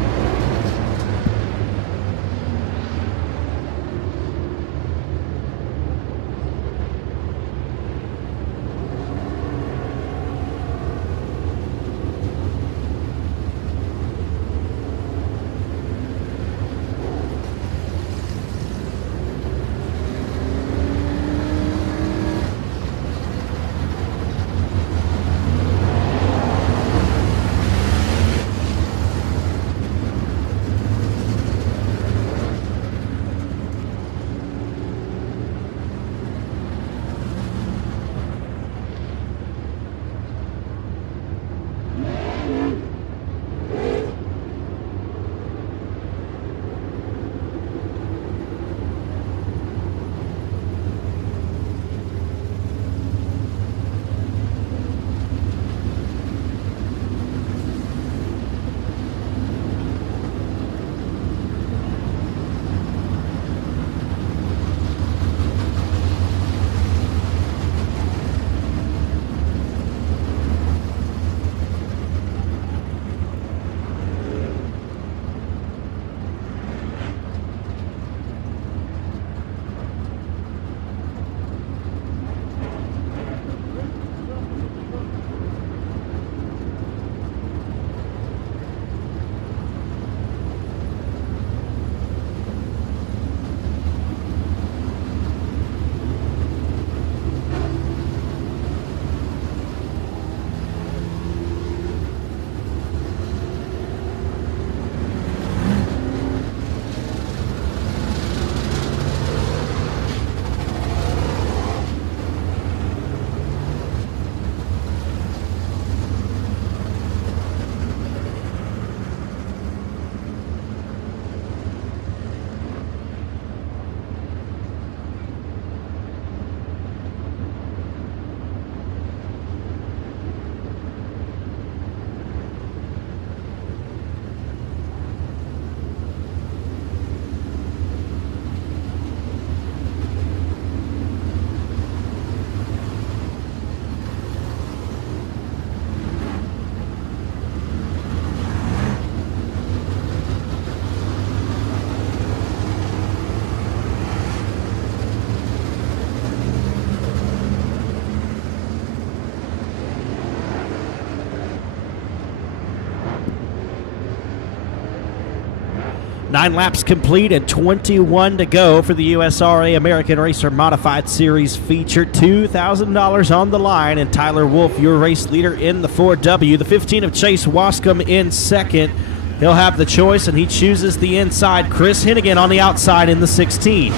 Nine laps complete and 21 to go for the USRA American Racer Modified Series feature. $2,000 on the line, and Tyler Wolf, your race leader in the 4W. The 15 of Chase Wascom in second. He'll have the choice, and he chooses the inside. Chris Hennigan on the outside in the 16.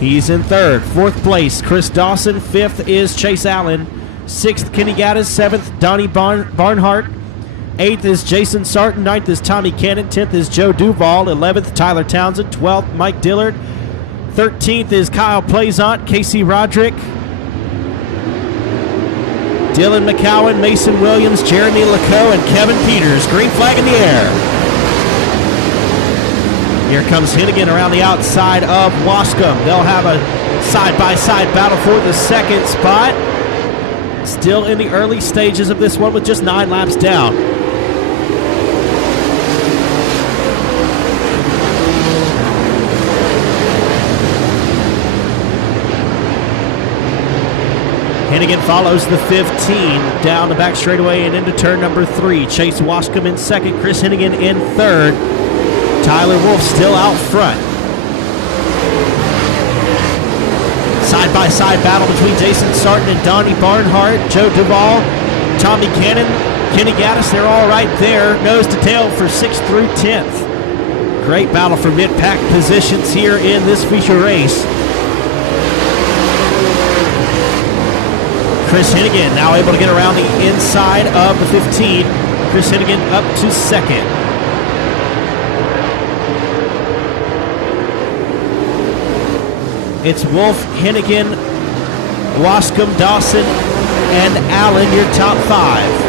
He's in third. Fourth place, Chris Dawson. Fifth is Chase Allen. Sixth, Kenny Gaddis. Seventh, Donnie Barnhart. 8th is Jason Sarton. 9th is Tommy Cannon. 10th is Joe Duval. 11th, Tyler Townsend. 12th, Mike Dillard. 13th is Kyle Plaisant. Casey Roderick. Dylan McCowan, Mason Williams, Jeremy Laco, and Kevin Peters. Green flag in the air. Here comes Hennigan around the outside of Wascom. They'll have a side-by-side battle for the second spot. Still in the early stages of this one with just 9 laps down. Hennigan follows the 15 down the back straightaway and into turn number 3. Chase Wascom in second, Chris Hennigan in third. Tyler Wolf still out front. Side-by-side battle between Jason Sarton and Donnie Barnhart. Joe Duvall, Tommy Cannon, Kenny Gaddis, they're all right there, nose to tail for 6th through 10th. Great battle for mid-pack positions here in this feature race. Chris Hennigan now able to get around the inside of the 15. Chris Hennigan up to second. It's Wolf, Hennigan, Wascom, Dawson, and Allen, your top 5.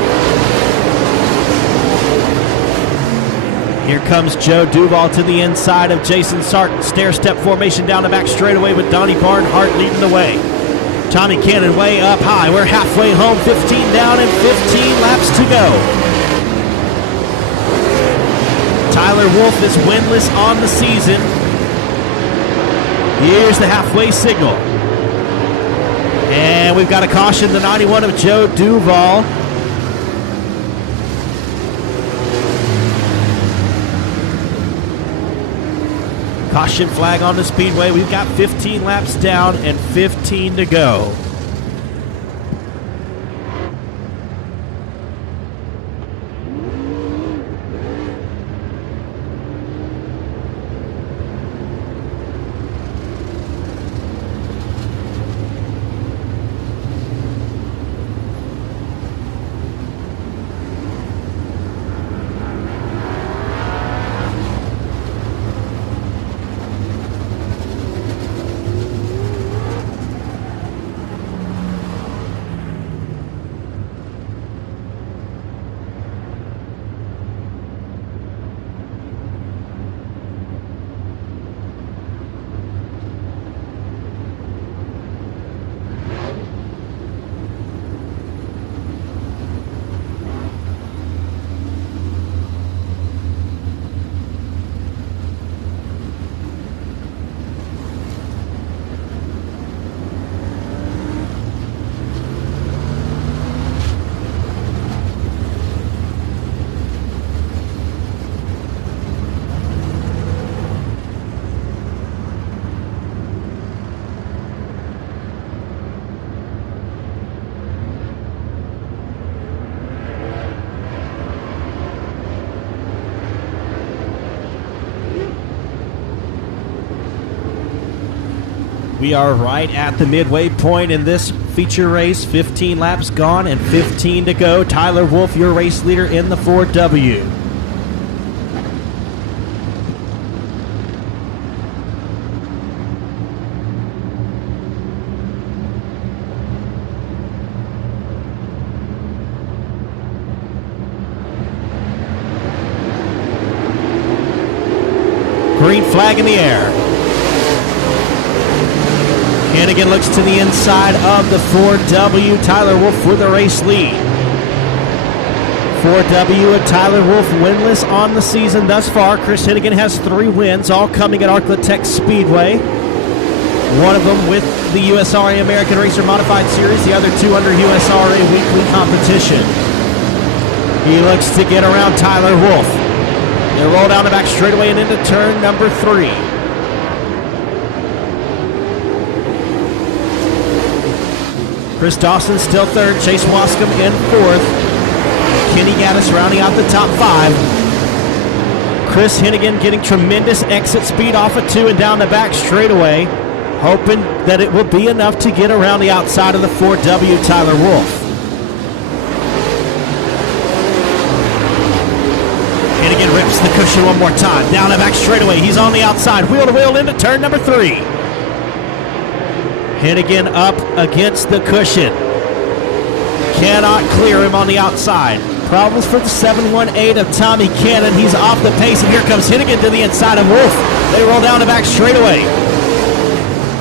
Here comes Joe Duvall to the inside of Jason Sarton. Stair-step formation down the back straightaway with Donnie Barnhart leading the way. Tommy Cannon way up high. We're halfway home, 15 down and 15 laps to go. Tyler Wolf is winless on the season. Here's the halfway signal. And we've got a caution, the 91 of Joe Duvall. Caution flag on the speedway. We've got 15 laps down and 15 to go. We are right at the midway point in this feature race. 15 laps gone and 15 to go. Tyler Wolf, your race leader in the 4W. Green flag in the air. Hennigan looks to the inside of the 4W. Tyler Wolf with the race lead. 4W and Tyler Wolf winless on the season thus far. Chris Hennigan has 3 wins, all coming at Arclatech Speedway. One of them with the USRA American Racer Modified Series, the other 2 under USRA weekly competition. He looks to get around Tyler Wolf. They roll down the back straightaway and into turn number 3. Chris Dawson still third. Chase Wascom in fourth. Kenny Gaddis rounding out the top 5. Chris Hennigan getting tremendous exit speed off of 2 and down the back straightaway, hoping that it will be enough to get around the outside of the 4W Tyler Wolf. Hennigan rips the cushion one more time. Down the back straightaway. He's on the outside. Wheel to wheel into turn number 3. Hennigan up against the cushion. Cannot clear him on the outside. Problems for the 718 of Tommy Cannon. He's off the pace, and here comes Hennigan to the inside of Wolf. They roll down the back straightaway.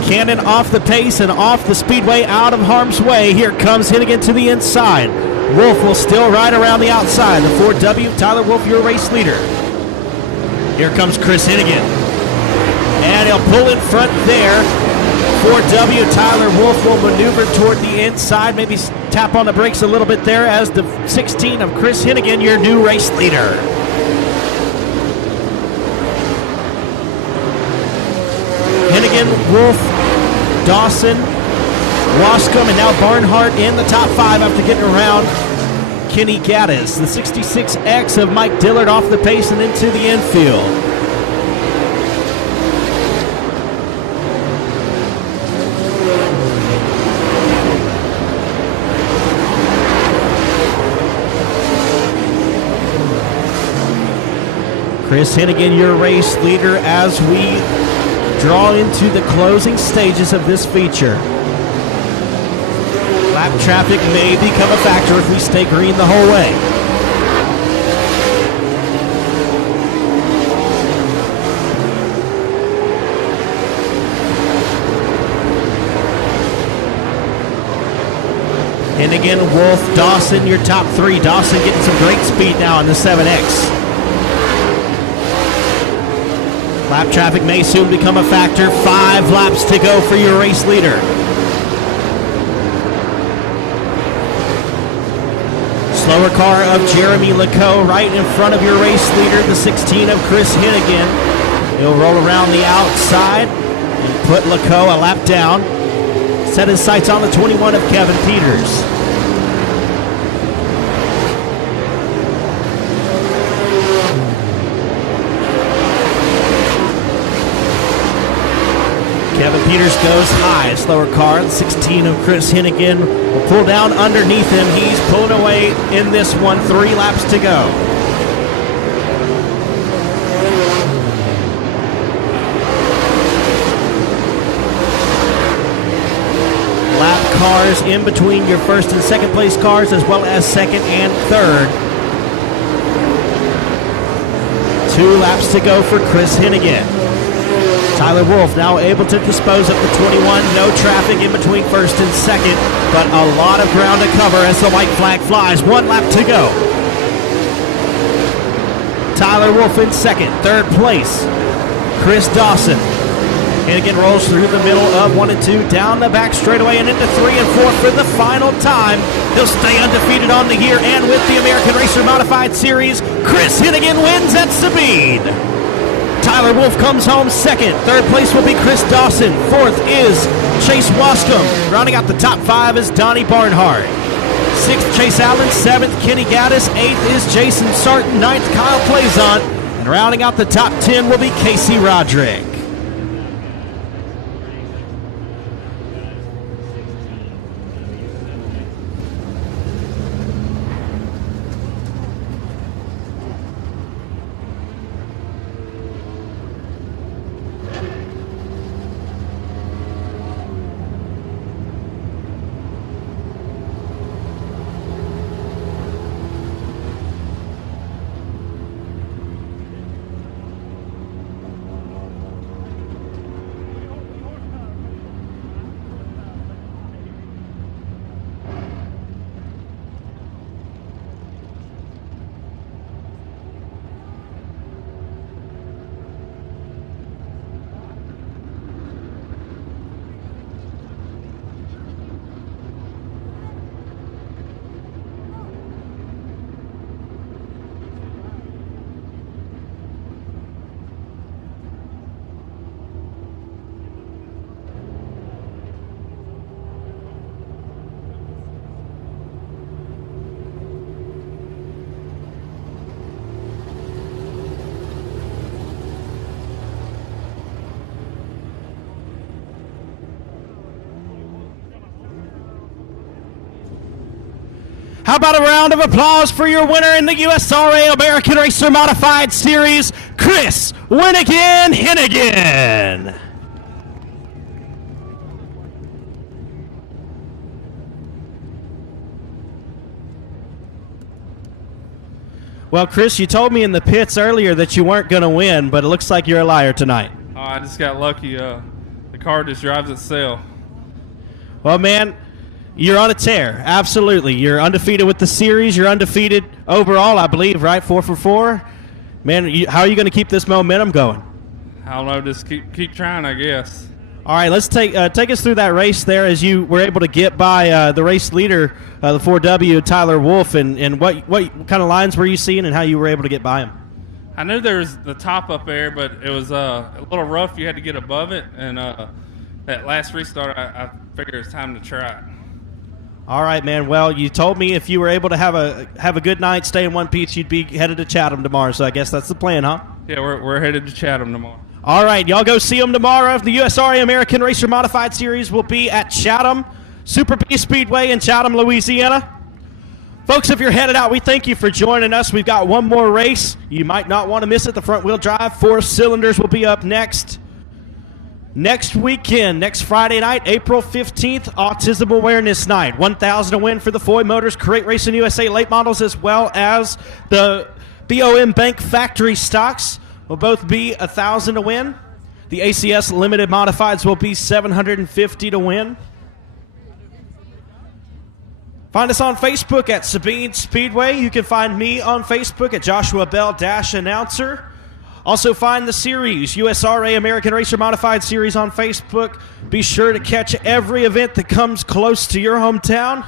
Cannon off the pace and off the speedway, out of harm's way. Here comes Hennigan to the inside. Wolf will still ride around the outside. The 4W, Tyler Wolf, your race leader. Here comes Chris Hennigan. And he'll pull in front there. 4W, Tyler Wolf will maneuver toward the inside, maybe tap on the brakes a little bit there as the 16 of Chris Hennigan, your new race leader. Hennigan, Wolf, Dawson, Wascombe, and now Barnhart in the top 5 after getting around Kenny Gaddis. The 66X of Mike Dillard off the pace and into the infield. Chris Hennigan, your race leader, as we draw into the closing stages of this feature. Lap traffic may become a factor if we stay green the whole way. Hennigan, Wolf, Dawson, your top 3. Dawson getting some great speed now in the 7X. Lap traffic may soon become a factor. 5 laps to go for your race leader. Slower car of Jeremy Lecoq right in front of your race leader, the 16 of Chris Hennigan. He'll roll around the outside and put Lecoq a lap down. Set his sights on the 21 of Kevin Peters. Kevin Peters goes high, slower car. The 16 of Chris Hennigan will pull down underneath him. He's pulling away in this one. 3 laps to go. Lap cars in between your first and second place cars, as well as second and third. 2 laps to go for Chris Hennigan. Tyler Wolf now able to dispose of the 21. No traffic in between first and second, but a lot of ground to cover as the white flag flies. 1 lap to go. Tyler Wolf in second. Third place, Chris Dawson. Hennigan rolls through the middle of 1 and 2, down the back straightaway and into 3 and 4 for the final time. He'll stay undefeated on the year, and with the American Racer Modified Series, Chris Hennigan wins at Sabine. Tyler Wolf comes home second. Third place will be Chris Dawson. Fourth is Chase Wascombe. Rounding out the top 5 is Donnie Barnhart. 6th, Chase Allen. 7th, Kenny Gaddis. 8th is Jason Sarton. 9th, Kyle Plazant. And rounding out the top 10 will be Casey Roderick. How about a round of applause for your winner in the USRA American Racer Modified Series, Chris Hennigan Hennigan. Well, Chris, you told me in the pits earlier that you weren't going to win, but it looks like you're a liar tonight. Oh, I just got lucky. The car just drives itself. Well, man, you're on a tear. Absolutely. You're undefeated with the series. You're undefeated overall, I believe, right? 4 for 4. Man, how are you going to keep this momentum going? I don't know. Just keep trying, I guess. All right, let's take us through that race there as you were able to get by the race leader, the 4W, Tyler Wolf, and what kind of lines were you seeing and how you were able to get by him? I knew there was the top up there, but it was a little rough. You had to get above it, and that last restart, I figured it was time to try it. All right, man. Well, you told me if you were able to have a good night, stay in one piece, you'd be headed to Chatham tomorrow. So I guess that's the plan, huh? Yeah, we're headed to Chatham tomorrow. All right, y'all go see them tomorrow. The USRA American Racer Modified Series will be at Chatham, Super B Speedway in Chatham, Louisiana. Folks, if you're headed out, we thank you for joining us. We've got one more race. You might not want to miss it. The front-wheel drive 4 cylinders will be up next weekend, next Friday night, April 15th, Autism Awareness Night. 1,000 to win for the Foy Motors Crate Racing USA late models, as well as the BOM Bank factory stocks will both be 1,000 to win. The ACS Limited Modifieds will be 750 to win. Find us on Facebook at Sabine Speedway. You can find me on Facebook at Joshua Bell-Announcer. Also find the series, USRA American Racer Modified Series on Facebook. Be sure to catch every event that comes close to your hometown.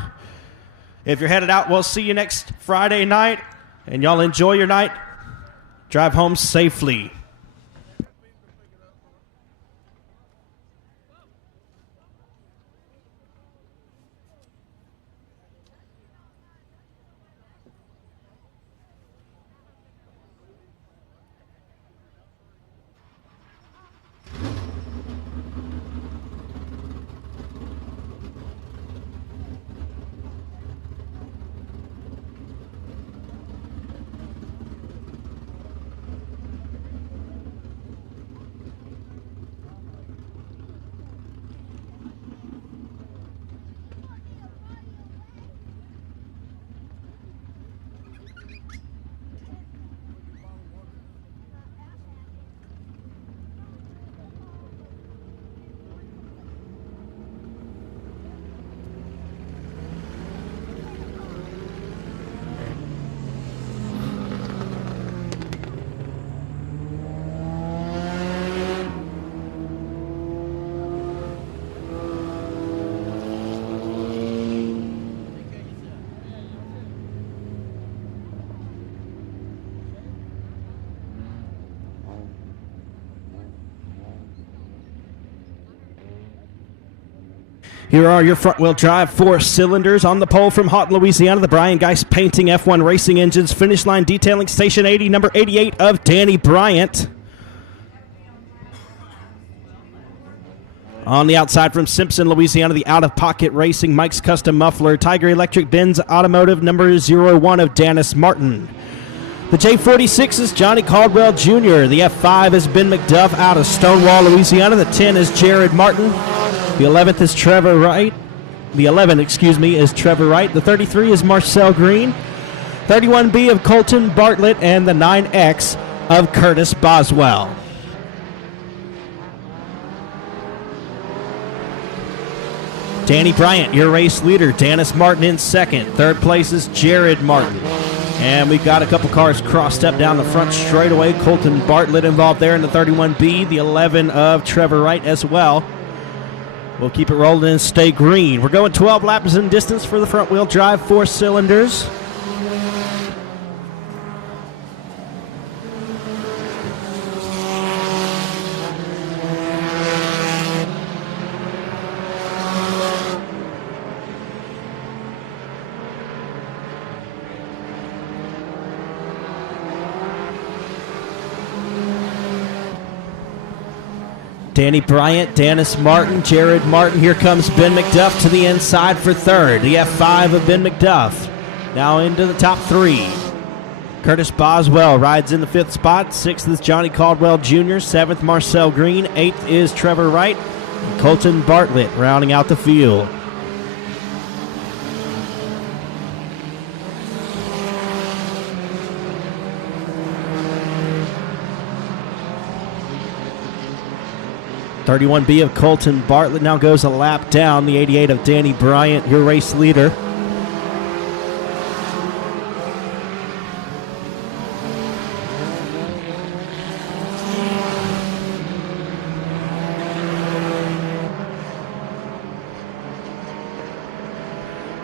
If you're headed out, we'll see you next Friday night. And y'all enjoy your night. Drive home safely. Here are your front-wheel drive 4 cylinders on the pole from Houghton, Louisiana. The Brian Geist Painting F1 Racing Engines. Finish line detailing station 80, number 88 of Danny Bryant. On the outside from Simpson, Louisiana, the out-of-pocket racing, Mike's Custom Muffler, Tiger Electric Benz Automotive, number 01 of Dennis Martin. The J46 is Johnny Caldwell Jr. The F5 is Ben McDuff out of Stonewall, Louisiana. The 10 is Jared Martin. The 11th is Trevor Wright. The 11, is Trevor Wright. The 33 is Marcel Green. 31B of Colton Bartlett, and the 9X of Curtis Boswell. Danny Bryant, your race leader. Dennis Martin in second. Third place is Jared Martin. And we've got a couple cars crossed up down the front straightaway. Colton Bartlett involved there in the 31B. The 11 of Trevor Wright as well. We'll keep it rolling and stay green. We're going 12 laps in distance for the front-wheel drive 4 cylinders. Danny Bryant, Dennis Martin, Jared Martin. Here comes Ben McDuff to the inside for third. The F5 of Ben McDuff. Now into the top 3. Curtis Boswell rides in the 5th spot. 6th is Johnny Caldwell Jr. 7th, Marcel Green. 8th is Trevor Wright. And Colton Bartlett rounding out the field. 31B of Colton Bartlett now goes a lap down. The 88 of Danny Bryant, your race leader.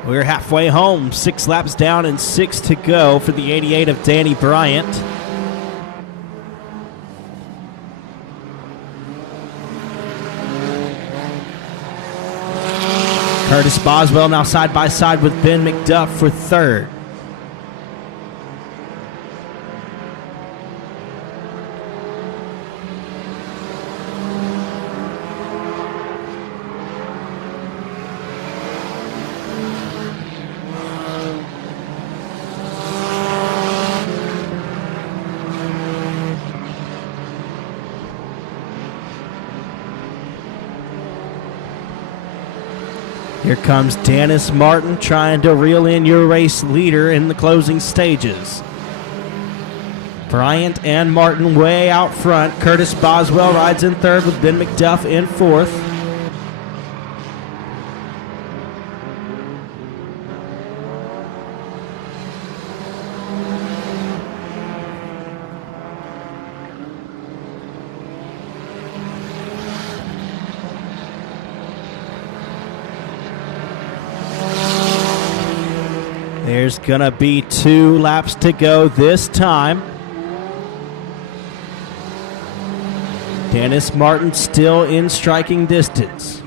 We're halfway home, 6 laps down and 6 to go for the 88 of Danny Bryant. Curtis Boswell now side by side with Ben McDuff for third. Here comes Dennis Martin trying to reel in your race leader in the closing stages. Bryant and Martin way out front. Curtis Boswell rides in third with Ben McDuff in fourth. There's going to be 2 laps to go this time. Dennis Martin still in striking distance.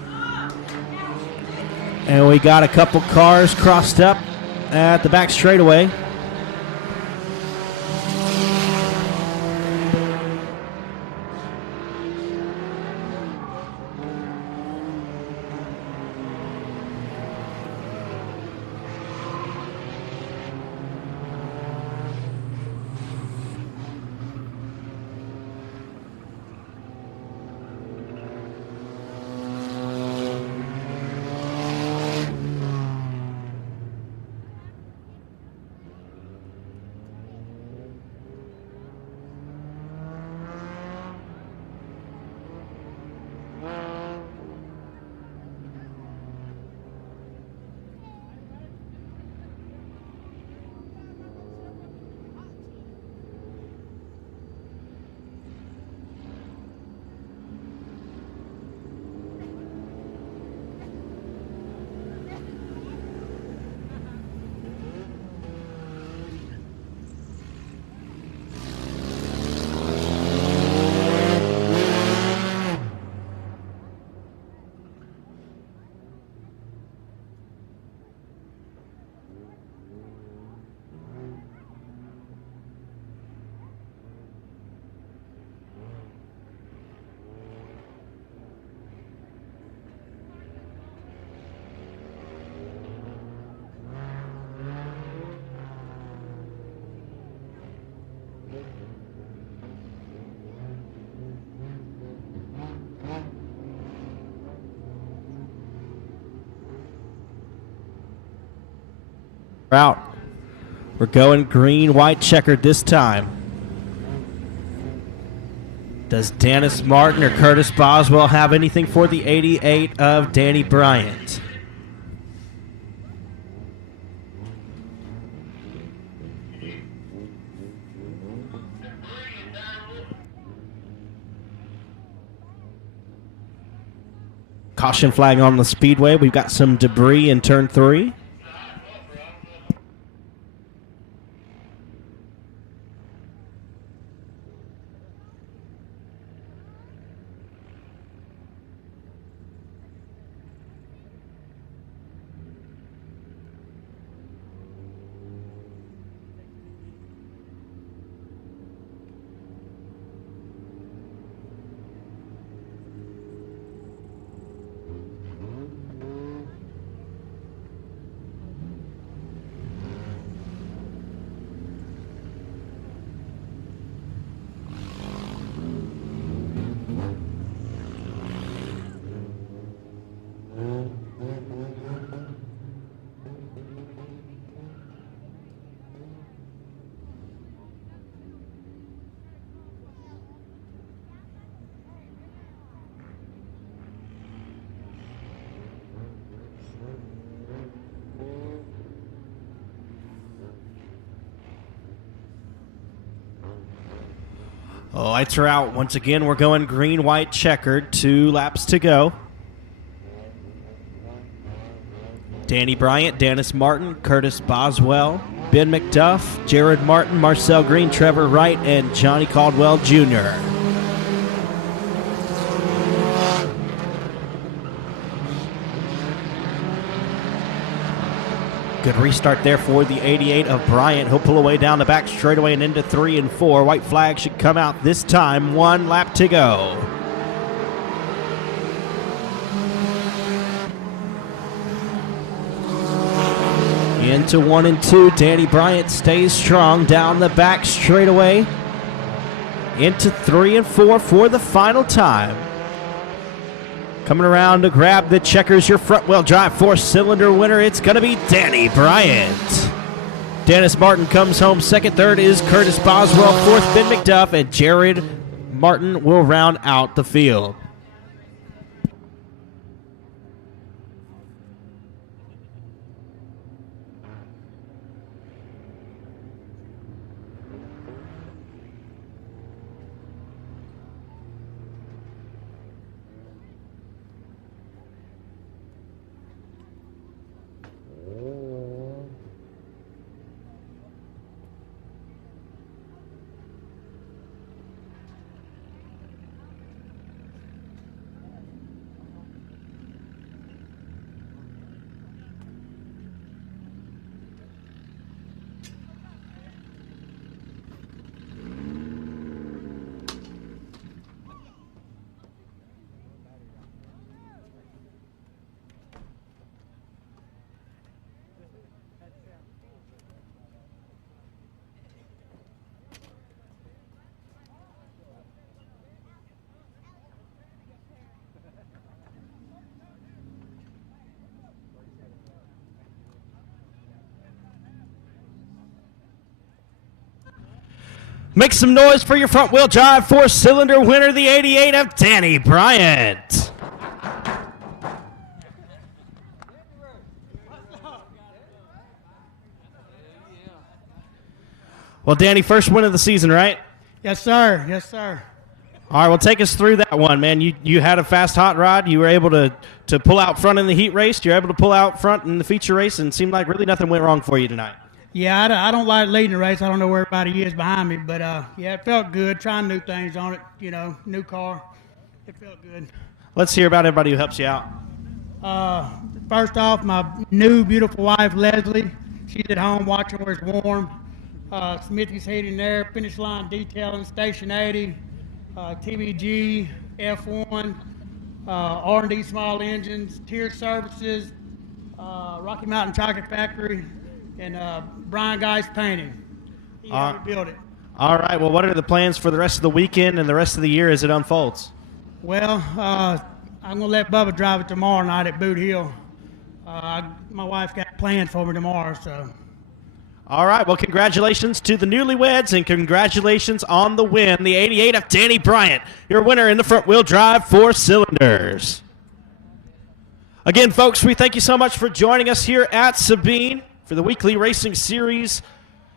And we got a couple cars crossed up at the back straightaway. Out. We're going green, white checkered this time. Does Dennis Martin or Curtis Boswell have anything for the 88 of Danny Bryant? Caution flag on the speedway. We've got some debris in turn 3. Oh, lights are out. Once again, we're going green, white, checkered. 2 laps to go. Danny Bryant, Dennis Martin, Curtis Boswell, Ben McDuff, Jared Martin, Marcel Green, Trevor Wright, and Johnny Caldwell Jr. Good restart there for the 88 of Bryant. He'll pull away down the back straightaway and into 3 and 4. White flag should come out this time. 1 lap to go. Into 1 and 2. Danny Bryant stays strong down the back straightaway. Into 3 and 4 for the final time. Coming around to grab the checkers, your front-wheel drive 4-cylinder winner. It's going to be Danny Bryant. Dennis Martin comes home second. Third is Curtis Boswell. Fourth, Ben McDuff. And Jared Martin will round out the field. Make some noise for your front-wheel drive 4-cylinder winner, the 88 of Danny Bryant. Well, Danny, first win of the season, right? Yes, sir. Yes, sir. All right, well, take us through that one, man. You had a fast hot rod. You were able to pull out front in the heat race. You were able to pull out front in the feature race, and it seemed like really nothing went wrong for you tonight. Yeah, I don't like leading the race. I don't know where everybody is behind me, but yeah, it felt good. Trying new things on it, new car. It felt good. Let's hear about everybody who helps you out. First off, my new beautiful wife, Leslie. She's at home watching where it's warm. Smithy's heating there, finish line detailing, Station 80, TBG, F1, R&D small engines, tier services, Rocky Mountain Chocolate Factory, and Brian Geist painting. He helped me build it. All right. Well, what are the plans for the rest of the weekend and the rest of the year as it unfolds? Well, I'm going to let Bubba drive it tomorrow night at Boot Hill. My wife got plans for me tomorrow, so. All right. Well, congratulations to the newlyweds and congratulations on the win. The 88 of Danny Bryant, your winner in the front-wheel drive 4-cylinders. Again, folks, we thank you so much for joining us here at Sabine for the weekly racing series,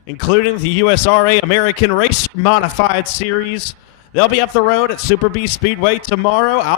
including the USRA American Racer Modified Series. They'll be up the road at Super B Speedway tomorrow. I'll